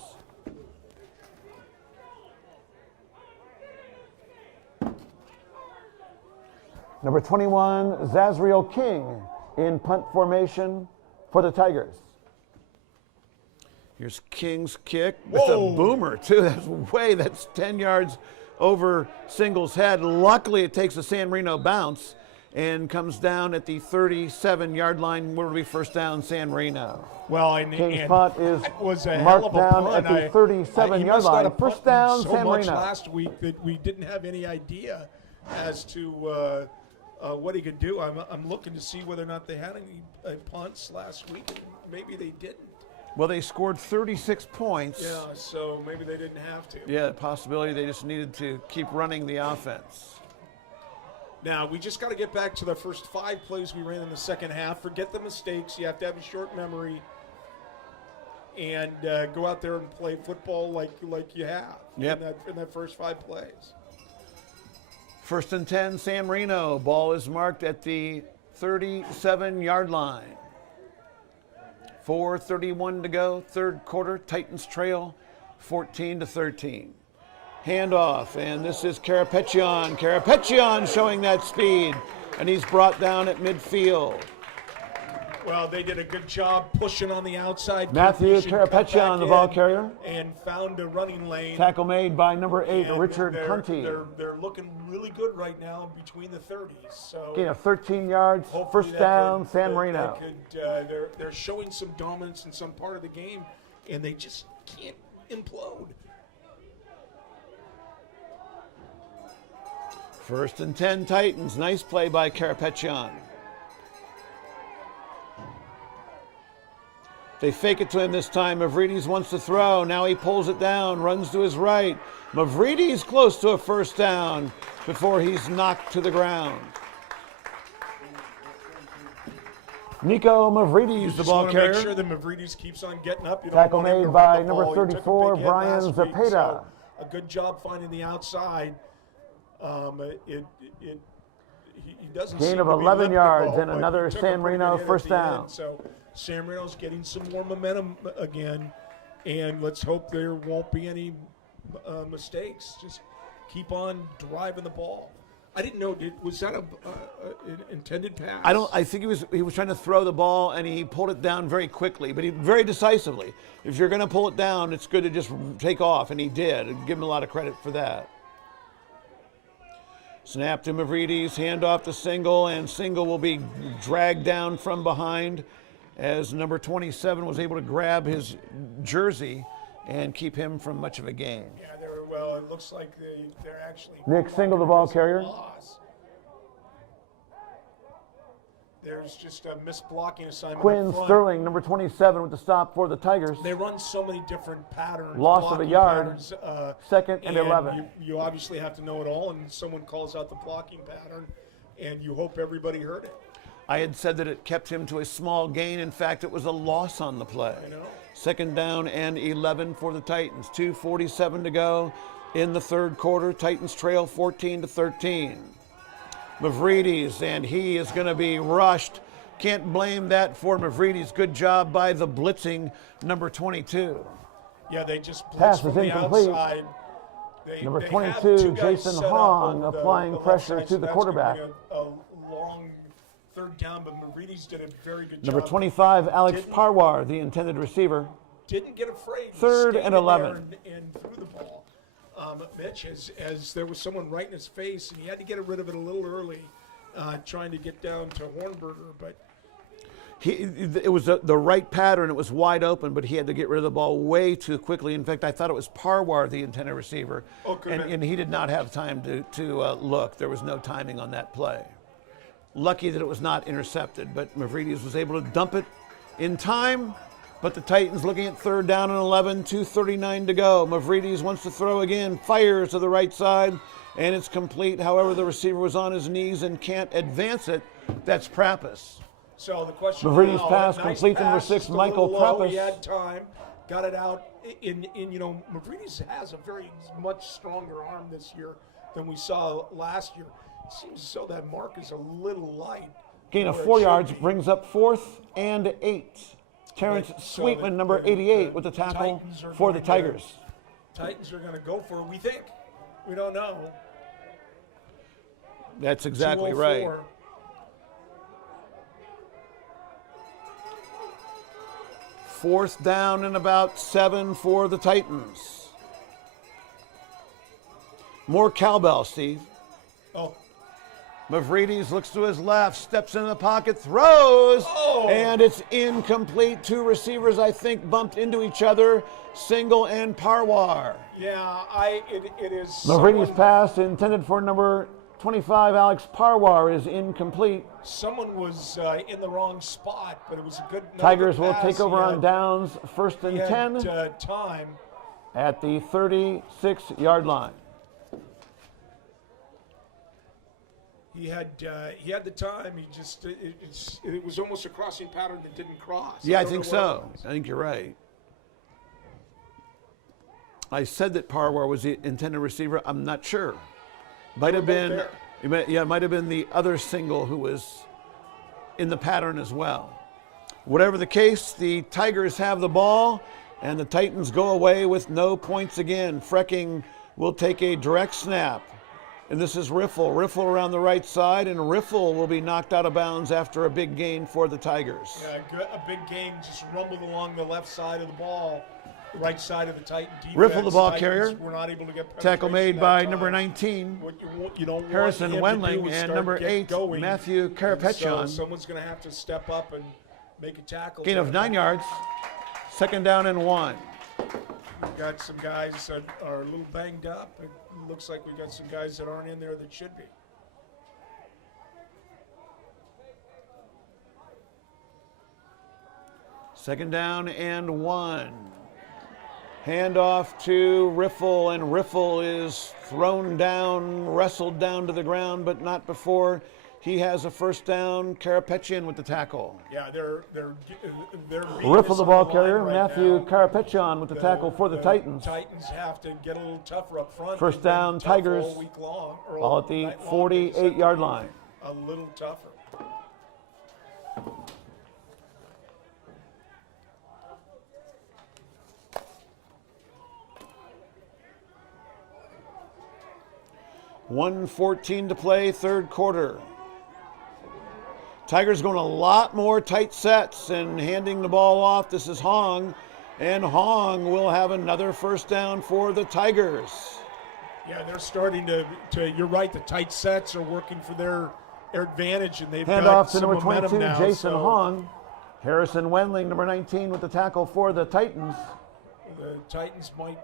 Number 21, Zazriel King in punt formation for the Tigers. Here's King's kick with Whoa. a boomer, too. That's 10 yards over Single's head. Luckily, it takes a San Marino bounce and comes down at the 37-yard line, where it'll be first down, San Marino. Well, and King's punt is that was a hell marked of a down punt. at the 37-yard he must not line. have First punted down, so San much Marino. last week that we didn't have any idea as to what he could do. I'm looking to see whether or not they had any punts last week. Maybe they didn't. Well, they scored 36 points. Yeah, so maybe they didn't have to. Yeah, possibility they just needed to keep running the offense. Now, we just got to get back to the first 5 plays we ran in the second half. Forget the mistakes. You have to have a short memory and go out there and play football like you have in that first 5 plays. First and 10, San Marino. Ball is marked at the 37-yard line. 4:31 to go, 3rd quarter. Titans trail 14-13. Handoff, and this is Karapetyan. Karapetyan showing that speed, and he's brought down at midfield. Well, they did a good job pushing on the outside. Matthew Keith Nation cut Karapetyan, back the ball in carrier. and found a running lane. Tackle made by number 8, And Richard they're, Cunty. They're looking really good right now between the 30s. So Gain of 13 yards, hopefully first that down, could- San that- Marino. that could, they're showing some dominance in some part of the game, and they just can't implode. First and 10, Titans. Nice play by Karapetyan. They fake it to him this time. Mavridis wants to throw. Now he pulls it down, runs to his right. Mavridis close to a first down before he's knocked to the ground. Nico Mavridis, the ball Just carrier. make sure that Mavridis keeps on getting up. You don't Tackle want him to made run by the number ball. He took a 34, big hit Brian last week, Zepeda. so a good job finding the outside. He doesn't Gain seem of to be 11 limping yards well, and but another he took a San pretty Marino good hit at first the down. end. So San Marino's getting some more momentum again, and let's hope there won't be any mistakes. Just keep on driving the ball. I didn't know. Was that an intended pass? I think he was trying to throw the ball and he pulled it down very quickly, but very decisively. If you're going to pull it down, it's good to just take off, and he did. I'd give him a lot of credit for that. Snap to Mavridis, handoff to Single, and Single will be dragged down from behind as number 27 was able to grab his jersey and keep him from much of a gain. Yeah, well, it looks like they're actually. Nick Single, the ball carrier. Loss. There's just a misblocking assignment. Quinn up front. Sterling, number 27, with the stop for the Tigers. They run so many different patterns. Loss of a blocking yard, patterns, 2nd and 11. You obviously have to know it all, and someone calls out the blocking pattern, and you hope everybody heard it. I had said that it kept him to a small gain. In fact, it was a loss on the play. I know. 2nd down and 11 for the Titans. 2:47 to go in the 3rd quarter. Titans trail 14-13. Mavridis, and he is going to be rushed. Can't blame that for Mavridis. Good job by the blitzing number 22. Yeah, they just Pass blitzed is from the incomplete. outside. Number they 22, have two guys Jason set up Hong, over applying the left pressure side, to so the that's quarterback. gonna be a long third down, but Marides did a very good Number job. 25, Alex Didn't- Parwar, the intended receiver. Didn't get afraid. He Third stayed and in 11. there and threw the ball. Mitch, as there was someone right in his face, and he had to get rid of it a little early, trying to get down to Hornberger, but It was the right pattern. It was wide open, but he had to get rid of the ball way too quickly. In fact, I thought it was Parwar, the intended receiver, and he did not have time to look. There was no timing on that play. Lucky that it was not intercepted, but Mavridis was able to dump it in time. But the Titans looking at third down and 11, 2:39 to go. Mavridis wants to throw again, fires to the right side, and it's complete. However, the receiver was on his knees and can't advance it. That's Prappis. so the question Mavridis now, pass nice complete to number pass, 6, just a Michael little low. Prappis. He had time, got it out. Mavridis has a very much stronger arm this year than we saw last year. It seems as though that mark is a little light. Gain of where it 4 should yards be. brings up 4th and 8. Terrence Right, so Sweetman, number 88, with the tackle Titans are for the going Tigers. Titans are going to go for it, we think. We don't know. That's exactly right. 204. Fourth down and about 7 for the Titans. More cowbell, Steve. Oh, Mavridis looks to his left, steps into the pocket, throws, Oh. and it's incomplete. Two receivers, I think, bumped into each other, Single and Parwar. yeah, it is. Mavridis' someone- pass intended for number 25, Alex Parwar, is incomplete. Someone was in the wrong spot, but it was a good. another Tigers good will pass. take over He on had- downs, first and he had, 10 time. at the 36-yard line. He had the time. He just it was almost a crossing pattern that didn't cross. Yeah, I don't think know what so. it was. I think you're right. I said that Parwar was the intended receiver. I'm not sure. Might have been, there. it might have been the other Single who was in the pattern as well. Whatever the case, the Tigers have the ball, and the Titans go away with no points again. Frecking will take a direct snap. And this is Riffle. Riffle around the right side, and Riffle will be knocked out of bounds after a big gain for the Tigers. Yeah, a big game just rumbled along the left side of the ball, the right side of the Titan defense. Riffle, the ball Titans carrier. were not able to get Tackle penetration made that by time. number 19, What you don't want Harrison him to Wendling, do is and start number get 8, going. Matthew And Karapetyan. So someone's going to have to step up and make a tackle. Gain of 9 yards. Second down and 1. We've got some guys that are a little banged up. It looks like we've got some guys that aren't in there that should be. Second down and 1. Handoff to Riffle, and Riffle is thrown down, wrestled down to the ground, but not before he has a first down. Karapetyan with the tackle. Yeah, they're Riffle, the ball line carrier. right Matthew now. Karapetyan with the tackle for the Titans. Titans have to get a little tougher up front. First They've been down, tough Tigers. all week long, or Ball all at the night long. 48-yard line. A little tougher. $1:14 to play, third quarter. Tigers going a lot more tight sets and handing the ball off. This is Hong, and Hong will have another first down for the Tigers. Yeah, they're starting to. You're right. The tight sets are working for their advantage, and they've got Handoff to some number momentum 22, now. Jason so Hong. Harrison Wendling, number 19, with the tackle for the Titans. the Titans might.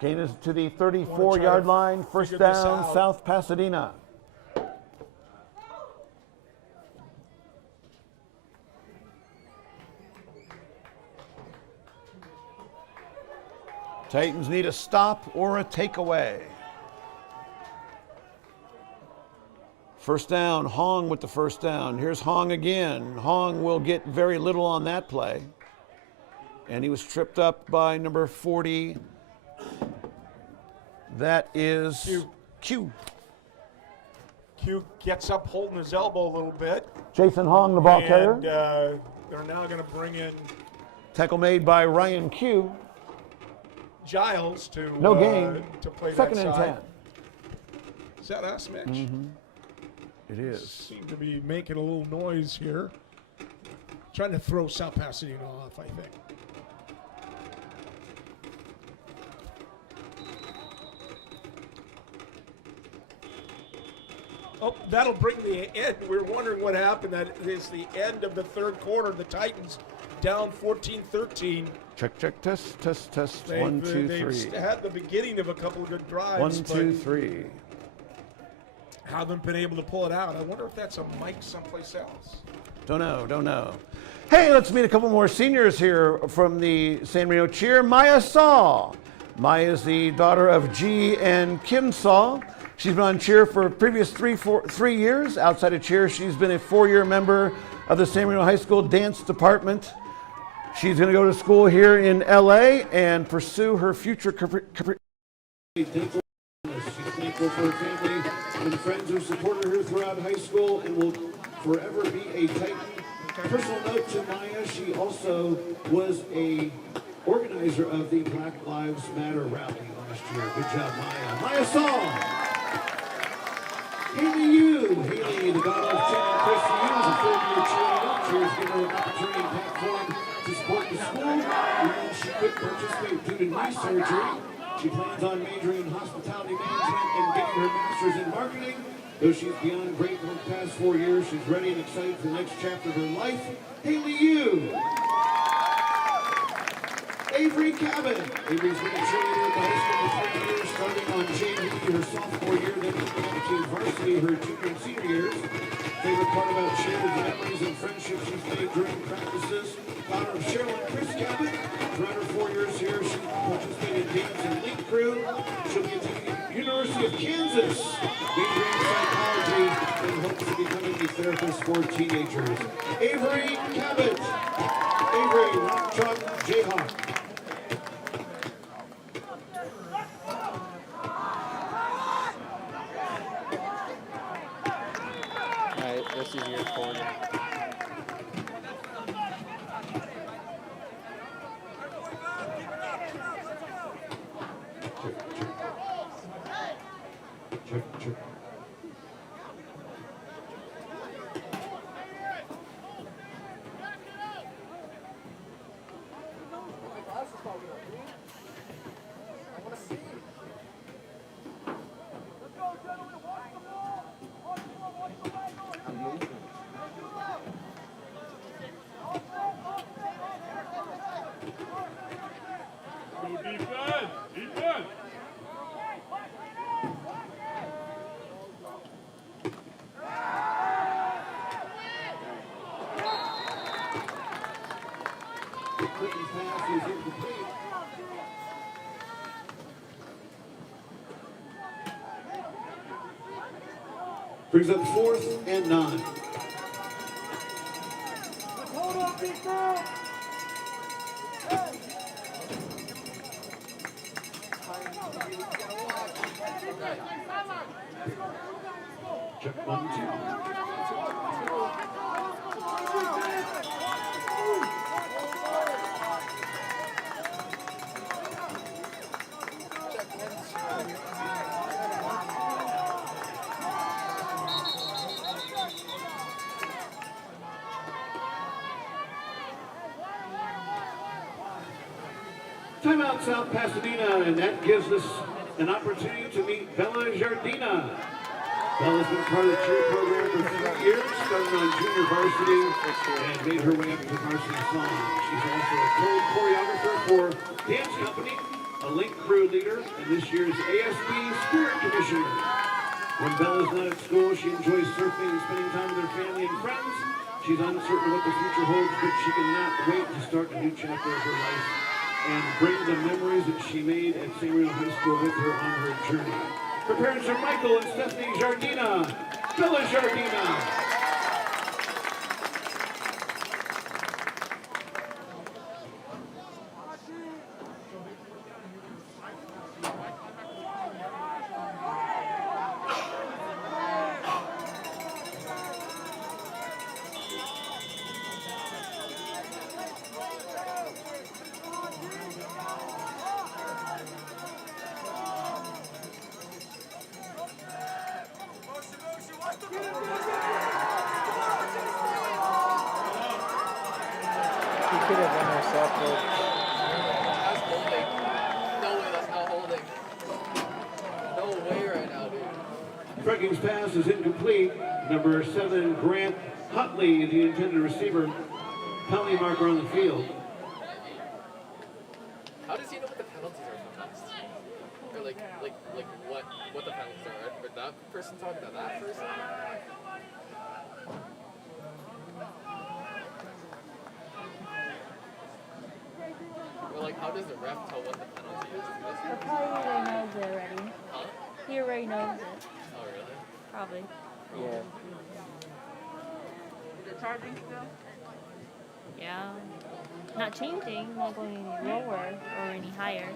Gain is to the Wanna 34-yard try to line. First figure this down, out. South Pasadena. Titans need a stop or a takeaway. First down, Hong with the first down. Here's Hong again. Hong will get very little on that play. And he was tripped up by number 40. That is Q. Q. Q gets up holding his elbow a little bit. Jason Hong, the ball and carrier. they're now going to bring in. Tackle made by Ryan Q. Giles to No gain. to play Second that and side. 10. Is that us, Mitch? Mm-hmm. It is. Seem to be making a little noise here. Trying to throw South Pasadena off, I think. Oh, that'll bring the end. We're wondering what happened. That is the end of the third quarter. The Titans down 14-13. Check, test. They, 1, 2, they've 3. had the beginning of a couple of good drives. 1, 2, but 3. haven't been able to pull it out. I wonder if that's a mic someplace else. Don't know. Hey, let's meet a couple more seniors here from the San Marino Cheer. Maya Saw. Maya is the daughter of G and Kim Saw. She's been on cheer for previous 3 years. Outside of cheer, she's been a 4-year member of the San Marino High School dance department. She's going to go to school here in LA and pursue her future career. She's thankful for her family and friends who supported her throughout high school and will forever be a Titan. Personal note to Maya, she also was a organizer of the Black Lives Matter rally last year. Good job, Maya. Maya Song. Haley, the daughter of Chen and Chris Hughes, a 4-year cheerleader. Cheers give her an opportunity and platform to support the school. Even she could participate due to knee surgery. She plans on majoring in hospitality management and getting her master's in marketing. Though she's beyond grateful for the past 4 years, she's ready and excited for the next chapter of her life. Haley Yu. Avery Cabot. Avery's been a cheerleader at the high school for 3 years, starting on JV her sophomore year, then moving up to varsity her junior and senior years. Favorite part about cheer is the memories and friendships she's made during practices. Daughter of Cheryl and Chris Cabot. Throughout her 4 years here, she participated in dance and lead crew. She'll be attending the University of Kansas, majoring in psychology, and hopes to becoming a therapist for teenagers. Avery Cabot. Avery, Chuck Jayhawk. This is your corner. Check. Defense! Clinton's pass is incomplete. Brings up 4th and 9. Hold on, big girl! Check 1, 2. Timeout South Pasadena, and that gives us an opportunity to meet Bella Jardina. Bella's been part of the cheer program for 3 years, starting on junior varsity, and made her way up to varsity song. She's also a choreographer for Dance Company, a link crew leader, and this year's ASB Spirit Commissioner. When Bella's not at school, she enjoys surfing and spending time with her family and friends. She's uncertain what the future holds, but she cannot wait to start a new chapter of her life and bring the memories that she made at San Marino High School with her on her journey. Her parents are Michael and Stephanie Jardina. Bella Jardina. should have done our softball. That's holding. No way, that's not holding. No way right now, dude. Franking's pass is incomplete. Number 7, Grant Hutley, the intended receiver. Penalty marker on the field. How does he know what the penalties are sometimes? Or like what the penalties are? Or that person talking to that person? Or like how does the ref tell what the penalty is? But probably he already knows it already. Huh? He already knows it. Oh really? Probably. Yeah. Is it charging still? Yeah. Not changing, not going any lower or any higher.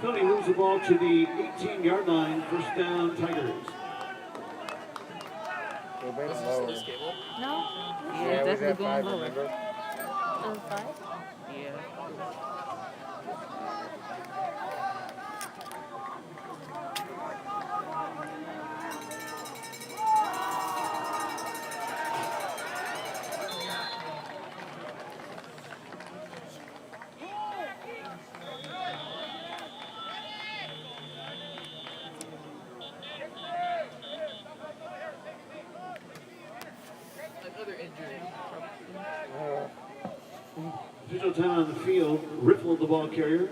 Tony moves the ball to the 18-yard line. First down, Tigers. We're bringing Was lower. this cable? No? Yeah, we got 5, remember? It was 5? Yeah. Another injury. Official time on the field. Riffled the ball carrier.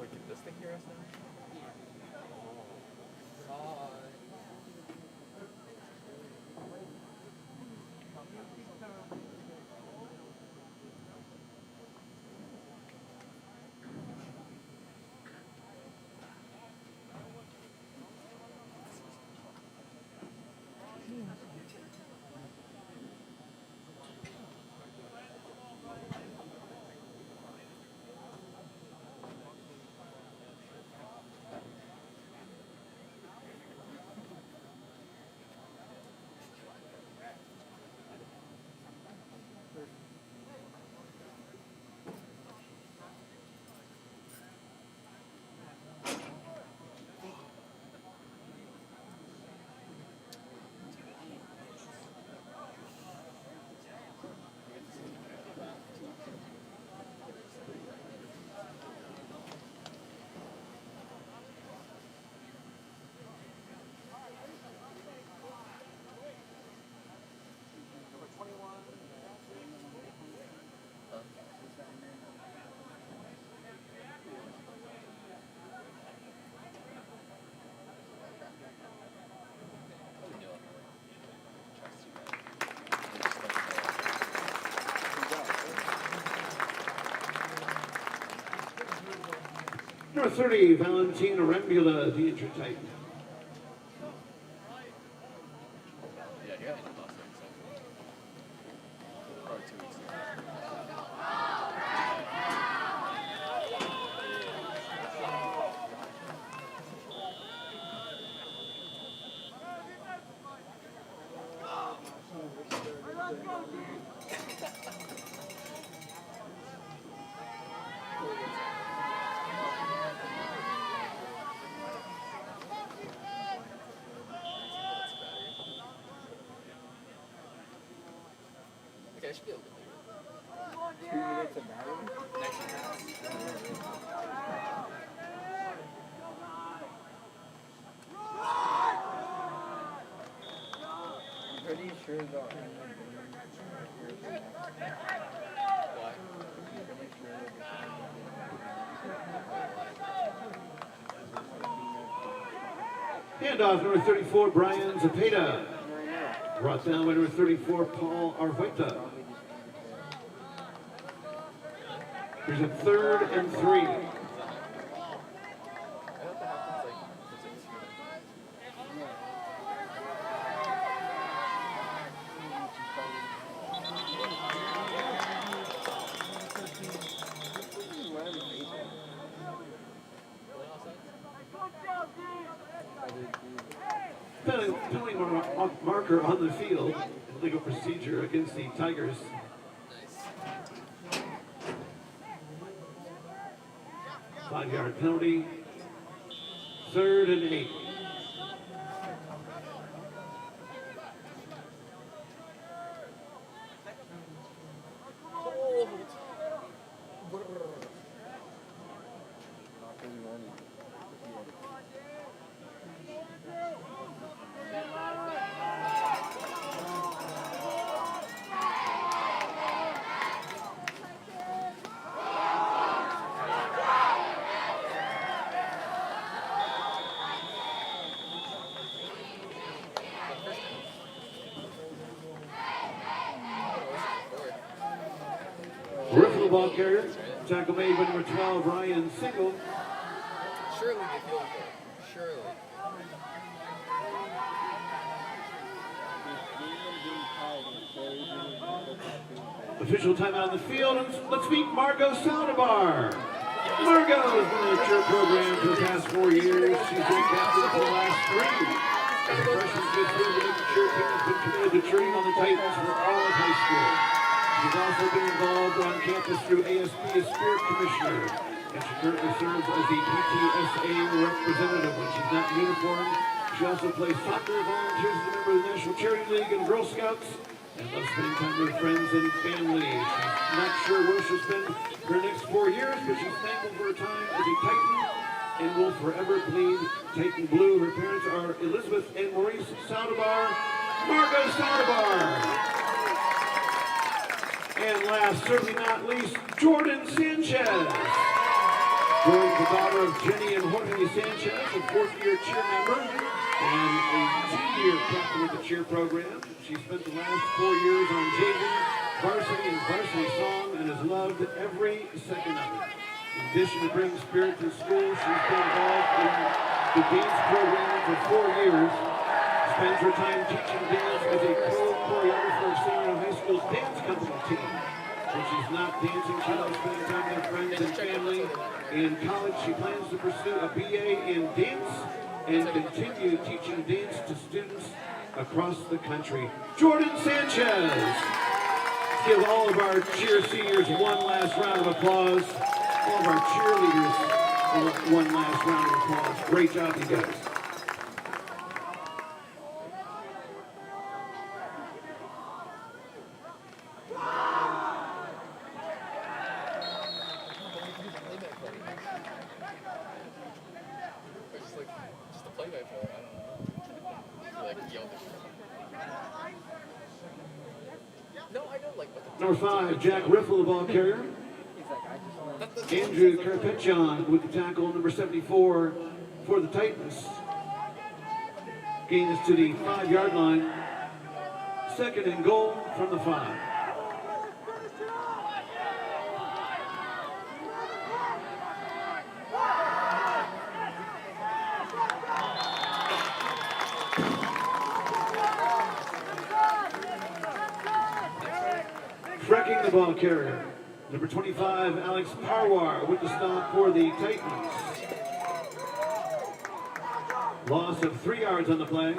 Wait, did this thing hear us now? Oh. Number 30, Valentina Rembula, the injured Titan. Yeah, he got injured last week, so. Or 2 weeks ago. Okay, I should be able to do it. 2 minutes of battery? Next year. I'm pretty sure the Why? Handoff, number 34, Brian Zepeda. Brought down by number 34, Paul Arhueta. Here's a 3rd and 3. I hope that happens like, was it 2 minutes? What else? marker on the field. Legal procedure against the Tigers. Nice. 5-yard penalty. 3rd and 8. Griffin, the ball carrier. Tackle made by number 12, Ryan Single. Surely they feel good. Surely. Official timeout in the field. And let's meet Margot Saldivar. Margot has been in the cheer program for the past 4 years. She's been captain for the last 3. As a freshman, she's been the cheer team has been committed to cheering on the Titans for all of high school. She's also been involved on campus through ASB as Spirit Commissioner, and she currently serves as the PTSA representative when she's not in uniform. She also plays soccer, volunteers as a member of the National Charity League and Girl Scouts, and loves spending time with friends and family. She's not sure where she'll spend her next 4 years, but she's thankful for her time as a Titan and will forever bleed Titan blue. Her parents are Elizabeth and Maurice Saldivar. Margot Saldivar. And last, certainly not least, Jordan Sanchez. Jordan's the daughter of Jenny and Jorge Sanchez, a 4th-year cheer member and a 2-year captain with the cheer program. She spent the last 4 years on JV, varsity, and varsity song and has loved every second of it. In addition to bringing spirit to school, she's been involved in the dance program for 4 years. Spends her time teaching dance as a co-choreographer of Pasadena High School's dance company team. When she's not dancing, she loves spending time with friends and family. In college, she plans to pursue a BA in dance and continue teaching dance to students across the country. Jordan Sanchez. Let's give all of our cheer seniors one last round of applause. All of our cheerleaders one last round of applause. Great job, you guys. Just a play-by-play. I don't know. Like yelled at me. No, I don't like what the Number 5, Jack Riffle, the ball carrier. Andrew Karpetjan with the tackle, number 74 for the Titans. Gain is to the 5-yard line. 2nd and goal from the 5. Frecking the ball carrier. Number 25, Alex Parwar with the stop for the Titans. Loss of 3 yards on the play.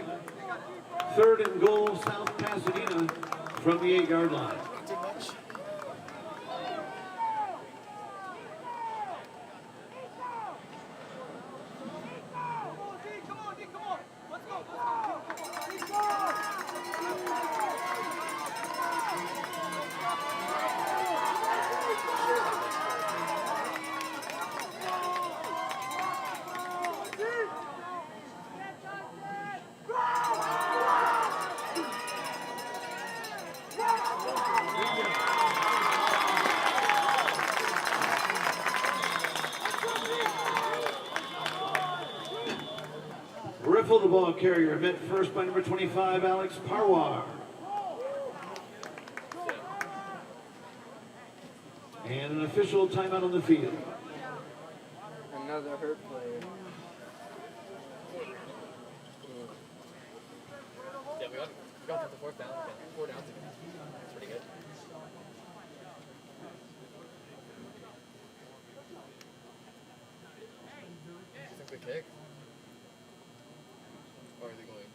3rd and goal, South Pasadena from the 8-yard line. Riffle, the ball carrier, met first by number 25, Alex Parwar. And an official timeout on the field. Another hurt player. Yeah, we got the 4th down again. 4 downs again. That's pretty good. It's a good kick. Or are they going?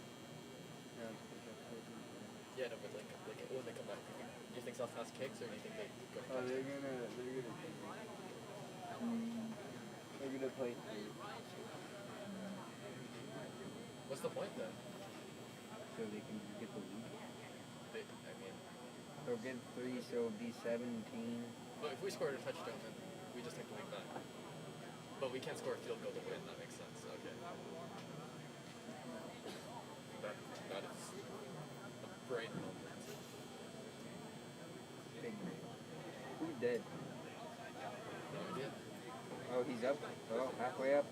else has kicks, or do you think they go for Oh, touchdowns? they're gonna play three. What's the point then? So they can get the lead. I mean, They'll get 3, so it'll be 17. but if we scored a touchdown, then we just take the lead back. But we can't score a field goal to win. That makes sense. Okay. That is a brain moment. Big man. Who's dead? No idea. Oh, he's up. Oh, halfway up.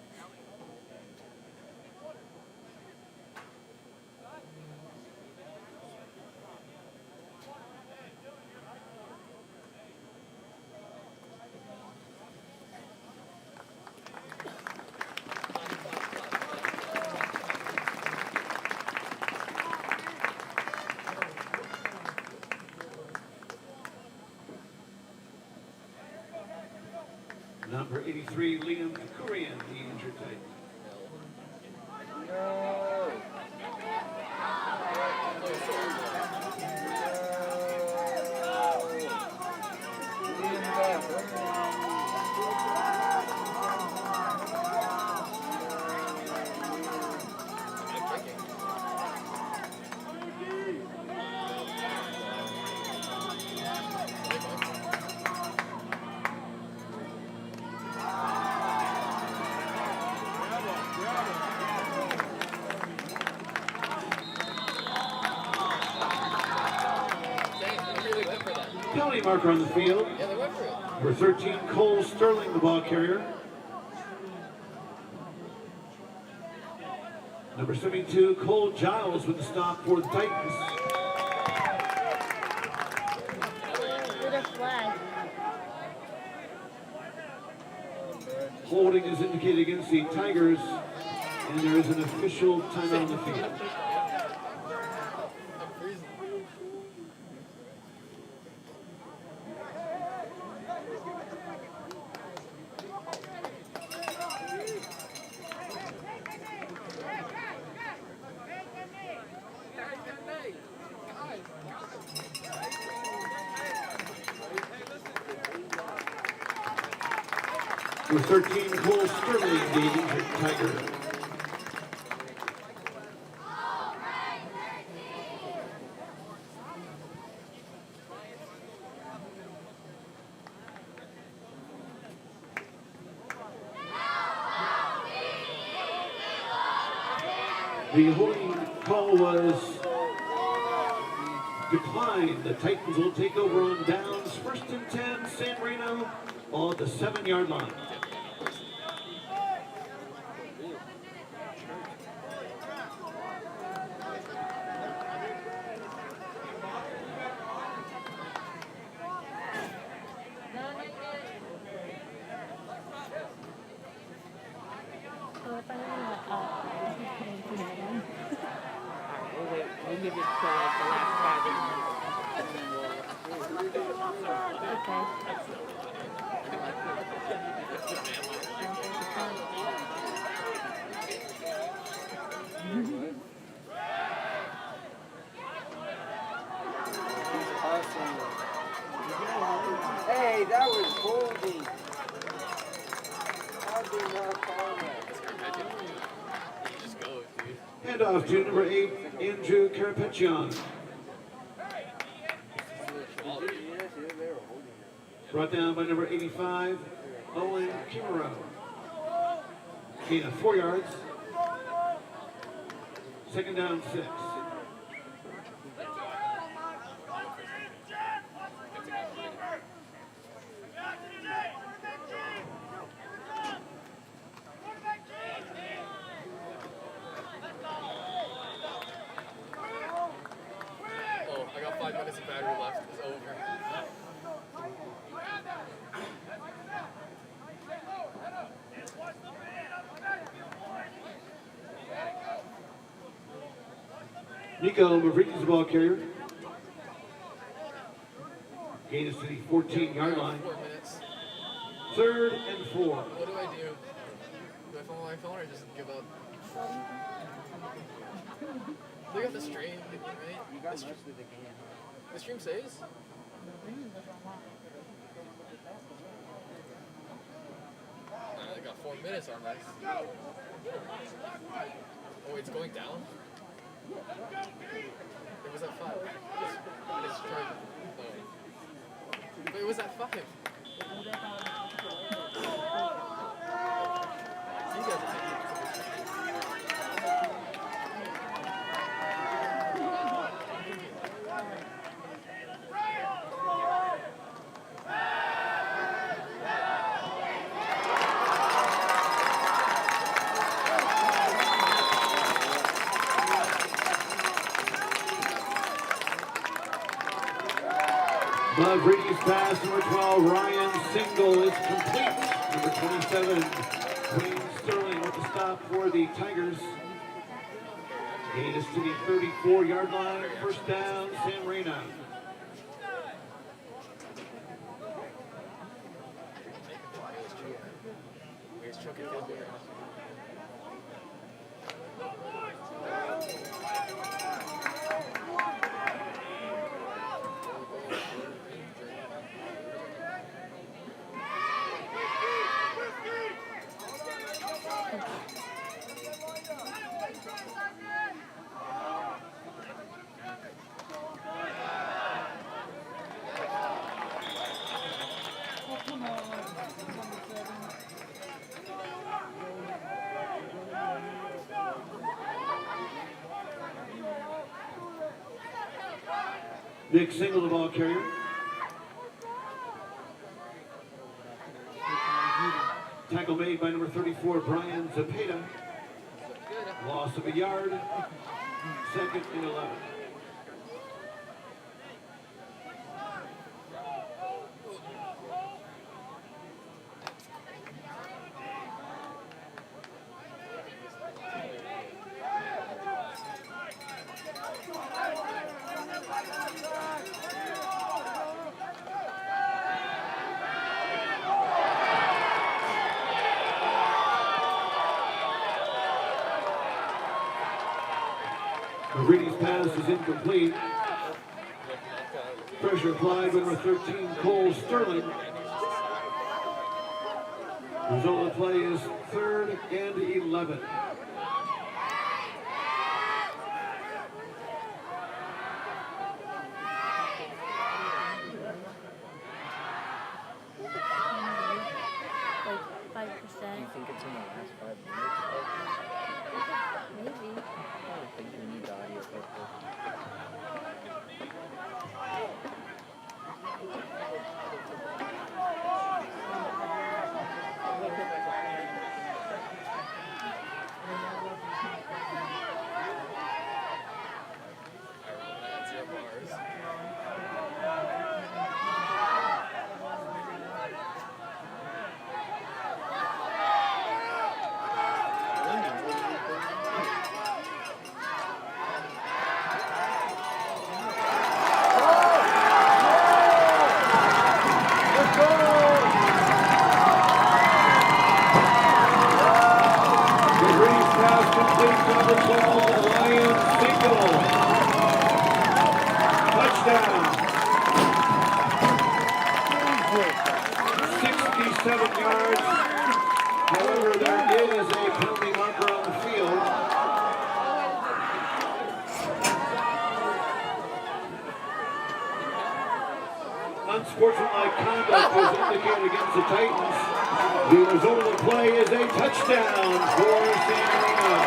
Number 83, Liam Korean, the injured Titan. No. Penalty marker on the field. Yeah, they went for it. Number 13, Cole Sterling, the ball carrier. Number 72, Cole Giles with the stop for the Titans. With a flag. Holding is indicated against the Tigers, and there is an official timeout on the field. I'm freezing. Number 13, Cole Sterling, the injured Tiger. The holding call was declined. The Titans will take over on downs. 1st and 10, San Marino on the 7-yard line. We'll give it to like the last 5 minutes. Okay. Hey, that was holding. How did not call that? You just go, dude. Handoff to number 8, Andrew Carapetian. Yes, they were holding it. Brought down by number 85, Owen Kimuro. Gain of 4 yards. 2nd down, 6. Oh, I got 5 minutes of battery left. It's over. Nico Mavrides, the ball carrier. Gain is to the 14-yard line. 4 minutes. 3rd and 4. What do? Do I follow my phone or just give up? Look at the stream, right? You got most of the game. The stream saves? They got 4 minutes on this. Oh, it's going down? It was at 5. It's trying. But it was at 5. You guys are taking Brady's pass, number 12, Ryan Single is complete. Number 27, Wayne Sterling with the stop for the Tigers. Gain is to the 34-yard line. First down, San Marino. Nick Single, the ball carrier. Tackle made by number 34, Brian Zepeda. Loss of a yard. Second and 11. Brady's pass is incomplete. Pressure applied by number 13, Cole Sterling. Result of the play is 3rd and 11. Like 5%. Do you think it's in the last 5 minutes? Maybe. I think we need the audio clip. Touchdown. 67 yards. However, there is a penalty marker on the field. Unsportsmanlike conduct was indicated against the Titans. The result of the play is a touchdown for San Marino.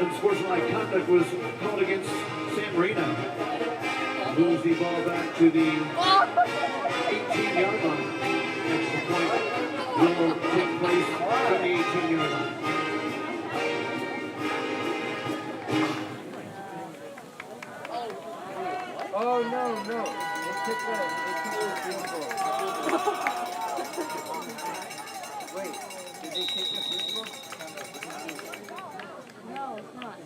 Unsportsmanlike conduct was called against San Marino. Moves the ball back to the 18-yard line. Extra point will take place from the 18-yard line. Oh, no. They took the field goal. Wait, did they take the field goal? No, it's not.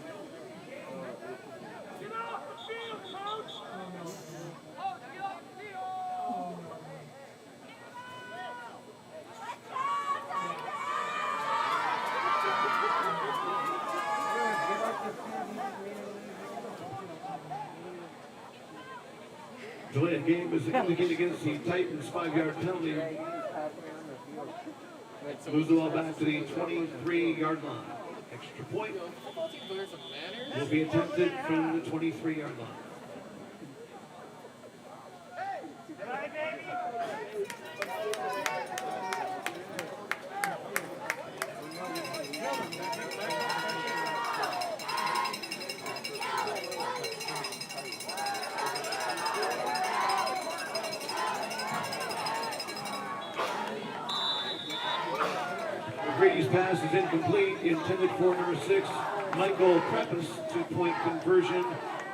Delayed game is indicated against the Titans 5-yard penalty. Moves the ball back to the 23-yard line. Extra point Football team learn some manners. will be attempted from the 23-yard line. Brady's pass is incomplete, intended for number 6, Michael Prepis. 2-point conversion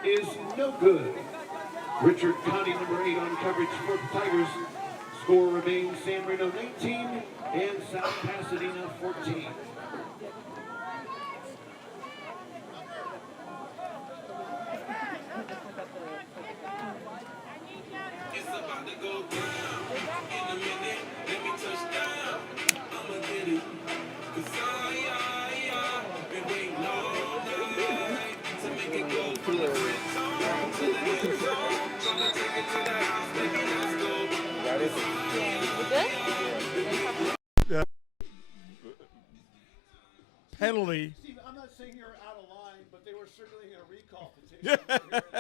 is no good. Richard Conti, number 8, on coverage for the Tigers. Score remains San Marino 19 and South Pasadena 14. It's about to go down. In a minute, let me touch down. I'ma get it. 'Cause I've been waiting all night to make it go from the red zone to the end zone. Gonna take it to the house, baby, let's go. You good? Penalty. Steve, I'm not saying you're out of line, but they were circulating a recall petition here at the Titan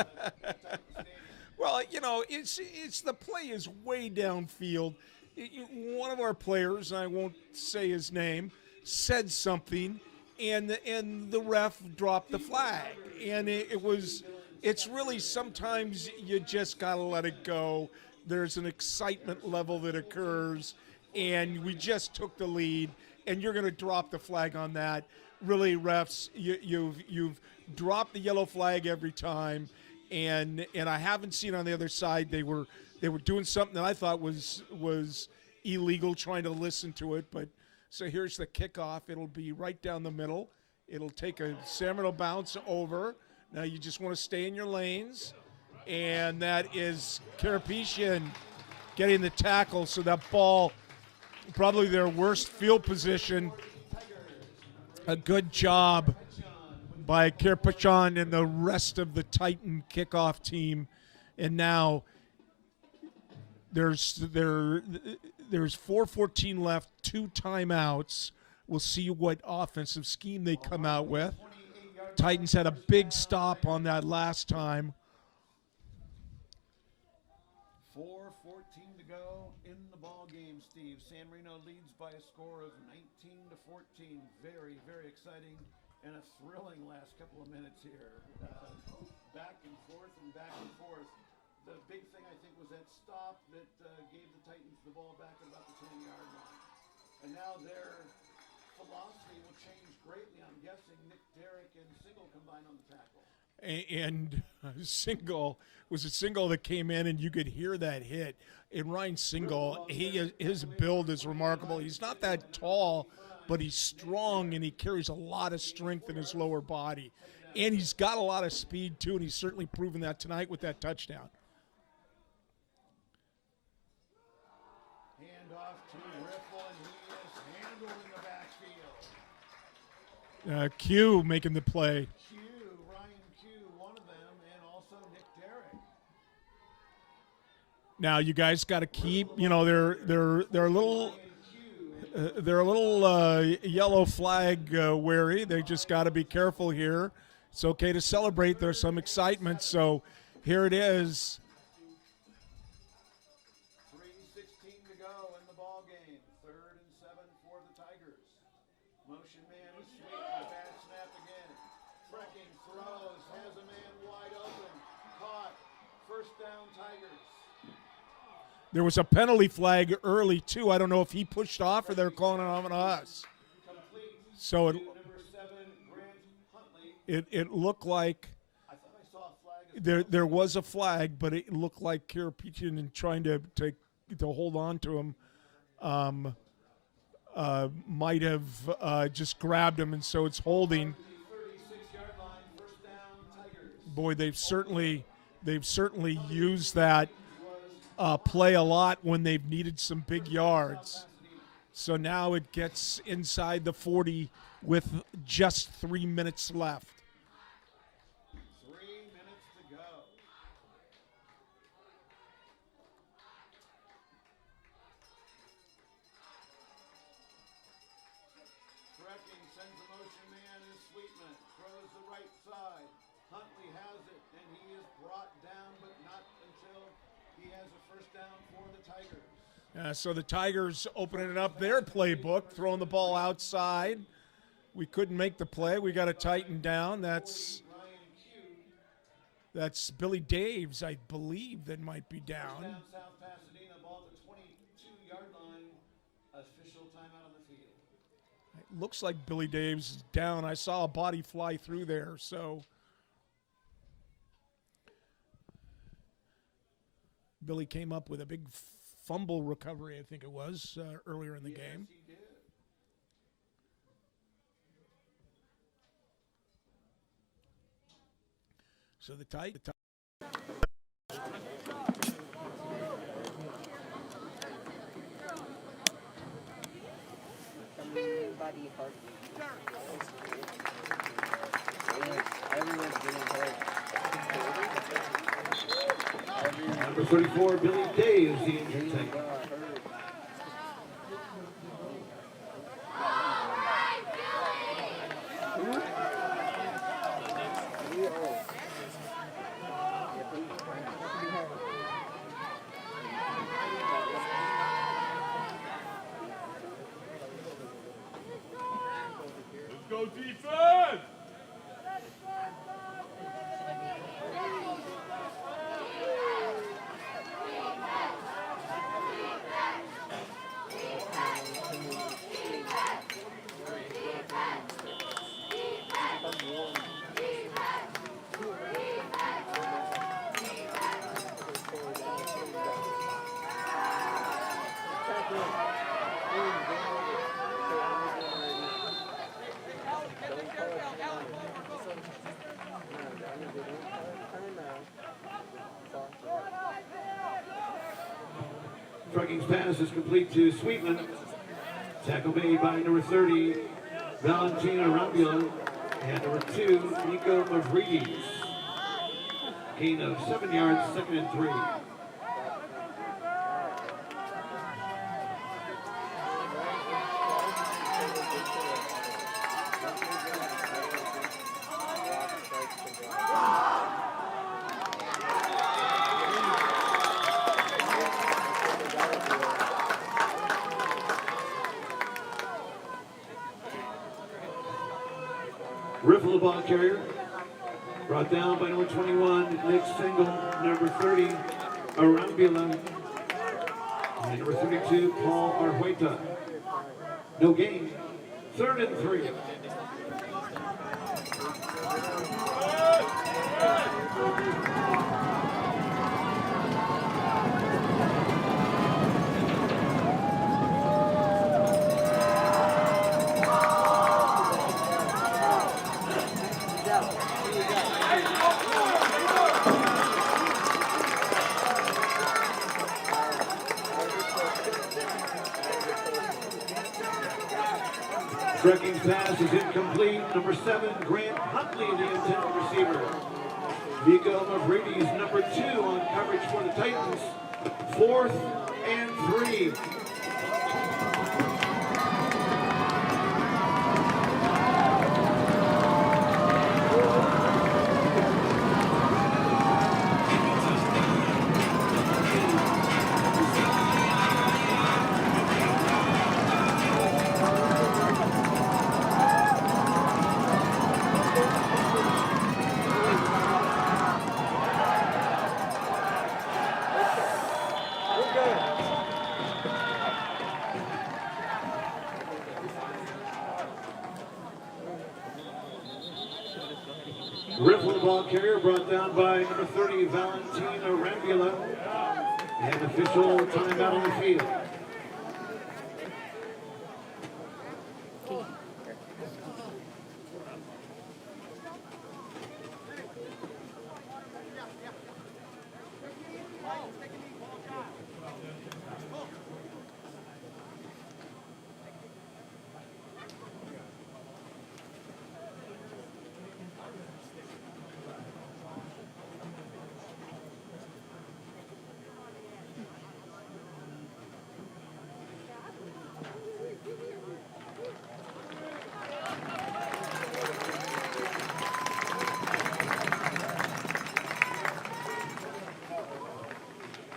Stadium. Well, you know, it's the play is way downfield. One of our players, I won't say his name, said something, and the ref dropped the flag. And it's really sometimes you just gotta let it go. There's an excitement level that occurs, and we just took the lead, and you're gonna drop the flag on that. Really, refs, you've dropped the yellow flag every time. And I haven't seen on the other side they were doing something that I thought was illegal, trying to listen to it. But so here's the kickoff. It'll be right down the middle. It'll take a San Marino bounce over. Now you just want to stay in your lanes, and that is Karapetian getting the tackle. So that ball, probably their worst field position. A good job by Karapetian and the rest of the Titan kickoff team. And now there's 4:14 left, 2 timeouts. We'll see what offensive scheme they come out with. Titans had a big stop on that last time. 4:14 to go in the ball game, Steve. San Marino leads by a score of 19-14. Very, very exciting and a thrilling last couple of minutes here. Back and forth and back and forth. The big thing, I think, was that stop that gave the Titans the ball back at about the 10-yard line. And now their philosophy will change greatly. I'm guessing Nick Derrick and Single combine on the tackle. And Single was a single that came in, and you could hear that hit. And Ryan Single, his build is remarkable. He's not that tall, but he's strong, and he carries a lot of strength in his lower body. And he's got a lot of speed, too, and he's certainly proven that tonight with that touchdown. Hand off to Riffle, and he is handled in the backfield. Q making the play. Ryan Q, one of them, and also Nick Derrick. Now you guys got to keep, they're a little yellow flag wary. They just got to be careful here. It's okay to celebrate. There's some excitement. So here it is. 3:16 to go in the ball game. 3rd and 7 for the Tigers. Motion man is sweet. Bad snap again. There was a penalty flag early, too. I don't know if he pushed off or they're calling it on us. So it looked like there was a flag, but it looked like Karapichian trying to hold on to him might have just grabbed him, and so it's holding. Boy, they've certainly used that play a lot when they've needed some big yards. So now it gets inside the 40 with just 3 minutes left. 3 minutes to go. Tracking sends a motion man is Sweetman. Throws the right side. Huntley has it, and he is brought down, but not until he has a first down for the Tigers. So the Tigers opening up their playbook, throwing the ball outside. We couldn't make the play. We got to tighten down. That's Billy Daves, I believe, that might be down. South Pasadena, ball at the 22-yard line. Official timeout on the field. It looks like Billy Daves is down. I saw a body fly through there, so Billy came up with a big fumble recovery, I think it was, earlier in the game. He did. So the Tigers. Somebody hurt me. Everyone's getting hurt. Number 34, Billy Daves, the injured Tiger. Go defense! Trucking's pass is complete to Sweetman. Tackle made by number 30, Valentina Rambula, and number 2, Nico Mavridis. Gain of 7 yards, 2nd and 3. Riffle the ball carrier. Brought down by number 21, Nick Single, number 30, Arambula, and number 32, Paul Argueta. No gain. 3rd and 3. Trucking's pass is incomplete. Number 7, Grant Huntley, the intended receiver. Nico Mavridis, number 2, on coverage for the Titans. 4th and 3. We're good. Riffle the ball carrier brought down by number 30, Valentina Rambula. And official timeout on the field.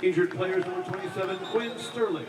Injured players, number 27, Quinn Sterling.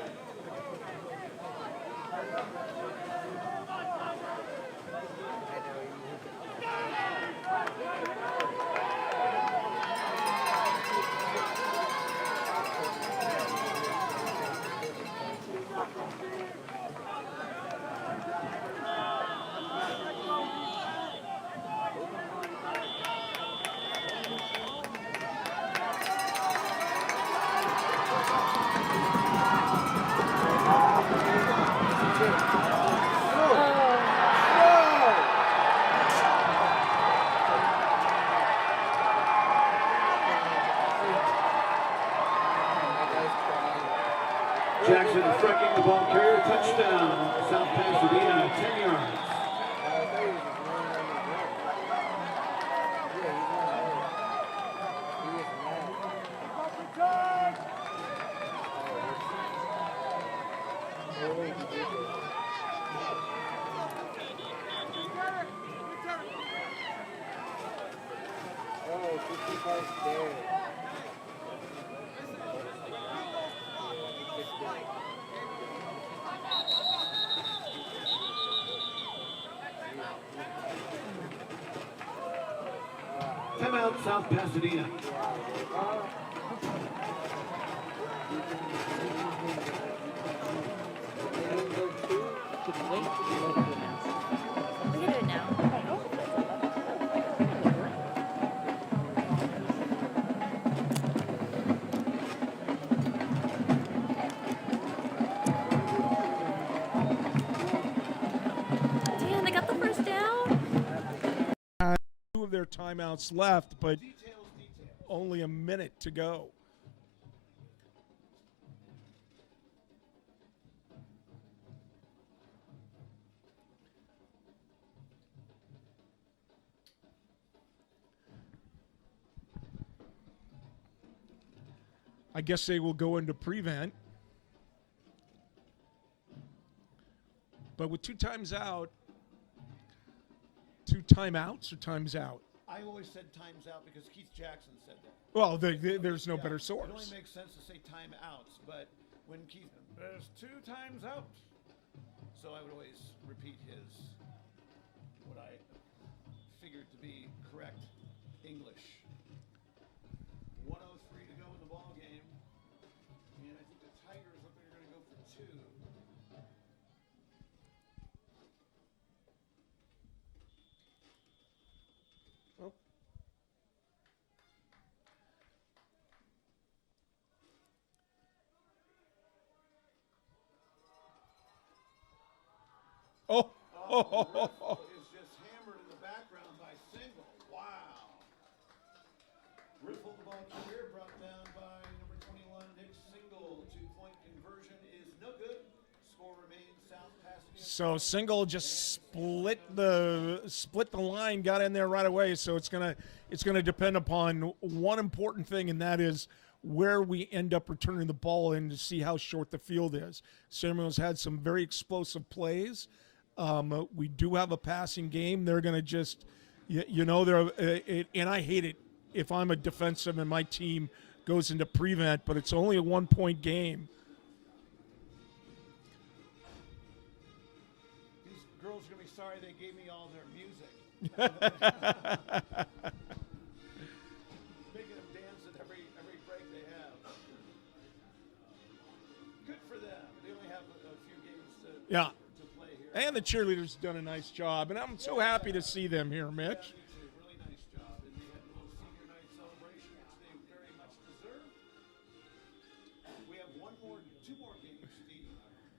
Jackson frecking the ball carrier, touchdown, South Pasadena, 10 yards. Oh, 55 there. Timeout, South Pasadena. We can do it now. Damn, they got the first down. Two of their timeouts left, but only a minute to go. I guess they will go into prevent. But with two times out, two timeouts or times out? I always said times out because Keith Jackson said that. Well, there's no better It source. only makes sense to say timeouts, but when Keith, there's two times out. So I would always repeat his, what I figured to be correct English. 1:03 to go in the ball game. And I think the Tigers look like they're going to go for two. Oh, Is just hammered in the background by Single. Wow. Riffle the ball carrier brought down by number 21, Nick Single. 2-point conversion is no good. Score remains South Pasadena. so Single just split the line, got in there right away. So it's gonna depend upon one important thing, and that is where we end up returning the ball in to see how short the field is. Samuel's had some very explosive plays. We do have a passing game. They're going to just, and I hate it if I'm a defensive and my team goes into prevent, but it's only a 1-point game. These girls are going to be sorry they gave me all their music. Making them dance at every break they have. Good for them. They only have a few games to Yeah. play here. And the cheerleaders done a nice job, and I'm so happy to see them here, Mitch. Really nice job. two more games, Steve.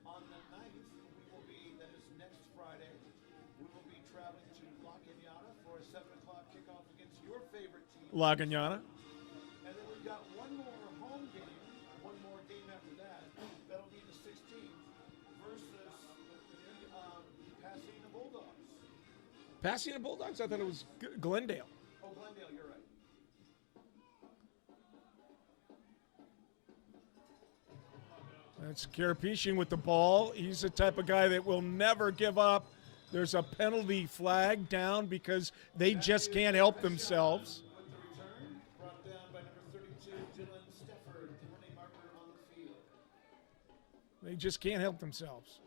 On the 9th, we will be, that is next Friday, we will be traveling to La Cañada for a 7 o'clock kickoff against your favorite team. La Cañada. And then we've got one more home game, one more game after that. That'll be the 16th versus the Pasadena Bulldogs. Pasadena Bulldogs? I thought it was Glendale. Oh, Glendale, you're right. That's Karapetian with the ball. He's the type of guy that will never give up. There's a penalty flag down because they just can't help themselves. With the return, brought down by number 32, Dylan Stefford, the penalty marker on the field. They just can't help themselves.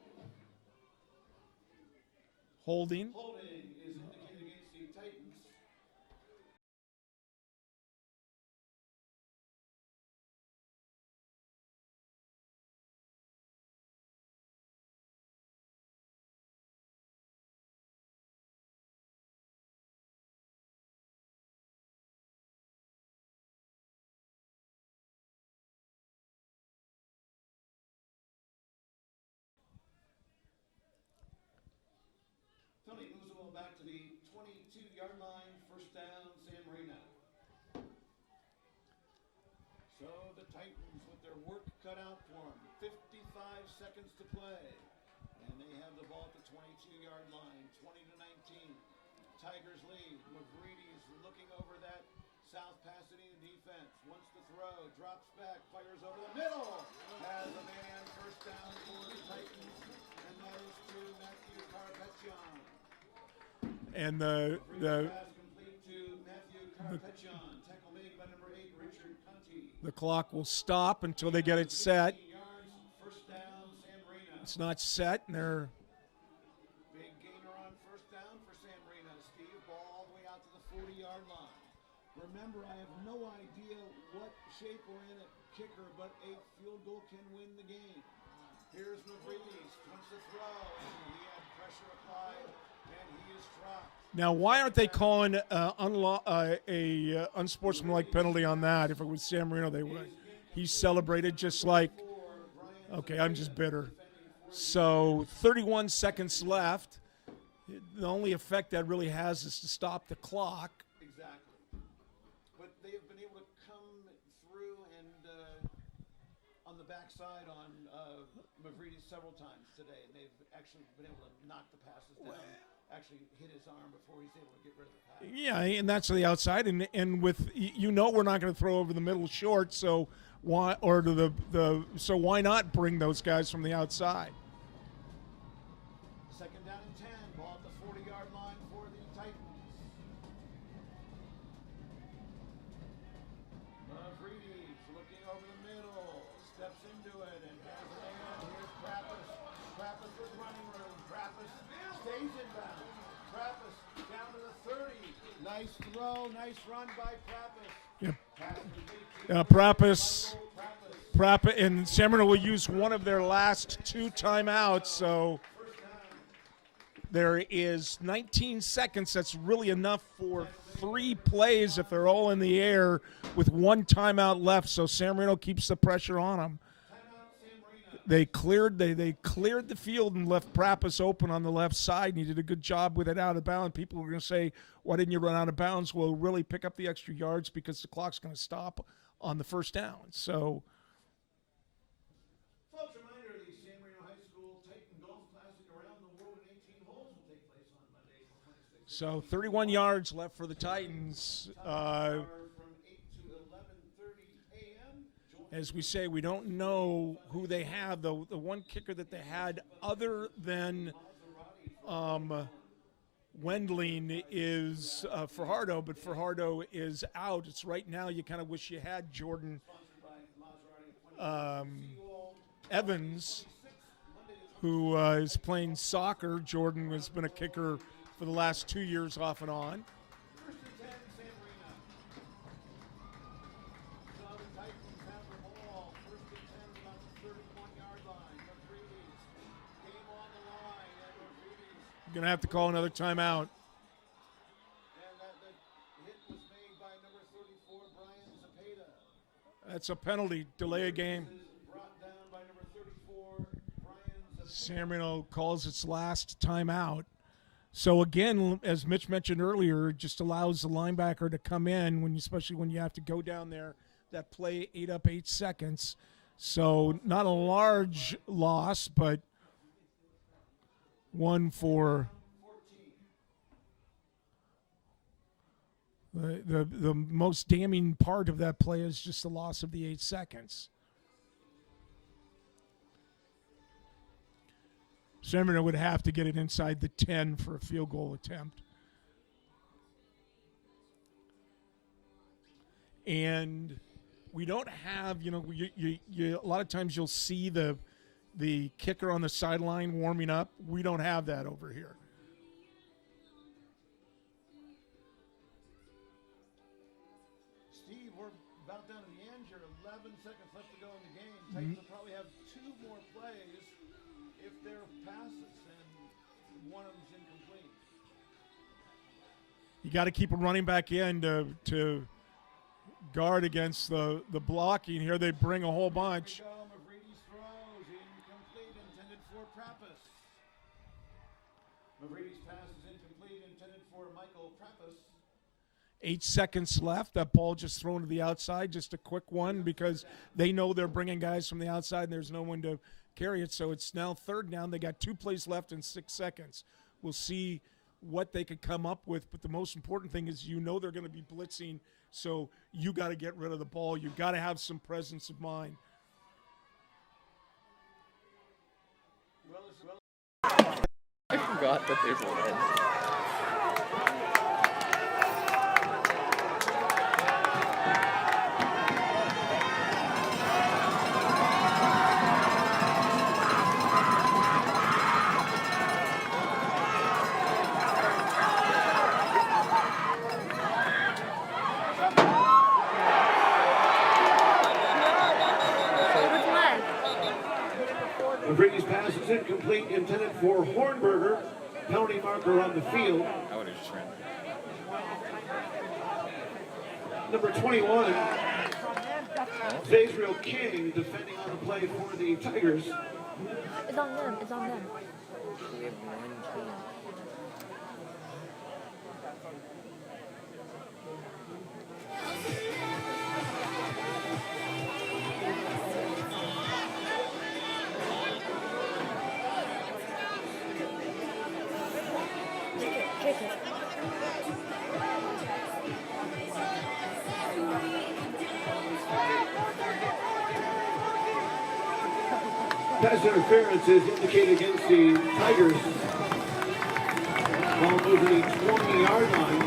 Holding. Holding is indicated against the Titans. Tony moves the ball back to the 22-yard line, first down, San Marino. So the Titans with their work cut out for them. 55 seconds to play. And they have the ball at the 22-yard line, 20-19. Tigers lead. Mavrides looking over that South Pasadena defense. Wants to throw, drops back, fires over the middle. Has a man, first down for the Titans. And that is to Matthew Carpeccion. And the Pass complete to Matthew Carpeccion. Tackle made by number 8, Richard Conti. clock will stop until they get it set. 15 yards, first down, San Marino. It's not set, and they're Big gainer on first down for San Marino. Steve, ball all the way out to the 40-yard line. Remember, I have no idea what shape we're in at kicker, but a field goal can win the game. Here's Mavrides, wants to throw, and he had pressure applied, and he is dropped. now. Why aren't they calling unsportsmanlike penalty on that? If it was San Marino, they would. He celebrated just like. Okay, I'm just bitter. So 31 seconds left. The only effect that really has is to stop the clock. Exactly. But they have been able to come through and on the backside on Mavrides several times today, and they've actually been able to knock the passes down, actually hit his arm before he's able to get rid of the pass. Yeah, and that's to the outside, and with we're not going to throw over the middle short, so why why not bring those guys from the outside? Second down and 10, ball at the 40-yard line for the Titans. Mavrides looking over the middle, steps into it, and has a man. Here's Trappis. Trappis with running room. Trappis stays in bounds. Trappis down to the 30. Nice throw, nice run by Trappis. Yep. Pass complete to Prappis, Trappis. and San Marino will use one of their last 2 timeouts, so there is 19 seconds. That's really enough for 3 plays if they're all in the air with 1 timeout left. So San Marino keeps the pressure on them. They cleared the field and left Prappis open on the left side, and he did a good job with it out of bounds. People are going to say, why didn't you run out of bounds? Well, really pick up the extra yards because the clock's going to stop on the first down. So Folks, reminder, the San Marino High School Titan Golf Classic around the world in 18 holes will take place on Monday, April 26th. So 31 yards left for the Titans. From 8 to 11:30 a.m. As we say, we don't know who they have. The one kicker that they had other than Wendling is Fajardo, but Fajardo is out. It's right now you kind of wish you had Jordan Evans, who is playing soccer. Jordan has been a kicker for the last 2 years off and on. First and 10, San Marino. So the Titans have the ball. First and 10 about the 31-yard line. Mavrides, game on the line, and Mavrides. You're going to have to call another timeout. And that hit was made by number 34, Brian Zepeda. That's a penalty, delay a game. This is brought down by number San Marino calls its last timeout. So again, as Mitch mentioned earlier, it just allows the linebacker to come in especially when you have to go down there. That play ate up 8 seconds. So not a large loss, but one for the most damning part of that play is just the loss of the 8 seconds. San Marino would have to get it inside the 10 for a field goal attempt. And we don't have, a lot of times you'll see the kicker on the sideline warming up. We don't have that over here. Steve, we're about down to the end here. 11 seconds left to go in the game. Titans will probably have 2 more plays if they're passes, and one of them's incomplete. You got to keep a running back in to guard against the blocking here. They bring a whole bunch. Mavrides throws, incomplete, intended for Prappus. Mavrides pass is incomplete, intended for Michael Prappus. 8 seconds left. That ball just thrown to the outside. Just a quick one because they know they're bringing guys from the outside and there's no one to carry it. So it's now third down. They got 2 plays left in 6 seconds. We'll see what they could come up with. But the most important thing is they're going to be blitzing. So you got to get rid of the ball. You've got to have some presence of mind. I forgot that there's a lens. Mavrides pass is incomplete, intended for Hornberger. Penalty marker on the field. I would have just ran. Number 21, Zazriel King, defending on the play for the Tigers. It's on them. It's on them. We have 1 team. Pass interference is indicated against the Tigers. Ball moving the 20-yard line.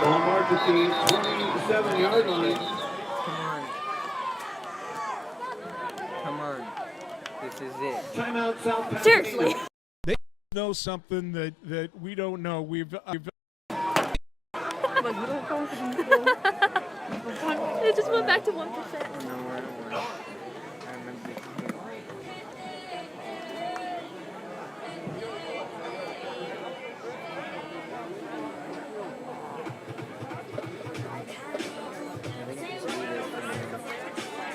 Ball marked at the 27-yard line. Come on. This is it. Timeout, South Pasadena. Seriously. They know something that we don't know. It just went back to 1%. No, I remember it.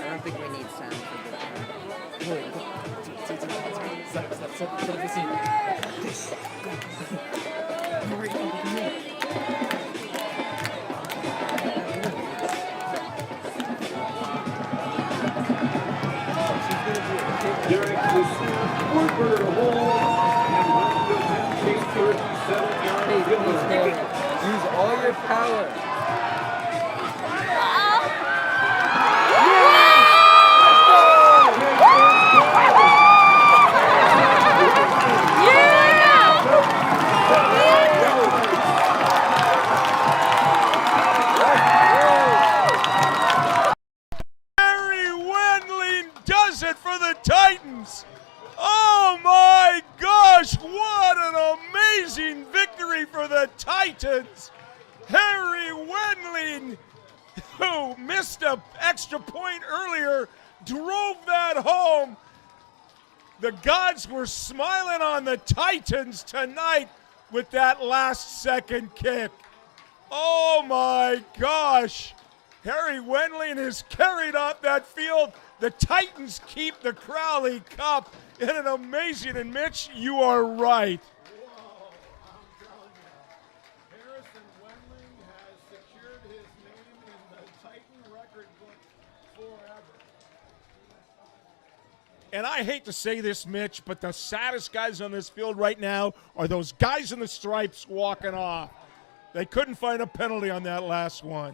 I don't think we need sound for Derek was Hornberger to hold and went to attempt chase 37-yard field goal. Use all your power. Harry Wendling does it for the Titans. Oh my gosh, what an amazing victory for the Titans. Harry Wendling, who missed an extra point earlier, drove that home. The gods were smiling on the Titans tonight with that last second kick. Oh my gosh. Harry Wendling is carried off that field. The Titans keep the Crowley Cup in an amazing, and Mitch, you are right. Harrison Wendling has secured his name in the Titan record book forever. And I hate to say this, Mitch, but the saddest guys on this field right now are those guys in the stripes walking off. They couldn't find a penalty on that last one.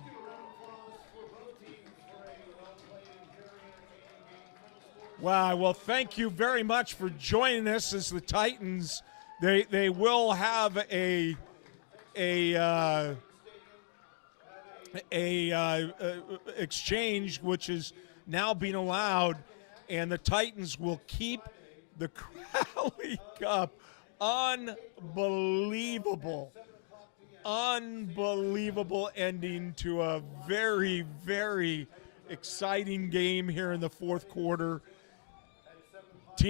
Wow, well, thank you very much for joining us as the Titans. They will have a exchange, which is now being allowed, and the Titans will keep the Crowley Cup. Unbelievable ending to a very, very exciting game here in the fourth quarter.